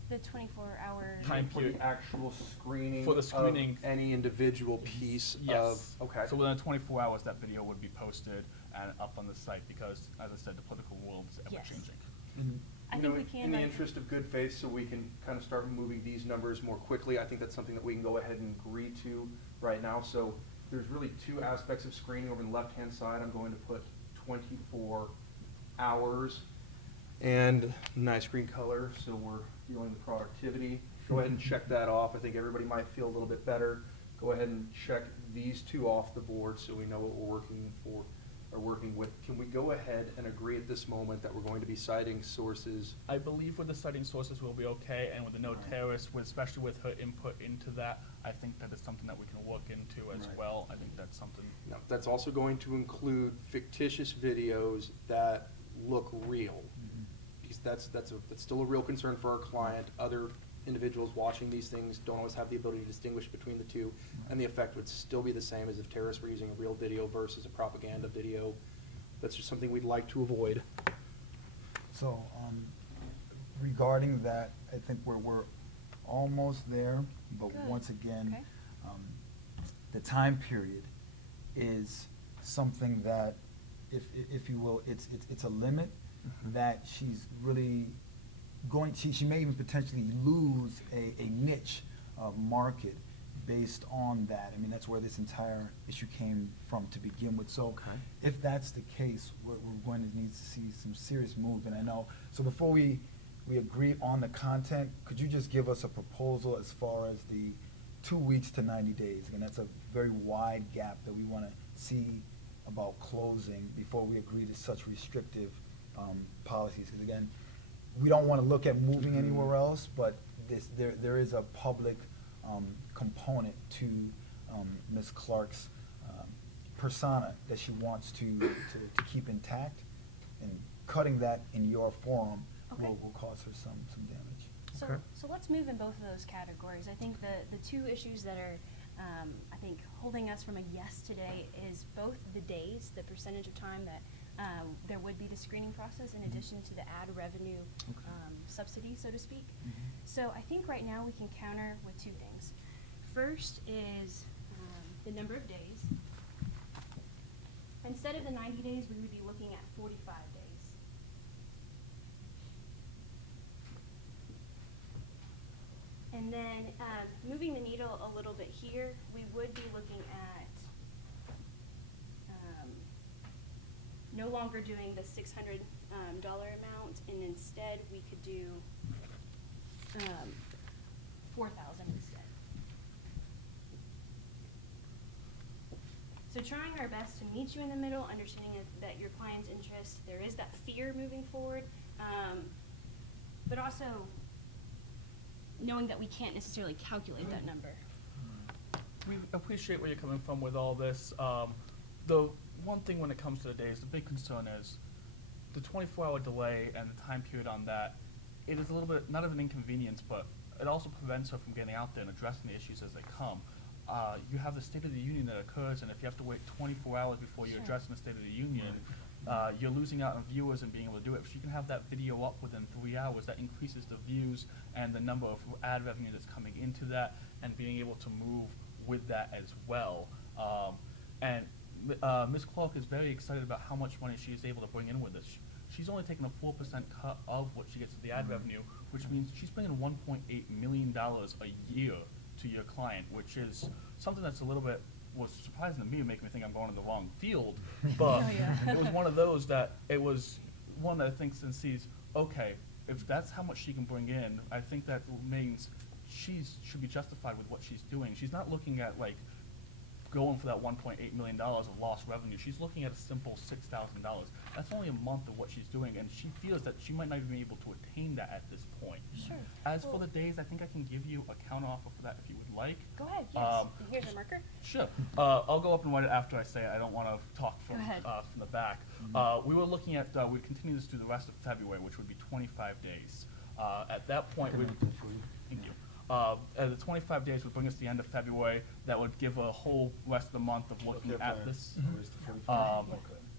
The 24-hour. Time For period. the actual screening For the screening. of any individual piece Yes. of, okay. So within 24 hours, that video would be posted and up on the site because, as I said, the political world is Yes. ever-changing. I You think know, we can, in the like- interest of good faith, so we can kind of start moving these numbers more quickly, I think that's something that we can go ahead and agree to right now. So there's really two aspects of screening. Over on the left-hand side, I'm going to put 24 hours and nice green color, so we're feeling the productivity. Go ahead and check that off. I think everybody might feel a little bit better. Go ahead and check these two off the board so we know what we're working for, or working with. Can we go ahead and agree at this moment that we're going to be citing sources? I believe with the citing sources we'll be okay, and with the no terrorists, especially with her input into that, I think that is something that we can look into as Right. well. I think that's something. No, that's also going to include fictitious videos that look real. Because that's still a real concern for our client. Other individuals watching these things don't always have the ability to distinguish between the two, and the effect would still be the same as if terrorists were using a real video versus a propaganda video. That's just something we'd like to avoid. So, regarding that, I think we're almost there, but Good. once again, Okay. the time period is something that, if you will, it's a limit that she's really going, she may even potentially lose a niche market based on that. I mean, that's where this entire issue came from to begin with. So if that's the case, we're going to need to see some serious movement, I know. So before we agree on the content, could you just give us a proposal as far as the 2 weeks to 90 days? Again, that's a very wide gap that we want to see about closing before we agree to such restrictive policies. Because again, we don't want to look at moving anywhere else, but there is a public component to Ms. Clark's persona that she wants to keep intact, and cutting that in your forum Okay. will cause her some damage. So, Okay. so let's move in both of those categories. I think the two issues that are, I think, holding us from a yes today is both the days, the percentage of time that there would be the screening process in addition to the ad revenue subsidy, so to speak. So I think right now we can counter with two things. First is the number of days. Instead of the 90 days, we would be looking at 45 days. And then moving the needle a little bit here, we would be looking at no longer doing the $600 amount, and instead we could do $4,000 instead. So trying our best to meet you in the middle, understanding that your client's interest, there is that fear moving forward, but also knowing that we can't necessarily calculate that number. We appreciate where you're coming from with all this. The one thing when it comes to the days, the big concern is the 24-hour delay and the time period on that. It is a little bit, not of an inconvenience, but it also prevents her from getting out there and addressing the issues as they come. You have the State of the Union that occurs, and if you have to wait 24 hours before you're Sure. addressing the State of the Union, you're losing out on viewers and being able to do it. If you can have that video up within 3 hours, that increases the views and the number of ad revenue that's coming into that, and being able to move with that as well. Ms. Clark is very excited about how much money she is able to bring in with this. She's only taking a 4% cut of what she gets of the ad revenue, which means she's bringing $1.8 million a year to your client, which is something that's a little bit was surprising to me and making me think I'm going in the wrong field. But it was one of those that it was one that thinks and sees, okay, if that's how much she can bring in, I think that means should be justified with what she's doing. She's not looking at like going for that $1.8 million of lost revenue. She's looking at a simple $6,000. That's only a month of what she's doing, and she feels that she might not even be able to attain that at this point. Sure. As for the days, I think I can give you a counteroffer for that if you would like. Go ahead, yes. Here's a marker. Sure. I'll go up and write it after I say it. I don't want to talk from Go ahead. from the back. We were looking at, we'd continue this through the rest of February, which would be 25 days. At that point, we'd, thank you. At the 25 days would bring us to the end of February. That would give a whole rest of the month of looking at this.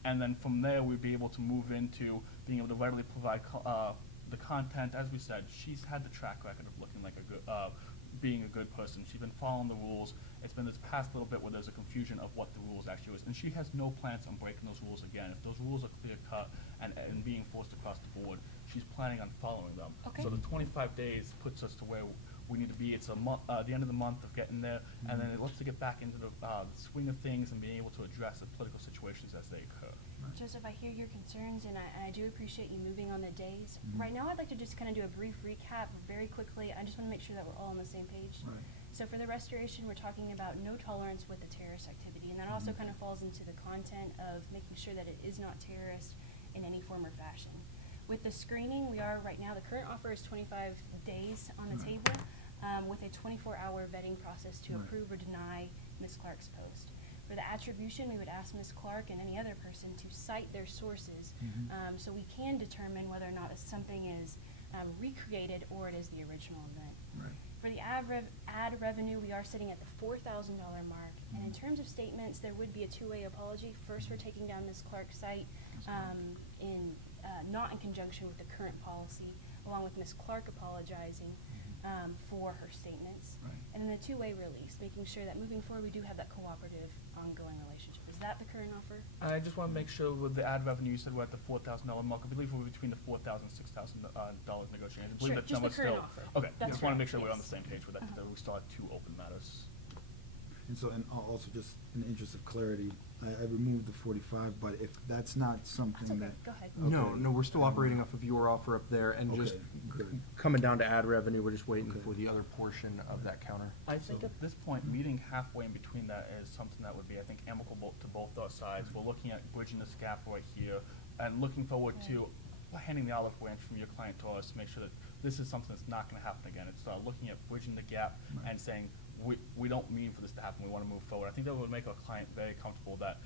And then from there, we'd be able to move into being able to readily provide the content. As we said, she's had the track record of looking like a good, being a good person. She's been following the rules. It's been this past little bit where there's a confusion of what the rules actually is, and she has no plans on breaking those rules again. If those rules are clear cut and being forced across the board, she's planning on following them. Okay. So the 25 days puts us to where we need to be. It's a month, the end of the month of getting there, and then it lets us get back into the swing of things and being able to address the political situations as they occur. Joseph, I hear your concerns, and I do appreciate you moving on the days. Right now, I'd like to just kind of do a brief recap very quickly. I just want to make sure that we're all on the same page. Right. So for the restoration, we're talking about no tolerance with the terrorist activity, and that also kind of falls into the content of making sure that it is not terrorist in any form or fashion. With the screening, we are right now, the current offer is 25 days on the table with a 24-hour vetting process to approve or deny Ms. Clark's post. For the attribution, we would ask Ms. Clark and any other person to cite their sources so we can determine whether or not something is recreated or it is the original event. Right. For the ad revenue, we are sitting at the $4,000 mark. And in terms of statements, there would be a two-way apology. First, for taking down Ms. Clark's site not in conjunction with the current policy, along with Ms. Clark apologizing for her statements. Right. And then the two-way release, making sure that moving forward we do have that cooperative, ongoing relationship. Is that the current offer? I just want to make sure with the ad revenue, you said we're at the $4,000 mark. I believe we're between the $4,000 and $6,000 negotiation. I believe Sure, that just the number's current still offer. okay. That's Just want to make correct, sure we're on the yes. same page with that. That we still have two open matters. And so, and also just in the interest of clarity, I removed the 45, but if that's not something That's okay. that. Go ahead. No, we're still operating off of your offer up there, and just Okay, good. coming down to ad revenue, we're just waiting Okay. for the other portion of that counter. I think at this point, meeting halfway in between that is something that would be, I think, amicable to both our sides. We're looking at bridging this gap right here and looking forward to handing the olive branch from your client to us to make sure that this is something that's not going to happen again. It's looking at bridging the gap and saying we don't mean for this to happen. We want to move forward. I think that would make our client very comfortable that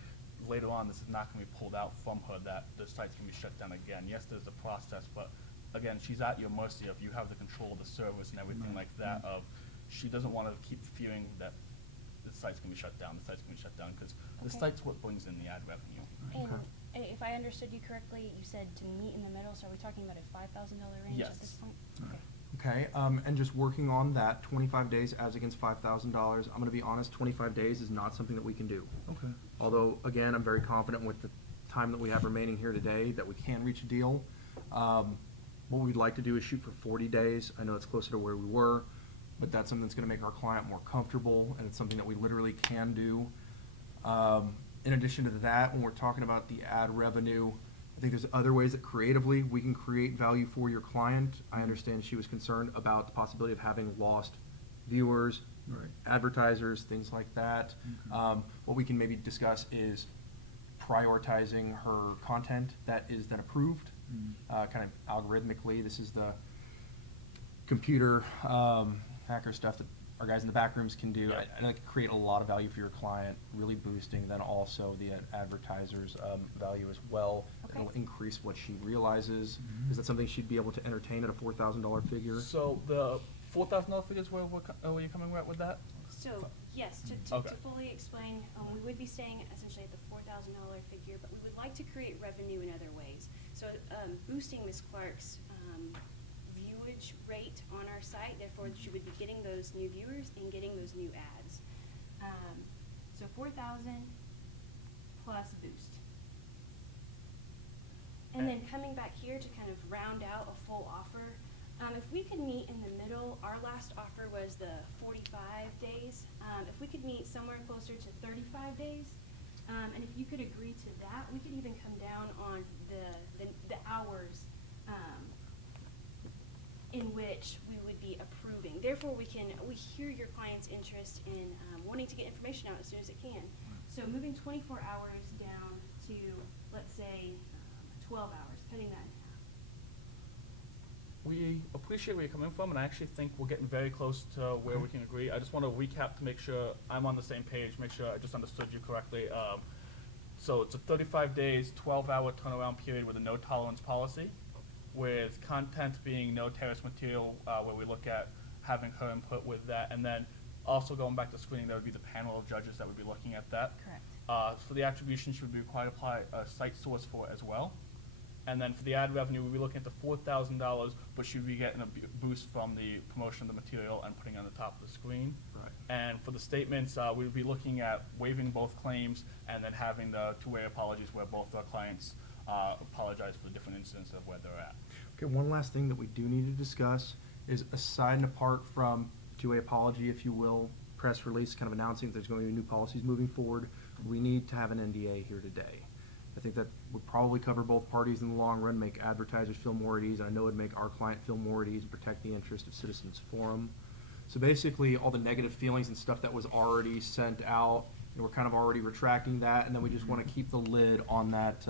later on this is not going to be pulled out from her, that the site's going to be shut down again. Yes, there's a process, but again, she's at your mercy of you have the control of the service and everything like that. Of she doesn't want to keep fearing that the site's going to be shut down. The site's going to be shut down because the Okay. site's what brings in the ad revenue. And if I understood you correctly, you said to meet in the middle, so are we talking about a $5,000 range at this Yes. point? Okay. Okay, and just working on that, 25 days as against $5,000, I'm gonna be honest, 25 days is not something that we can do. Okay. Although, again, I'm very confident with the time that we have remaining here today that we can reach a deal. What we'd like to do is shoot for 40 days. I know it's closer to where we were, but that's something that's gonna make our client more comfortable, and it's something that we literally can do. In addition to that, when we're talking about the ad revenue, I think there's other ways that creatively we can create value for your client. I understand she was concerned about the possibility of having lost viewers, Right. advertisers, things like that. What we can maybe discuss is prioritizing her content that is then approved, kind of algorithmically. This is the computer hacker stuff that our guys in the back rooms can do. Yeah. And that can create a lot of value for your client, really boosting then also the advertiser's value as well. Okay. It'll increase what she realizes. Is that something she'd be able to entertain at a $4,000 figure? So the $4,000 figures, where are you coming with that? So, yes, to Okay. fully explain, we would be staying essentially at the $4,000 figure, but we would like to create revenue in other ways. So, boosting Ms. Clark's viewage rate on our site, therefore she would be getting those new viewers and getting those new ads. So 4,000 plus boost. And then coming back here to kind of round out a full offer, if we could meet in the middle, our last offer was the 45 days. If we could meet somewhere closer to 35 days, and if you could agree to that, we could even come down on the hours in which we would be approving. Therefore, we hear your client's interest in wanting to get information out as soon as it can. So moving 24 hours down to, let's say, 12 hours, cutting that in half. We appreciate where you're coming from, and I actually think we're getting very close to where we can agree. I just want to recap to make sure I'm on the same page, make sure I just understood you correctly. So it's a 35 days, 12-hour turnaround period with a no tolerance policy, with content being no terrorist material, where we look at having her input with that, and then also going back to screening, there would be the panel of judges that would be looking at that. Correct. For the attribution, she would be required to apply a site source for it as well. And then for the ad revenue, we'd be looking at the $4,000, but she'd be getting a boost from the promotion of the material and putting it on the top of the screen. Right. And for the statements, we would be looking at waiving both claims and then having the two-way apologies where both our clients apologize for the different incidents of where they're at. Okay, one last thing that we do need to discuss is aside and apart from two-way apology, if you will, press release kind of announcing that there's going to be new policies moving forward, we need to have an NDA here today. I think that would probably cover both parties in the long run, make advertisers feel more at ease, and I know it'd make our client feel more at ease and protect the interest of Citizens Forum. So basically, all the negative feelings and stuff that was already sent out, and we're kind of already retracting that, and then we just want to keep the lid on that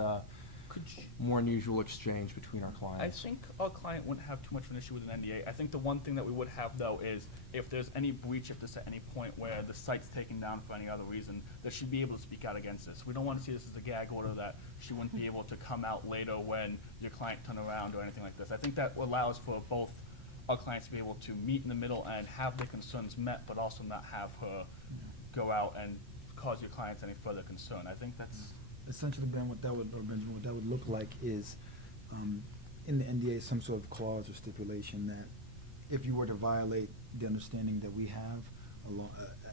more unusual exchange between our I clients. think our client wouldn't have too much of an issue with an NDA. I think the one thing that we would have, though, is if there's any breach, if there's at any point where the site's taken down for any other reason, that she'd be able to speak out against this. We don't want to see this as a gag order that she wouldn't be able to come out later when your client turned around or anything like this. I think that allows for both our clients to be able to meet in the middle and have their concerns met, but also not have her go out and cause your clients any further concern. I think that's Essentially, Ben, what that would look like is, in the NDA, some sort of clause or stipulation that if you were to violate the understanding that we have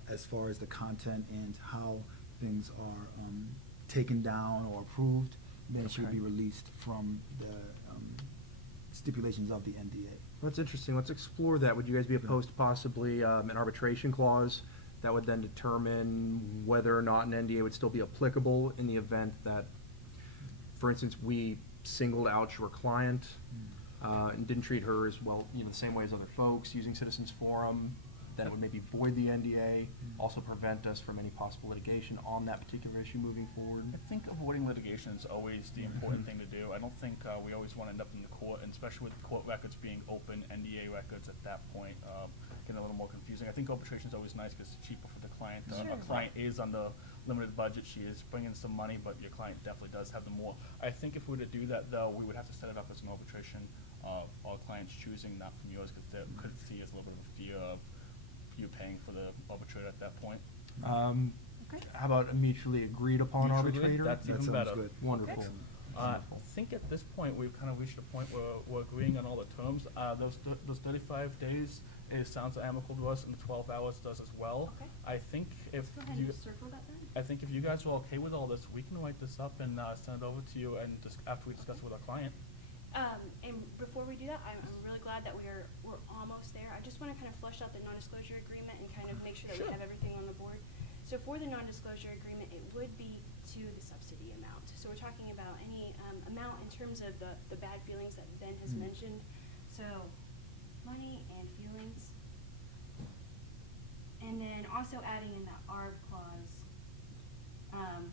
as far as the content and how things are taken down or approved, then she would be released from the stipulations of the NDA. That's interesting. Let's explore that. Would you guys be opposed to possibly an arbitration clause that would then determine whether or not an NDA would still be applicable in the event that, for instance, we singled out your client and didn't treat her as well, the same way as other folks, using Citizens Forum, that it would maybe void the NDA, also prevent us from any possible litigation on that particular issue moving forward? I think avoiding litigation is always the important thing to do. I don't think we always want to end up in the court, and especially with court records being open, NDA records at that point getting a little more confusing. I think arbitration is always nice because it's cheaper for the client. A client is on the limited budget. She is bringing some money, but your client definitely does have the more. I think if we were to do that, though, we would have to set it up as an arbitration. Our clients choosing not from yours because they could see as a little bit of a fear of you paying for the arbitrator at that point. How about a mutually agreed upon Mutually agreed? arbitrator? That's even sounds better. good. Wonderful. I think at this point, we've kind of reached a point where we're agreeing on all the terms. Those 35 days, it sounds amicable to us, and the 12 hours does as well. Okay. I think if Go ahead you, and circle that then. I think if you guys are okay with all this, we can write this up and send it over to you, and after we discuss it with our client. And before we do that, I'm really glad that we're almost there. I just want to kind of flush out the non-disclosure agreement and kind of make sure that we have everything on the board. So for the non-disclosure agreement, it would be to the subsidy amount. So we're talking about any amount in terms of the bad feelings that Ben has mentioned. So money and feelings. And then also adding in that ARB clause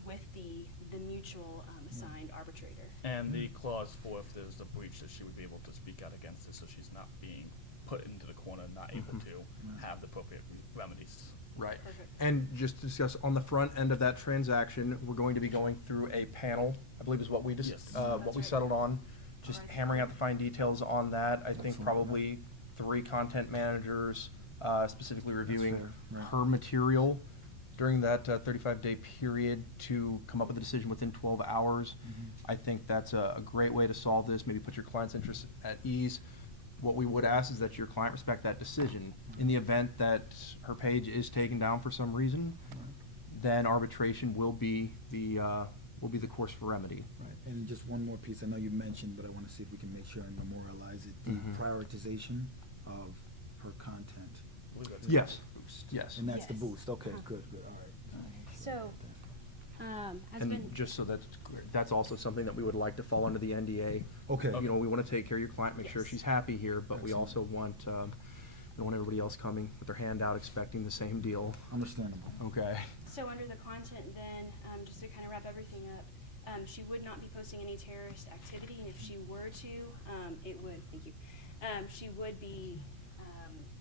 with the mutual assigned arbitrator. And the clause for if there's a breach, that she would be able to speak out against it, so she's not being put into the corner, not able to have the appropriate remedies. Right. Perfect. And just to discuss, on the front end of that transaction, we're going to be going through a panel, I believe is what we Yes. what we right. settled on. Just Alright. hammering out the fine details on that. I think Excellent. probably 3 content managers, specifically reviewing fair, right. her material during that 35-day period to come up with a decision within 12 hours. I think that's a great way to solve this, maybe put your client's interests at ease. What we would ask is that your client respect that decision. In the event that her page is taken down for some reason, then arbitration will be the course for remedy. Right, and just one more piece, I know you mentioned, but I want to see if we can make sure and memorialize it, the prioritization of her content. I believe that's Yes. boost. Yes. And that's the Yes. boost, okay, Uh-huh. good, all right. So, has And been. just so that's clear, that's also something that we would like to fall under the NDA. Okay. You know, we want to take care of your client, make sure Yes. she's happy here, but we Excellent. also want, don't want everybody else coming with their hand out expecting the same deal. Understandable. Okay. So under the content then, just to kind of wrap everything up, she would not be posting any terrorist activity, and if she were to, it would, thank you, she would be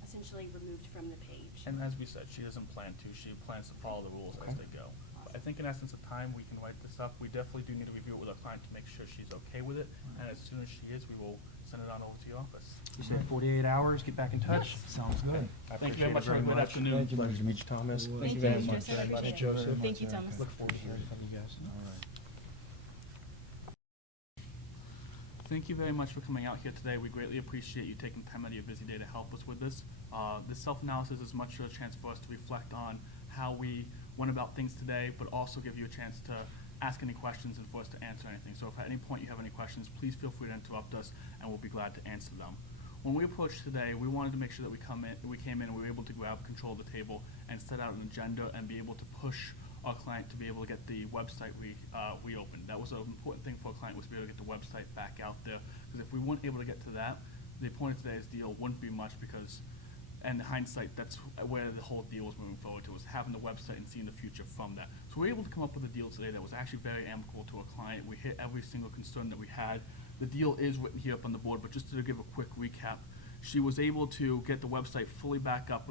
essentially removed from the page. And as we said, she doesn't plan to. She plans to follow the rules as they go. I think in essence of time, we can write this up. We definitely do need to review it with our client to make sure she's okay with it. And as soon as she is, we will send it on over to your office. You said 48 hours, get back in touch? Sounds good. I Thank you very appreciate much. it Have a good afternoon. Thank you, Pleasure to Benjamin. meet you, Thomas. Well, Thank you, very Mr. much. Joseph. I Thank appreciate you it. very Thank you, much. Thomas. Look forward to hearing from you guys. All right. Thank you very much for coming out here today. We greatly appreciate you taking time out of your busy day to help us with this. This self-analysis is much a chance for us to reflect on how we went about things today, but also give you a chance to ask any questions and for us to answer anything. So if at any point you have any questions, please feel free to interrupt us, and we'll be glad to answer them. When we approached today, we wanted to make sure that we came in and we were able to grab control of the table and set out an agenda and be able to push our client to be able to get the website reopened. That was an important thing for our client, was to be able to get the website back out there. Because if we weren't able to get to that, the point of today's deal wouldn't be much, because, and in hindsight, that's where the whole deal was moving forward to, was having the website and seeing the future from that. So we were able to come up with a deal today that was actually very amicable to our client. We hit every single concern that we had. The deal is written here up on the board, but just to give a quick recap, she was able to get the website fully back up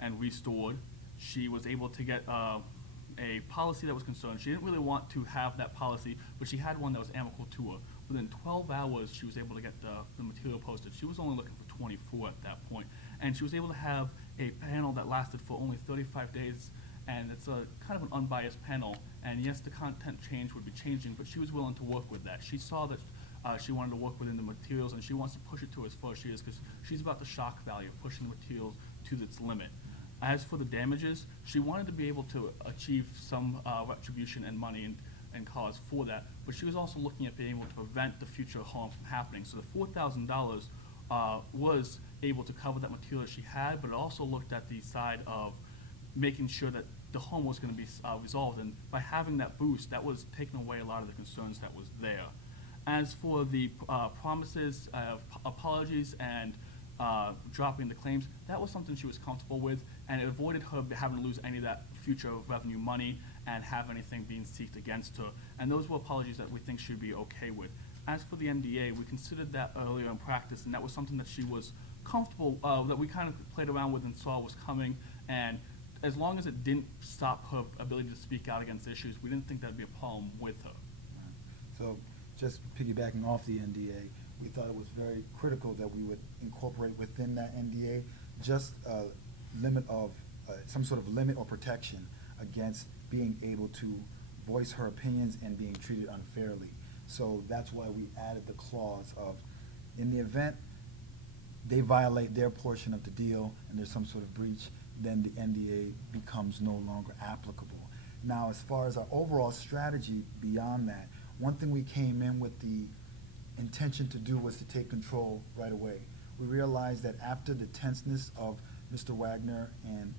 and restored. She was able to get a policy that was concerned. She didn't really want to have that policy, but she had one that was amicable to her. Within 12 hours, she was able to get the material posted. She was only looking for 24 at that point. And she was able to have a panel that lasted for only 35 days, and it's a kind of an unbiased panel. And yes, the content change would be changing, but she was willing to work with that. She saw that she wanted to work within the materials, and she wants to push it to as far as she is, because she's about the shock value of pushing the materials to its limit. As for the damages, she wanted to be able to achieve some retribution and money and cause for that, but she was also looking at being able to prevent the future harm from happening. So the $4,000 was able to cover that material that she had, but it also looked at the side of making sure that the harm was going to be resolved. And by having that boost, that was taking away a lot of the concerns that was there. As for the promises of apologies and dropping the claims, that was something she was comfortable with, and it avoided her having to lose any of that future revenue money and have anything being seeked against her. And those were apologies that we think she'd be okay with. As for the NDA, we considered that earlier in practice, and that was something that she was comfortable, that we kind of played around with and saw was coming. And as long as it didn't stop her ability to speak out against issues, we didn't think that'd be a problem with her. So just piggybacking off the NDA, we thought it was very critical that we would incorporate within that NDA just a limit of, some sort of limit or protection against being able to voice her opinions and being treated unfairly. So that's why we added the clause of, in the event they violate their portion of the deal and there's some sort of breach, then the NDA becomes no longer applicable. Now, as far as our overall strategy beyond that, one thing we came in with the intention to do was to take control right away. We realized that after the tenseness of Mr. Wagner and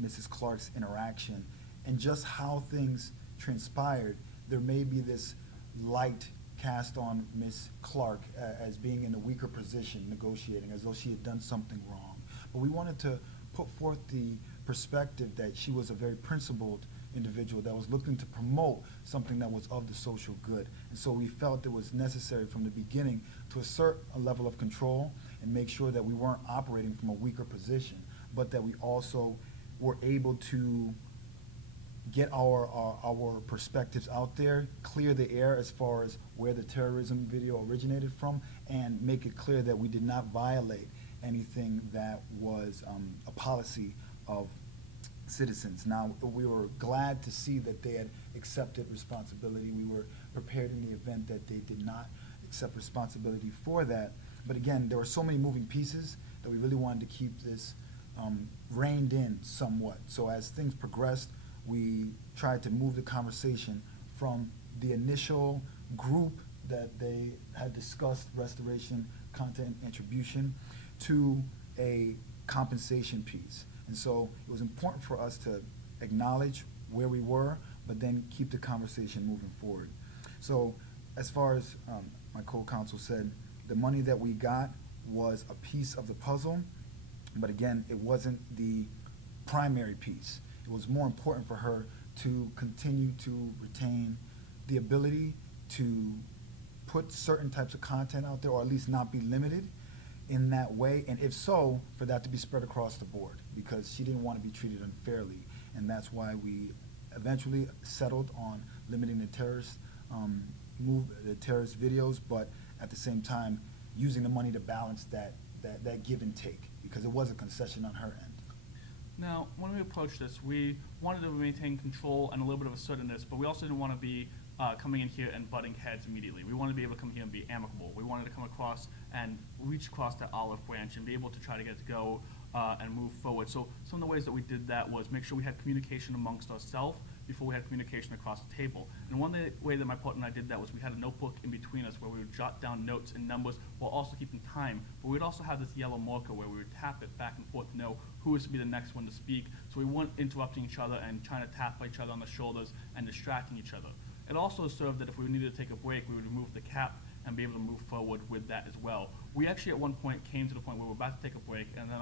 Mrs. Clark's interaction and just how things transpired, there may be this light cast on Ms. Clark as being in a weaker position negotiating, as though she had done something wrong. But we wanted to put forth the perspective that she was a very principled individual that was looking to promote something that was of the social good. And so we felt it was necessary from the beginning to assert a level of control and make sure that we weren't operating from a weaker position, but that we also were able to get our perspectives out there, clear the air as far as where the terrorism video originated from, and make it clear that we did not violate anything that was a policy of citizens. Now, we were glad to see that they had accepted responsibility. We were prepared in the event that they did not accept responsibility for that. But again, there were so many moving pieces that we really wanted to keep this reined in somewhat. So as things progressed, we tried to move the conversation from the initial group that they had discussed, restoration, content, attribution, to a compensation piece. And so it was important for us to acknowledge where we were, but then keep the conversation moving forward. So as far as my co-counsel said, the money that we got was a piece of the puzzle, but again, it wasn't the primary piece. It was more important for her to continue to retain the ability to put certain types of content out there, or at least not be limited in that way, and if so, for that to be spread across the board, because she didn't want to be treated unfairly. And that's why we eventually settled on limiting the terrorist videos, but at the same time using the money to balance that give and take, because it was a concession on her end. Now, when we approached this, we wanted to maintain control and a little bit of assertiveness, but we also didn't want to be coming in here and butting heads immediately. We wanted to be able to come here and be amicable. We wanted to come across and reach across that olive branch and be able to try to get it to go and move forward. So some of the ways that we did that was make sure we had communication amongst ourselves before we had communication across the table. And one way that my partner and I did that was we had a notebook in between us where we would jot down notes and numbers while also keeping time. But we'd also have this yellow marker where we would tap it back and forth to know who was to be the next one to speak, so we weren't interrupting each other and trying to tap each other on the shoulders and distracting each other. It also served that if we needed to take a break, we would remove the cap and be able to move forward with that as well. We actually at one point came to the point where we were about to take a break, and then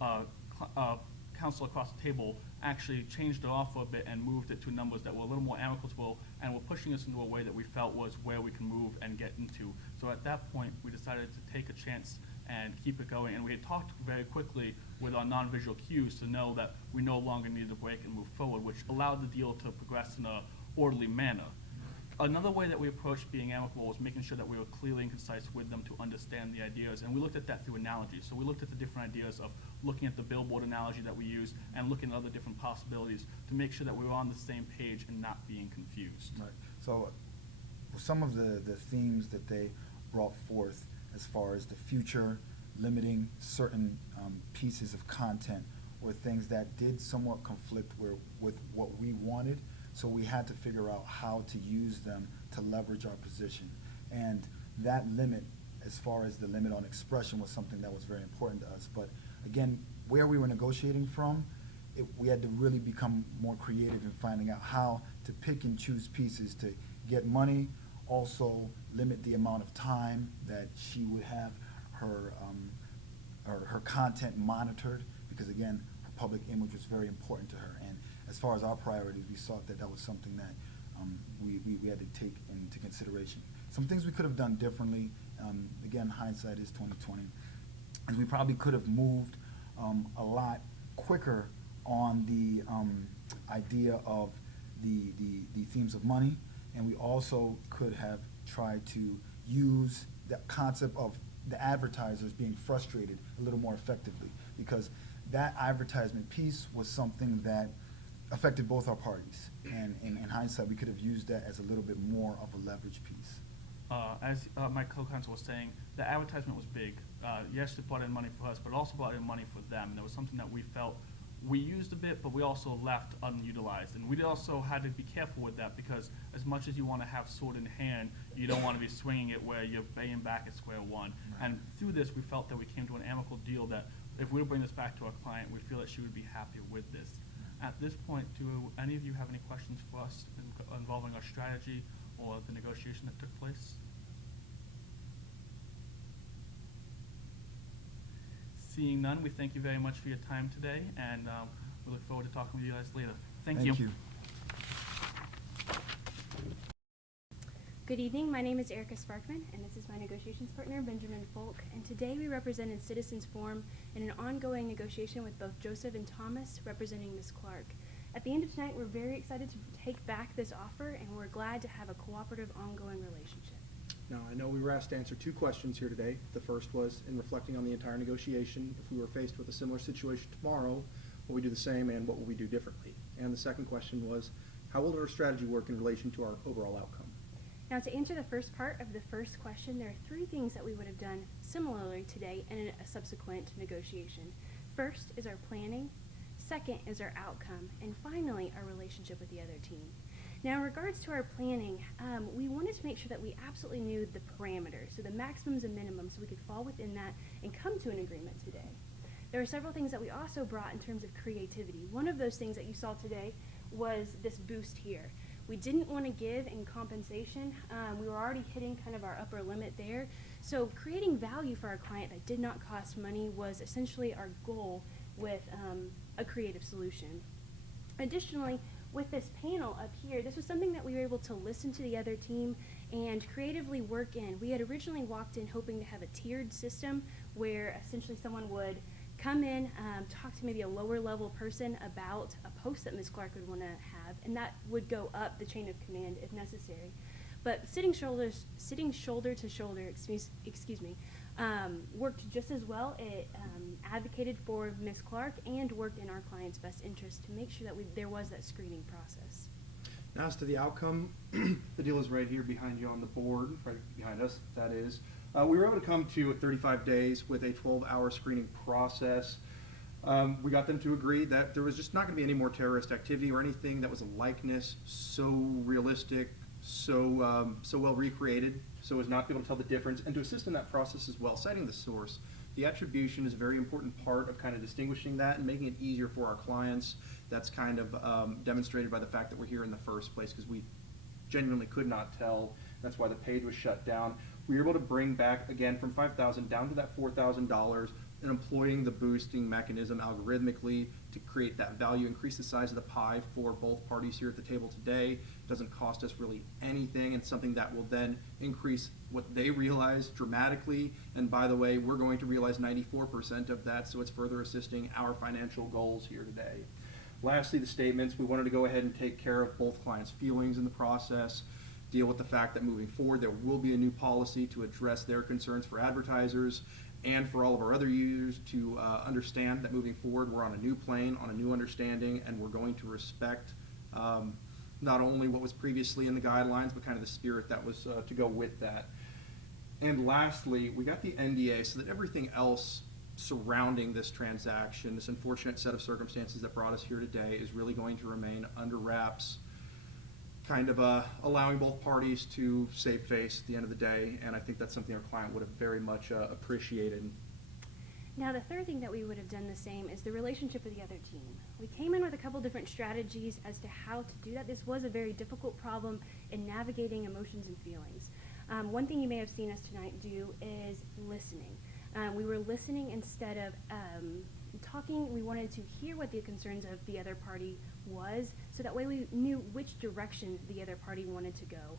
our counsel across the table actually changed it off a bit and moved it to numbers that were a little more amicable and were pushing us into a way that we felt was where we can move and get into. So at that point, we decided to take a chance and keep it going. And we had talked very quickly with our non-visual cues to know that we no longer needed a break and move forward, which allowed the deal to progress in a orderly manner. Another way that we approached being amicable was making sure that we were clearly and concise with them to understand the ideas, and we looked at that through analogies. So we looked at the different ideas of looking at the billboard analogy that we used and looking at other different possibilities to make sure that we were on the same page and not being confused. Right. So some of the themes that they brought forth as far as the future, limiting certain pieces of content, were things that did somewhat conflict with what we wanted. So we had to figure out how to use them to leverage our position. And that limit, as far as the limit on expression, was something that was very important to us. But again, where we were negotiating from, we had to really become more creative in finding out how to pick and choose pieces to get money, also limit the amount of time that she would have her her content monitored, because again, her public image was very important to her. And as far as our priorities, we thought that that was something that we had to take into consideration. Some things we could have done differently. Again, hindsight is 20/20. And we probably could have moved a lot quicker on the idea of the themes of money, and we also could have tried to use the concept of the advertisers being frustrated a little more effectively, because that advertisement piece was something that affected both our parties, and in hindsight, we could have used that as a little bit more of a leverage piece. As my co-counsel was saying, the advertisement was big. Yes, it brought in money for us, but it also brought in money for them. And there was something that we felt we used a bit, but we also left unutilized. And we also had to be careful with that, because as much as you want to have sword in hand, you don't want to be swinging it where you're paying back at square one. Right. And through this, we felt that we came to an amicable deal that if we were to bring this back to our client, we feel that she would be happy with this. At this point, do any of you have any questions for us involving our strategy or the negotiation that took place? Seeing none, we thank you very much for your time today, and we look forward to talking with you guys later. Thank you. Good evening, my name is Erica Sparkman, and this is my negotiations partner, Benjamin Folk, and today we represented Citizens Forum in an ongoing negotiation with both Joseph and Thomas, representing Ms. Clark. At the end of tonight, we're very excited to take back this offer, and we're glad to have a cooperative, ongoing relationship. Now, I know we were asked to answer two questions here today. The first was, in reflecting on the entire negotiation, if we were faced with a similar situation tomorrow, will we do the same, and what will we do differently? And the second question was, how will our strategy work in relation to our overall outcome? Now, to answer the first part of the first question, there are three things that we would have done similarly today in a subsequent negotiation. First is our planning, second is our outcome, and finally, our relationship with the other team. Now, in regards to our planning, we wanted to make sure that we absolutely knew the parameters, so the maximums and minimums, so we could fall within that and come to an agreement today. There are several things that we also brought in terms of creativity. One of those things that you saw today was this boost here. We didn't want to give in compensation. We were already hitting kind of our upper limit there. So creating value for our client that did not cost money was essentially our goal with a creative solution. Additionally, with this panel up here, this was something that we were able to listen to the other team and creatively work in. We had originally walked in hoping to have a tiered system where essentially someone would come in, talk to maybe a lower level person about a post that Ms. Clark would want to have, and that would go up the chain of command if necessary. But sitting shoulder to shoulder, worked just as well. It advocated for Ms. Clark and worked in our client's best interest to make sure that there was that screening process. Now, as to the outcome, the deal is right here behind you on the board, right behind us, that is. We were able to come to 35 days with a 12-hour screening process. We got them to agree that there was just not going to be any more terrorist activity or anything that was a likeness so realistic, so well recreated, so as not to be able to tell the difference, and to assist in that process as well, citing the source. The attribution is a very important part of kind of distinguishing that and making it easier for our clients. That's kind of demonstrated by the fact that we're here in the first place, because we genuinely could not tell. That's why the page was shut down. We were able to bring back, again, from $5,000 down to that $4,000, and employing the boosting mechanism algorithmically to create that value, increase the size of the pie for both parties here at the table today. It doesn't cost us really anything, and something that will then increase what they realize dramatically. And by the way, we're going to realize 94% of that, so it's further assisting our financial goals here today. Lastly, the statements. We wanted to go ahead and take care of both clients' feelings in the process, deal with the fact that moving forward there will be a new policy to address their concerns for advertisers and for all of our other users to understand that moving forward we're on a new plane, on a new understanding, and we're going to respect not only what was previously in the guidelines, but kind of the spirit that was to go with that. And lastly, we got the NDA so that everything else surrounding this transaction, this unfortunate set of circumstances that brought us here today, is really going to remain under wraps, kind of allowing both parties to save face at the end of the day, and I think that's something our client would have very much appreciated. Now, the third thing that we would have done the same is the relationship with the other team. We came in with a couple different strategies as to how to do that. This was a very difficult problem in navigating emotions and feelings. One thing you may have seen us tonight do is listening. We were listening instead of talking. We wanted to hear what the concerns of the other party was, so that way we knew which direction the other party wanted to go.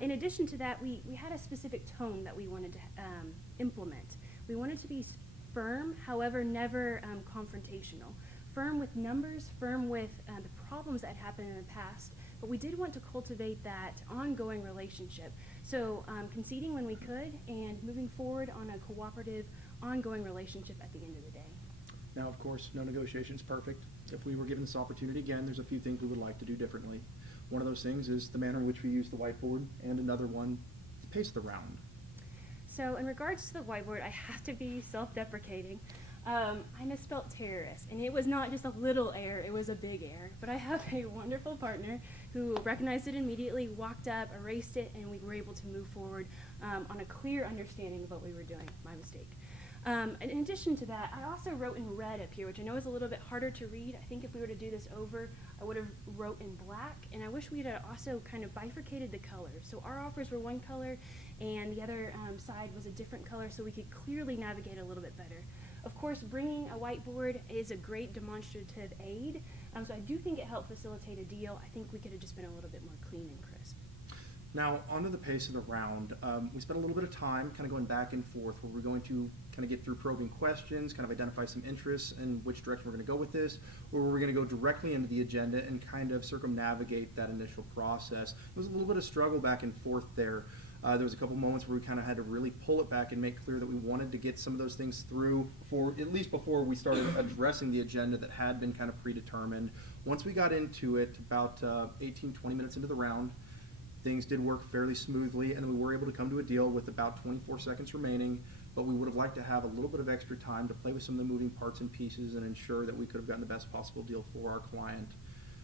In addition to that, we had a specific tone that we wanted to implement. We wanted to be firm, however, never confrontational. Firm with numbers, firm with the problems that happened in the past, but we did want to cultivate that ongoing relationship. So conceding when we could and moving forward on a cooperative, ongoing relationship at the end of the day. Now, of course, no negotiation is perfect. If we were given this opportunity again, there's a few things we would like to do differently. One of those things is the manner in which we use the whiteboard, and another one is the pace of the round. So in regards to the whiteboard, I have to be self-deprecating. I misspelled terrorist, and it was not just a little error, it was a big error. But I have a wonderful partner who recognized it immediately, walked up, erased it, and we were able to move forward on a clear understanding of what we were doing. My mistake. In addition to that, I also wrote in red up here, which I know is a little bit harder to read. I think if we were to do this over, I would have wrote in black, and I wish we had also kind of bifurcated the colors. So our offers were one color, and the other side was a different color, so we could clearly navigate a little bit better. Of course, bringing a whiteboard is a great demonstrative aid, so I do think it helped facilitate a deal. I think we could have just been a little bit more clean and crisp. Now, onto the pace of the round. We spent a little bit of time kind of going back and forth where we're going to kind of get through probing questions, kind of identify some interests and which direction we're going to go with this, or we're going to go directly into the agenda and kind of circumnavigate that initial process. There was a little bit of struggle back and forth there. There was a couple moments where we kind of had to really pull it back and make clear that we wanted to get some of those things through at least before we started addressing the agenda that had been kind of predetermined. Once we got into it, about 18, 20 minutes into the round, things did work fairly smoothly, and we were able to come to a deal with about 24 seconds remaining, but we would have liked to have a little bit of extra time to play with some of the moving parts and pieces and ensure that we could have gotten the best possible deal for our client.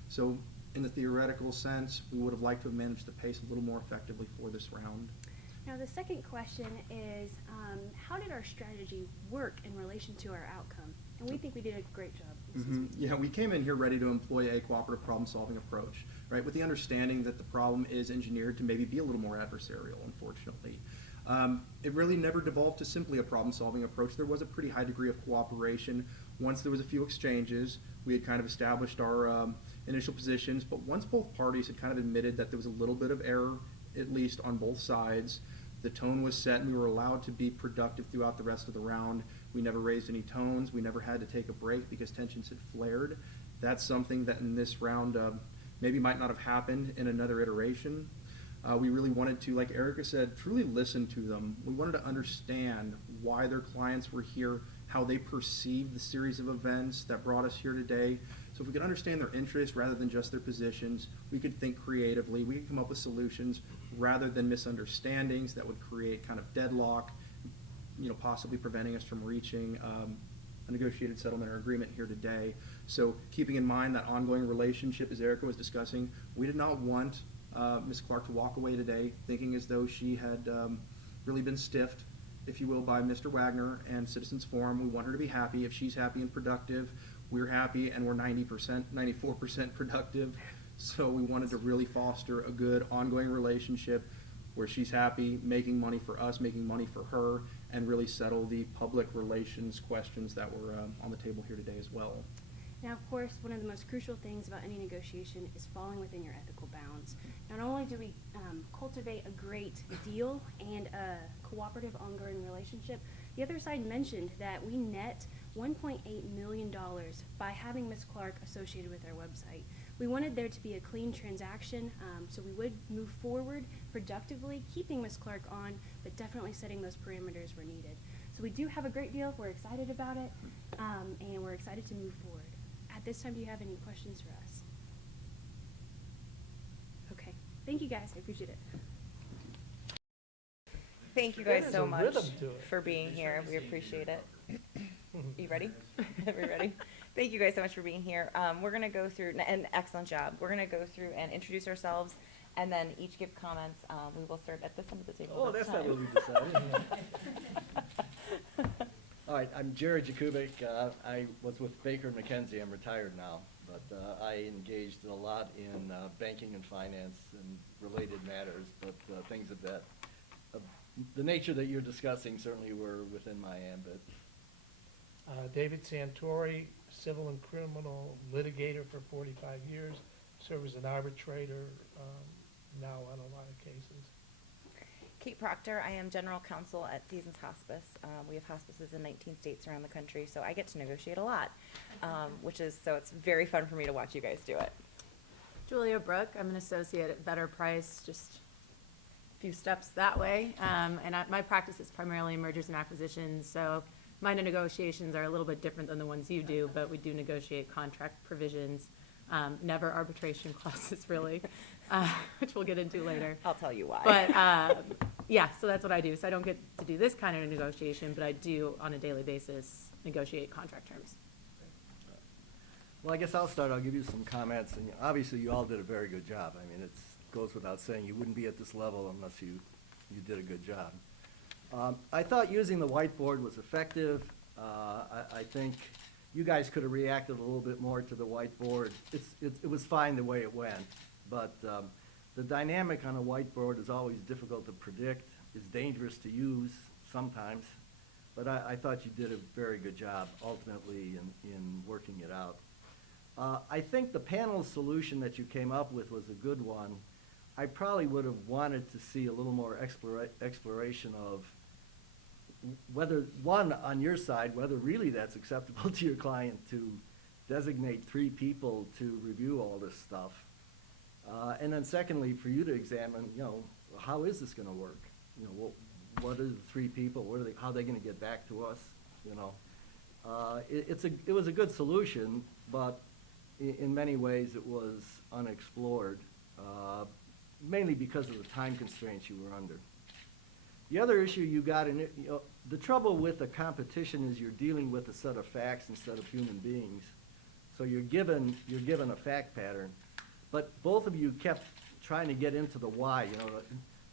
So in the theoretical sense, we would have liked to have managed the pace a little more effectively for this round. Now the second question is, how did our strategy work in relation to our outcome? And we think we did a great job. Yeah, we came in here ready to employ a cooperative problem-solving approach, right, with the understanding that the problem is engineered to maybe be a little more adversarial, unfortunately. It really never devolved to simply a problem-solving approach. There was a pretty high degree of cooperation. Once there was a few exchanges, we had kind of established our initial positions, but once both parties had kind of admitted that there was a little bit of error, at least on both sides, the tone was set and we were allowed to be productive throughout the rest of the round. We never raised any tones. We never had to take a break because tensions had flared. That's something that in this round maybe might not have happened in another iteration. We really wanted to, like Erica said, truly listen to them. We wanted to understand why their clients were here, how they perceived the series of events that brought us here today. So if we could understand their interests rather than just their positions, we could think creatively. We could come up with solutions rather than misunderstandings that would create kind of deadlock, possibly preventing us from reaching a negotiated settlement or agreement here today. So keeping in mind that ongoing relationship, as Erica was discussing, we did not want Ms. Clark to walk away today thinking as though she had really been stiffed, if you will, by Mr. Wagner and Citizens Forum. We want her to be happy. If she's happy and productive, we're happy, and we're 90%, 94% productive. So we wanted to really foster a good ongoing relationship where she's happy, making money for us, making money for her, and really settle the public relations questions that were on the table here today as well. Now, of course, one of the most crucial things about any negotiation is falling within your ethical bounds. Not only do we cultivate a great deal and a cooperative ongoing relationship, the other side mentioned that we net $1.8 million by having Ms. Clark associated with our website. We wanted there to be a clean transaction, so we would move forward productively, keeping Ms. Clark on, but definitely setting those parameters where needed. So we do have a great deal. We're excited about it, and we're excited to move forward. At this time, do you have any questions for us? Okay. Thank you, guys. I appreciate it. Thank you guys There's so a much rhythm to it. for being here. We appreciate it. You ready? We're ready. Thank you guys so much for being here. We're going to go through, an excellent job. We're going to go through and introduce ourselves and then each give comments. We will start at this end of the table. Oh, this that's not time. what we decided. All right, I'm Jared Jakubik. I was with Baker & McKenzie. I'm retired now, but I engaged a lot in banking and finance and related matters, but things of the nature that you're discussing certainly were within my ambit. David Santori, civil and criminal litigator for 45 years, served as an arbitrator, now on a lot of cases. Kate Proctor, I am general counsel at Seasons Hospice. We have hospices in 19 states around the country, so I get to negotiate a lot, so it's very fun for me to watch you guys do it. Julia Brooke, I'm an associate at Better Price, just a few steps that way. My practice is primarily mergers and acquisitions, so my negotiations are a little bit different than the ones you do, but we do negotiate contract provisions, never arbitration clauses really, which we'll get into later. I'll tell you why. But yeah, so that's what I do. So I don't get to do this kind of negotiation, but I do on a daily basis negotiate contract terms. Well, I guess I'll start. I'll give you some comments, and obviously you all did a very good job. I mean, it goes without saying you wouldn't be at this level unless you did a good job. I thought using the whiteboard was effective. I think you guys could have reacted a little bit more to the whiteboard. It was fine the way it went, but the dynamic on a whiteboard is always difficult to predict. It's dangerous to use sometimes, but I thought you did a very good job ultimately in working it out. I think the panel solution that you came up with was a good one. I probably would have wanted to see a little more exploration of whether, one, on your side, whether really that's acceptable to your client to designate 3 people to review all this stuff. And then secondly, for you to examine, how is this going to work? What are the 3 people? How are they going to get back to us? It was a good solution, but in many ways it was unexplored, mainly because of the time constraints you were under. The other issue you got in it, the trouble with the competition is you're dealing with a set of facts instead of human beings. So you're given a fact pattern, but both of you kept trying to get into the why.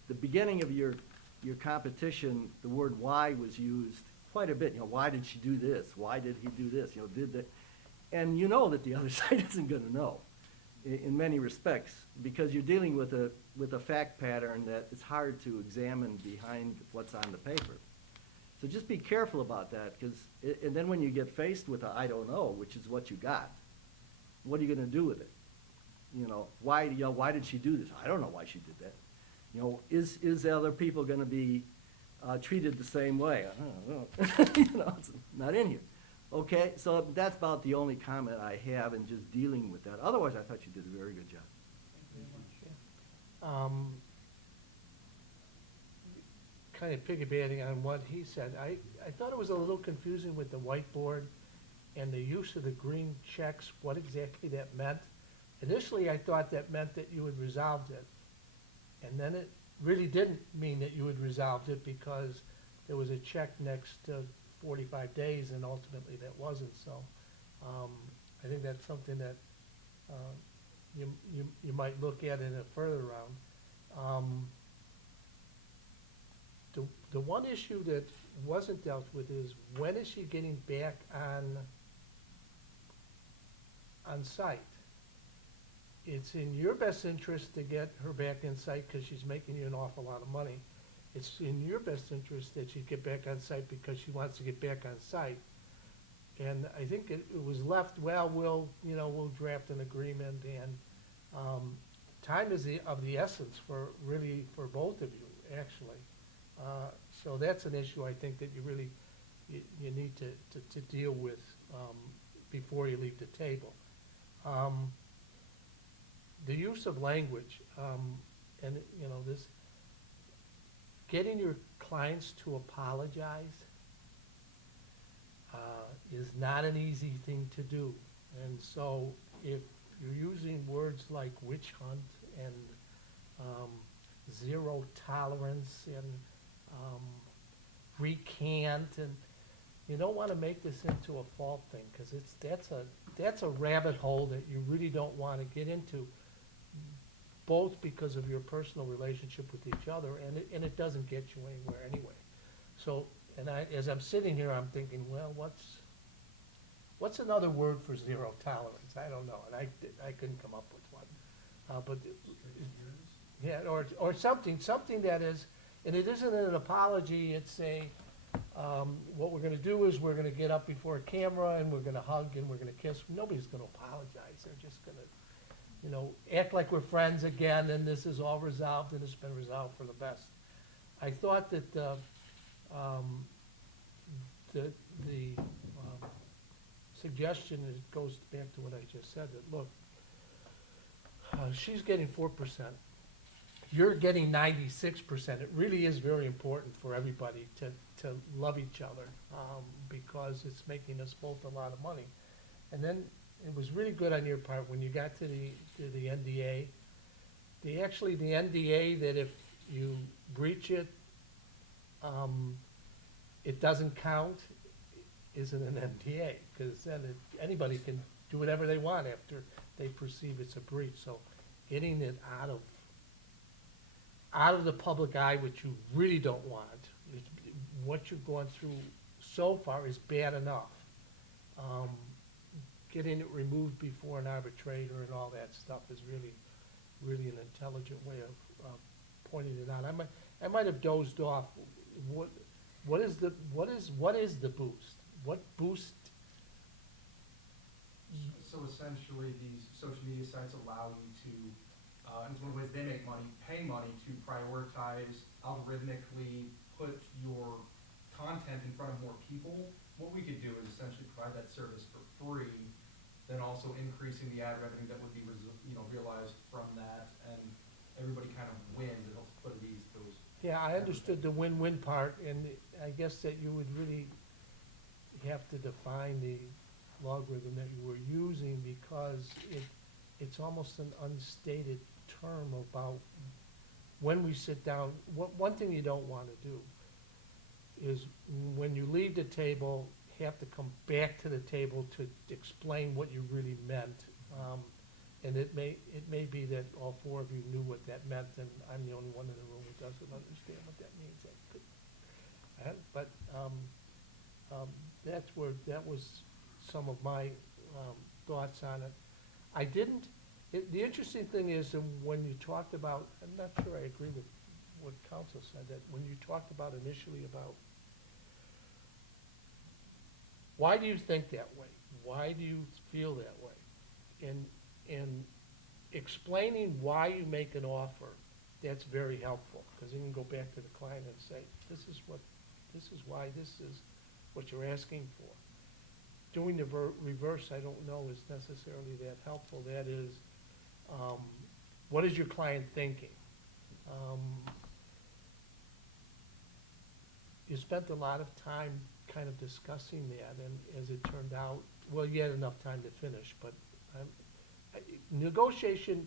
The beginning of your competition, the word why was used quite a bit. Why did she do this? Why did he do this? Did that? And you know that the other side isn't going to know in many respects, because you're dealing with a fact pattern that it's hard to examine behind what's on the paper. So just be careful about that, and then when you get faced with a I don't know, which is what you got, what are you going to do with it? Why did she do this? I don't know why she did that. Is the other people going to be treated the same way? I don't know. It's not in here. Okay, so that's about the only comment I have in just dealing with that. Otherwise, I thought you did a very good job. Kind of piggybacking on what he said, I thought it was a little confusing with the whiteboard and the use of the green checks, what exactly that meant. Initially, I thought that meant that you had resolved it. And then it really didn't mean that you had resolved it, because there was a check next to 45 days, and ultimately that wasn't. So I think that's something that you might look at in a further round. The one issue that wasn't dealt with is, when is she getting back on site? It's in your best interest to get her back in site because she's making you an awful lot of money. It's in your best interest that she get back on site because she wants to get back on site. And I think it was left, we'll draft an agreement, and time is of the essence for both of you, actually. So that's an issue I think that you need to deal with before you leave the table. The use of language, and this, getting your clients to apologize is not an easy thing to do. And so if you're using words like witch hunt and zero tolerance and recant, and you don't want to make this into a fault thing, because that's a rabbit hole that you really don't want to get into, both because of your personal relationship with each other, and it doesn't get you anywhere anyway. So, as I'm sitting here, I'm thinking, well, what's another word for zero tolerance? I don't know, and I couldn't come up with one. But yeah, or something that is, And it isn't an apology, it's what we're gonna do is we're gonna get up before a camera and we're gonna hug and we're gonna kiss. Nobody's gonna apologize, they're just gonna, act like we're friends again and this is all resolved and it's been resolved for the best. I thought that, the suggestion goes back to what I just said, that look, she's getting 4%. You're getting 96%. It really is very important for everybody to love each other, because it's making us both a lot of money. And then it was really good on your part when you got to the NDA. The NDA that if you breach it, it doesn't count, isn't an NDA, because then anybody can do whatever they want after they perceive it's a breach. So getting it out of the public eye, which you really don't want, what you've gone through so far is bad enough. Getting it removed before an arbitrator and all that stuff is really, really an intelligent way of pointing it out. I might have dozed off. What is the boost? What boost? So essentially, these social media sites allow you to, and it's one of the ways they make money, pay money to prioritize, algorithmically put your content in front of more people. What we could do is essentially provide that service for free, then also increasing the ad revenue that would be realized from that, and everybody kind of wins. It helps put at ease those. Yeah, I understood the win-win part, and I guess that you would really have to define the logarithm that you were using, because it's almost an unstated term about when we sit down. One thing you don't want to do is when you leave the table, have to come back to the table to explain what you really meant. And it may be that all four of you knew what that meant, and I'm the only one in the room who doesn't understand what that means. That was some of my thoughts on it. The interesting thing is that when you talked about, I'm not sure I agree with what counsel said, that when you talked about initially about why do you think that way? Why do you feel that way? And explaining why you make an offer, that's very helpful, because you can go back to the client and say, this is why this is what you're asking for. Doing the reverse, I don't know, is necessarily that helpful. That is, what is your client thinking? You spent a lot of time kind of discussing that, and as it turned out, well, you had enough time to finish, but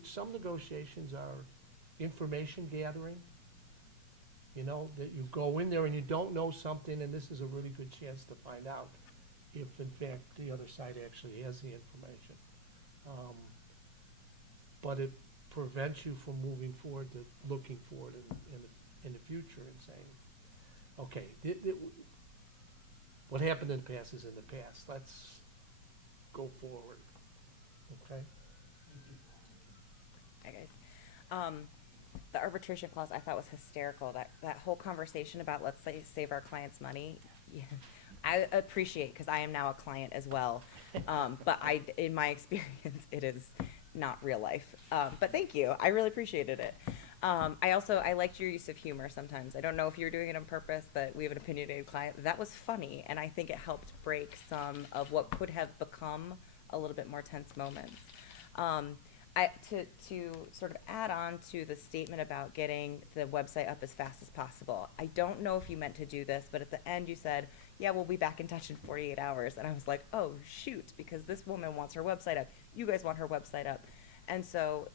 some negotiations are information gathering. That you go in there and you don't know something, and this is a really good chance to find out if, in fact, the other side actually has the information. But it prevents you from moving forward to looking forward in the future and saying, okay, what happened in the past is in the past. Let's go forward. Okay? Hi, guys. The arbitration clause I thought was hysterical. That whole conversation about let's say save our clients money. Yeah, I appreciate, because I am now a client as well. But in my experience, it is not real life. But thank you. I really appreciated it. I liked your use of humor sometimes. I don't know if you were doing it on purpose, but we have an opinionated client. That was funny, and I think it helped break some of what could have become a little bit more tense moments. To sort of add on to the statement about getting the website up as fast as possible, I don't know if you meant to do this, but at the end you said, yeah, we'll be back in touch in 48 hours. And I was like, oh, shoot, because this woman wants her website up. You guys want her website up. And so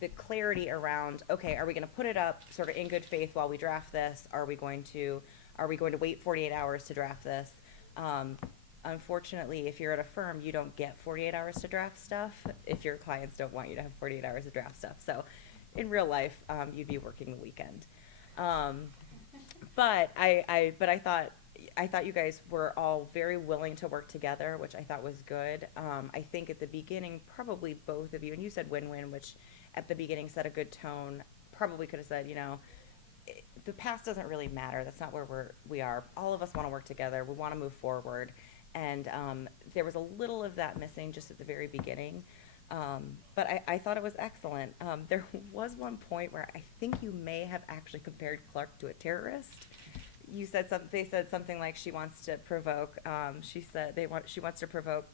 the clarity around, okay, are we going to put it up sort of in good faith while we draft this? Are we going to wait 48 hours to draft this? Unfortunately, if you're at a firm, you don't get 48 hours to draft stuff if your clients don't want you to have 48 hours to draft stuff. So in real life, you'd be working the weekend. But I thought you guys were all very willing to work together, which I thought was good. I think at the beginning, probably both of you, and you said win-win, which at the beginning set a good tone, probably could have said, the past doesn't really matter. That's not where we are. All of us want to work together. We want to move forward. And there was a little of that missing just at the very beginning. But I thought it was excellent. There was one point where I think you may have actually compared Clark to a terrorist. You said something. They said something like she wants to provoke. She said she wants to provoke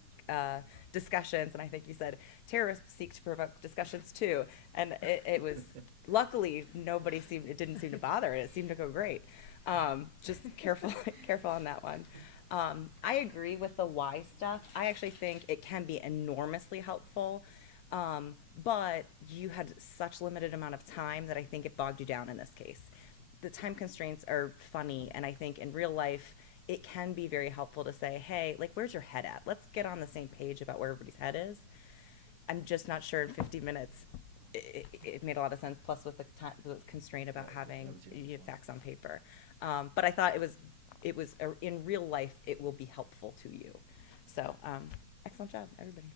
discussions, and I think you said terrorists seek to provoke discussions too. And it was luckily it didn't seem to bother it. It seemed to go great. Just careful on that one. I agree with the why stuff. I actually think it can be enormously helpful, but you had such limited amount of time that I think it bogged you down in this case. The time constraints are funny, and I think in real life, it can be very helpful to say, hey, like, where's your head at? Let's get on the same page about where everybody's head is. I'm just not sure in 50 minutes it made a lot of sense, plus with the constraint about having facts on paper. But I thought it was in real life, it will be helpful to you. So, excellent job, everybody.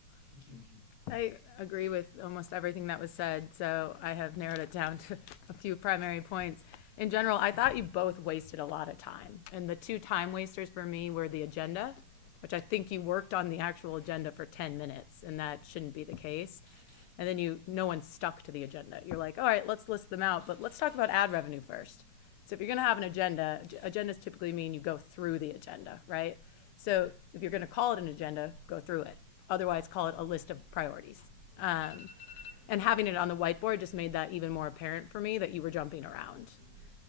I agree with almost everything that was said, so I have narrowed it down to a few primary points. In general, I thought you both wasted a lot of time, and the two time wasters for me were the agenda, which I think you worked on the actual agenda for 10 minutes, and that shouldn't be the case. And then no one stuck to the agenda. You're like, all right, let's list them out, but let's talk about ad revenue first. So if you're gonna have an agenda, agendas typically mean you go through the agenda, right? So if you're gonna call it an agenda, go through it. Otherwise, call it a list of priorities. And having it on the whiteboard just made that even more apparent for me that you were jumping around.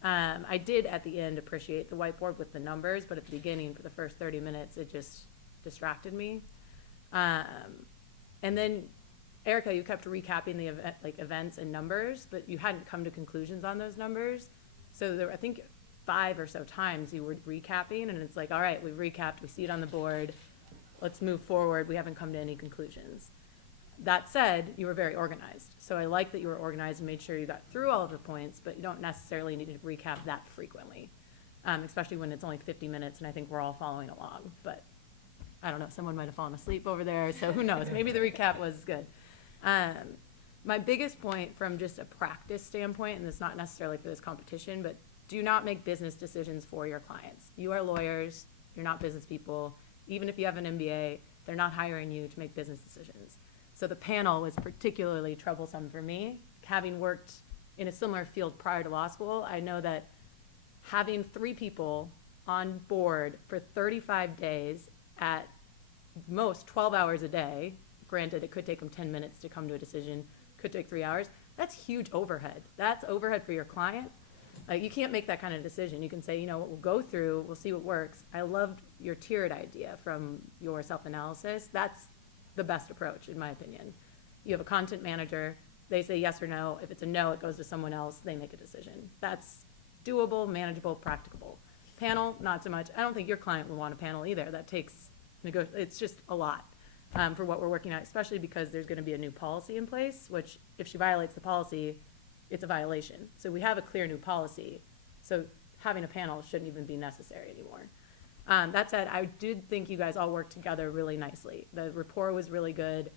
I did at the end appreciate the whiteboard with the numbers, but at the beginning, for the first 30 minutes, it just distracted me. And then, Erica, you kept recapping the events and numbers, but you hadn't come to conclusions on those numbers. So there, I think 5 or so times you were recapping, and it's like, all right, we've recapped, we see it on the board, let's move forward, we haven't come to any conclusions. That said, you were very organized. So I like that you were organized and made sure you got through all of the points, but you don't necessarily need to recap that frequently, especially when it's only 50 minutes and I think we're all following along. But I don't know, someone might have fallen asleep over there, so who knows? Maybe the recap was good. My biggest point from just a practice standpoint, and it's not necessarily for this competition, but do not make business decisions for your clients. You are lawyers, you're not business people. Even if you have an MBA, they're not hiring you to make business decisions. So the panel was particularly troublesome for me. Having worked in a similar field prior to law school, I know that having 3 people on board for 35 days at most 12 hours a day, granted it could take them 10 minutes to come to a decision, could take 3 hours, that's huge overhead. That's overhead for your client. You can't make that kind of decision. You can say, you know what, we'll go through, we'll see what works. I loved your tiered idea from your self-analysis. That's the best approach, in my opinion. You have a content manager, they say yes or no. If it's a no, it goes to someone else, they make a decision. That's doable, manageable, practicable. Panel, not so much. I don't think your client would want a panel either. That takes, it's just a lot for what we're working at, especially because there's gonna be a new policy in place, which if she violates the policy, it's a violation. So we have a clear new policy. So having a panel shouldn't even be necessary anymore. That said, I did think you guys all worked together really nicely. The rapport was really good.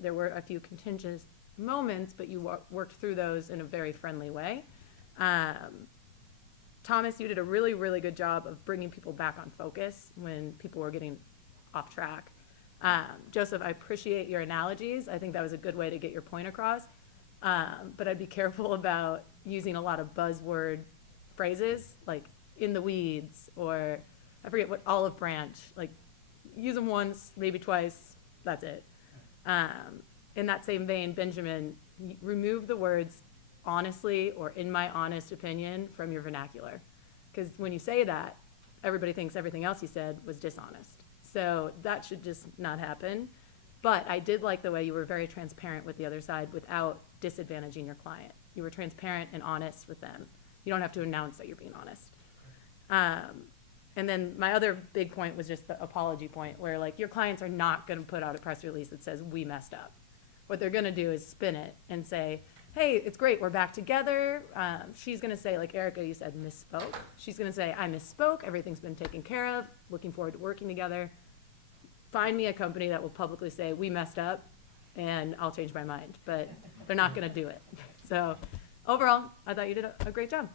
There were a few contentious moments, but you worked through those in a very friendly way. Thomas, you did a really, really good job of bringing people back on focus when people were getting off track. Joseph, I appreciate your analogies. I think that was a good way to get your point across. But I'd be careful about using a lot of buzzword phrases, like in the weeds, or I forget what, olive branch, like use them once, maybe twice, that's it. In that same vein, Benjamin, remove the words honestly or in my honest opinion from your vernacular. Because when you say that, everybody thinks everything else you said was dishonest. So that should just not happen. But I did like the way you were very transparent with the other side without disadvantaging your client. You were transparent and honest with them. You don't have to announce that you're being honest. And then my other big point was just the apology point, where like your clients are not going to put out a press release that says we messed up. What they're going to do is spin it and say, hey, it's great, we're back together. She's going to say, like Erica, you said, misspoke. She's going to say, I misspoke, everything's been taken care of, looking forward to working together. Find me a company that will publicly say, we messed up, and I'll change my mind. But they're not going to do it. So overall, I thought you did a great job.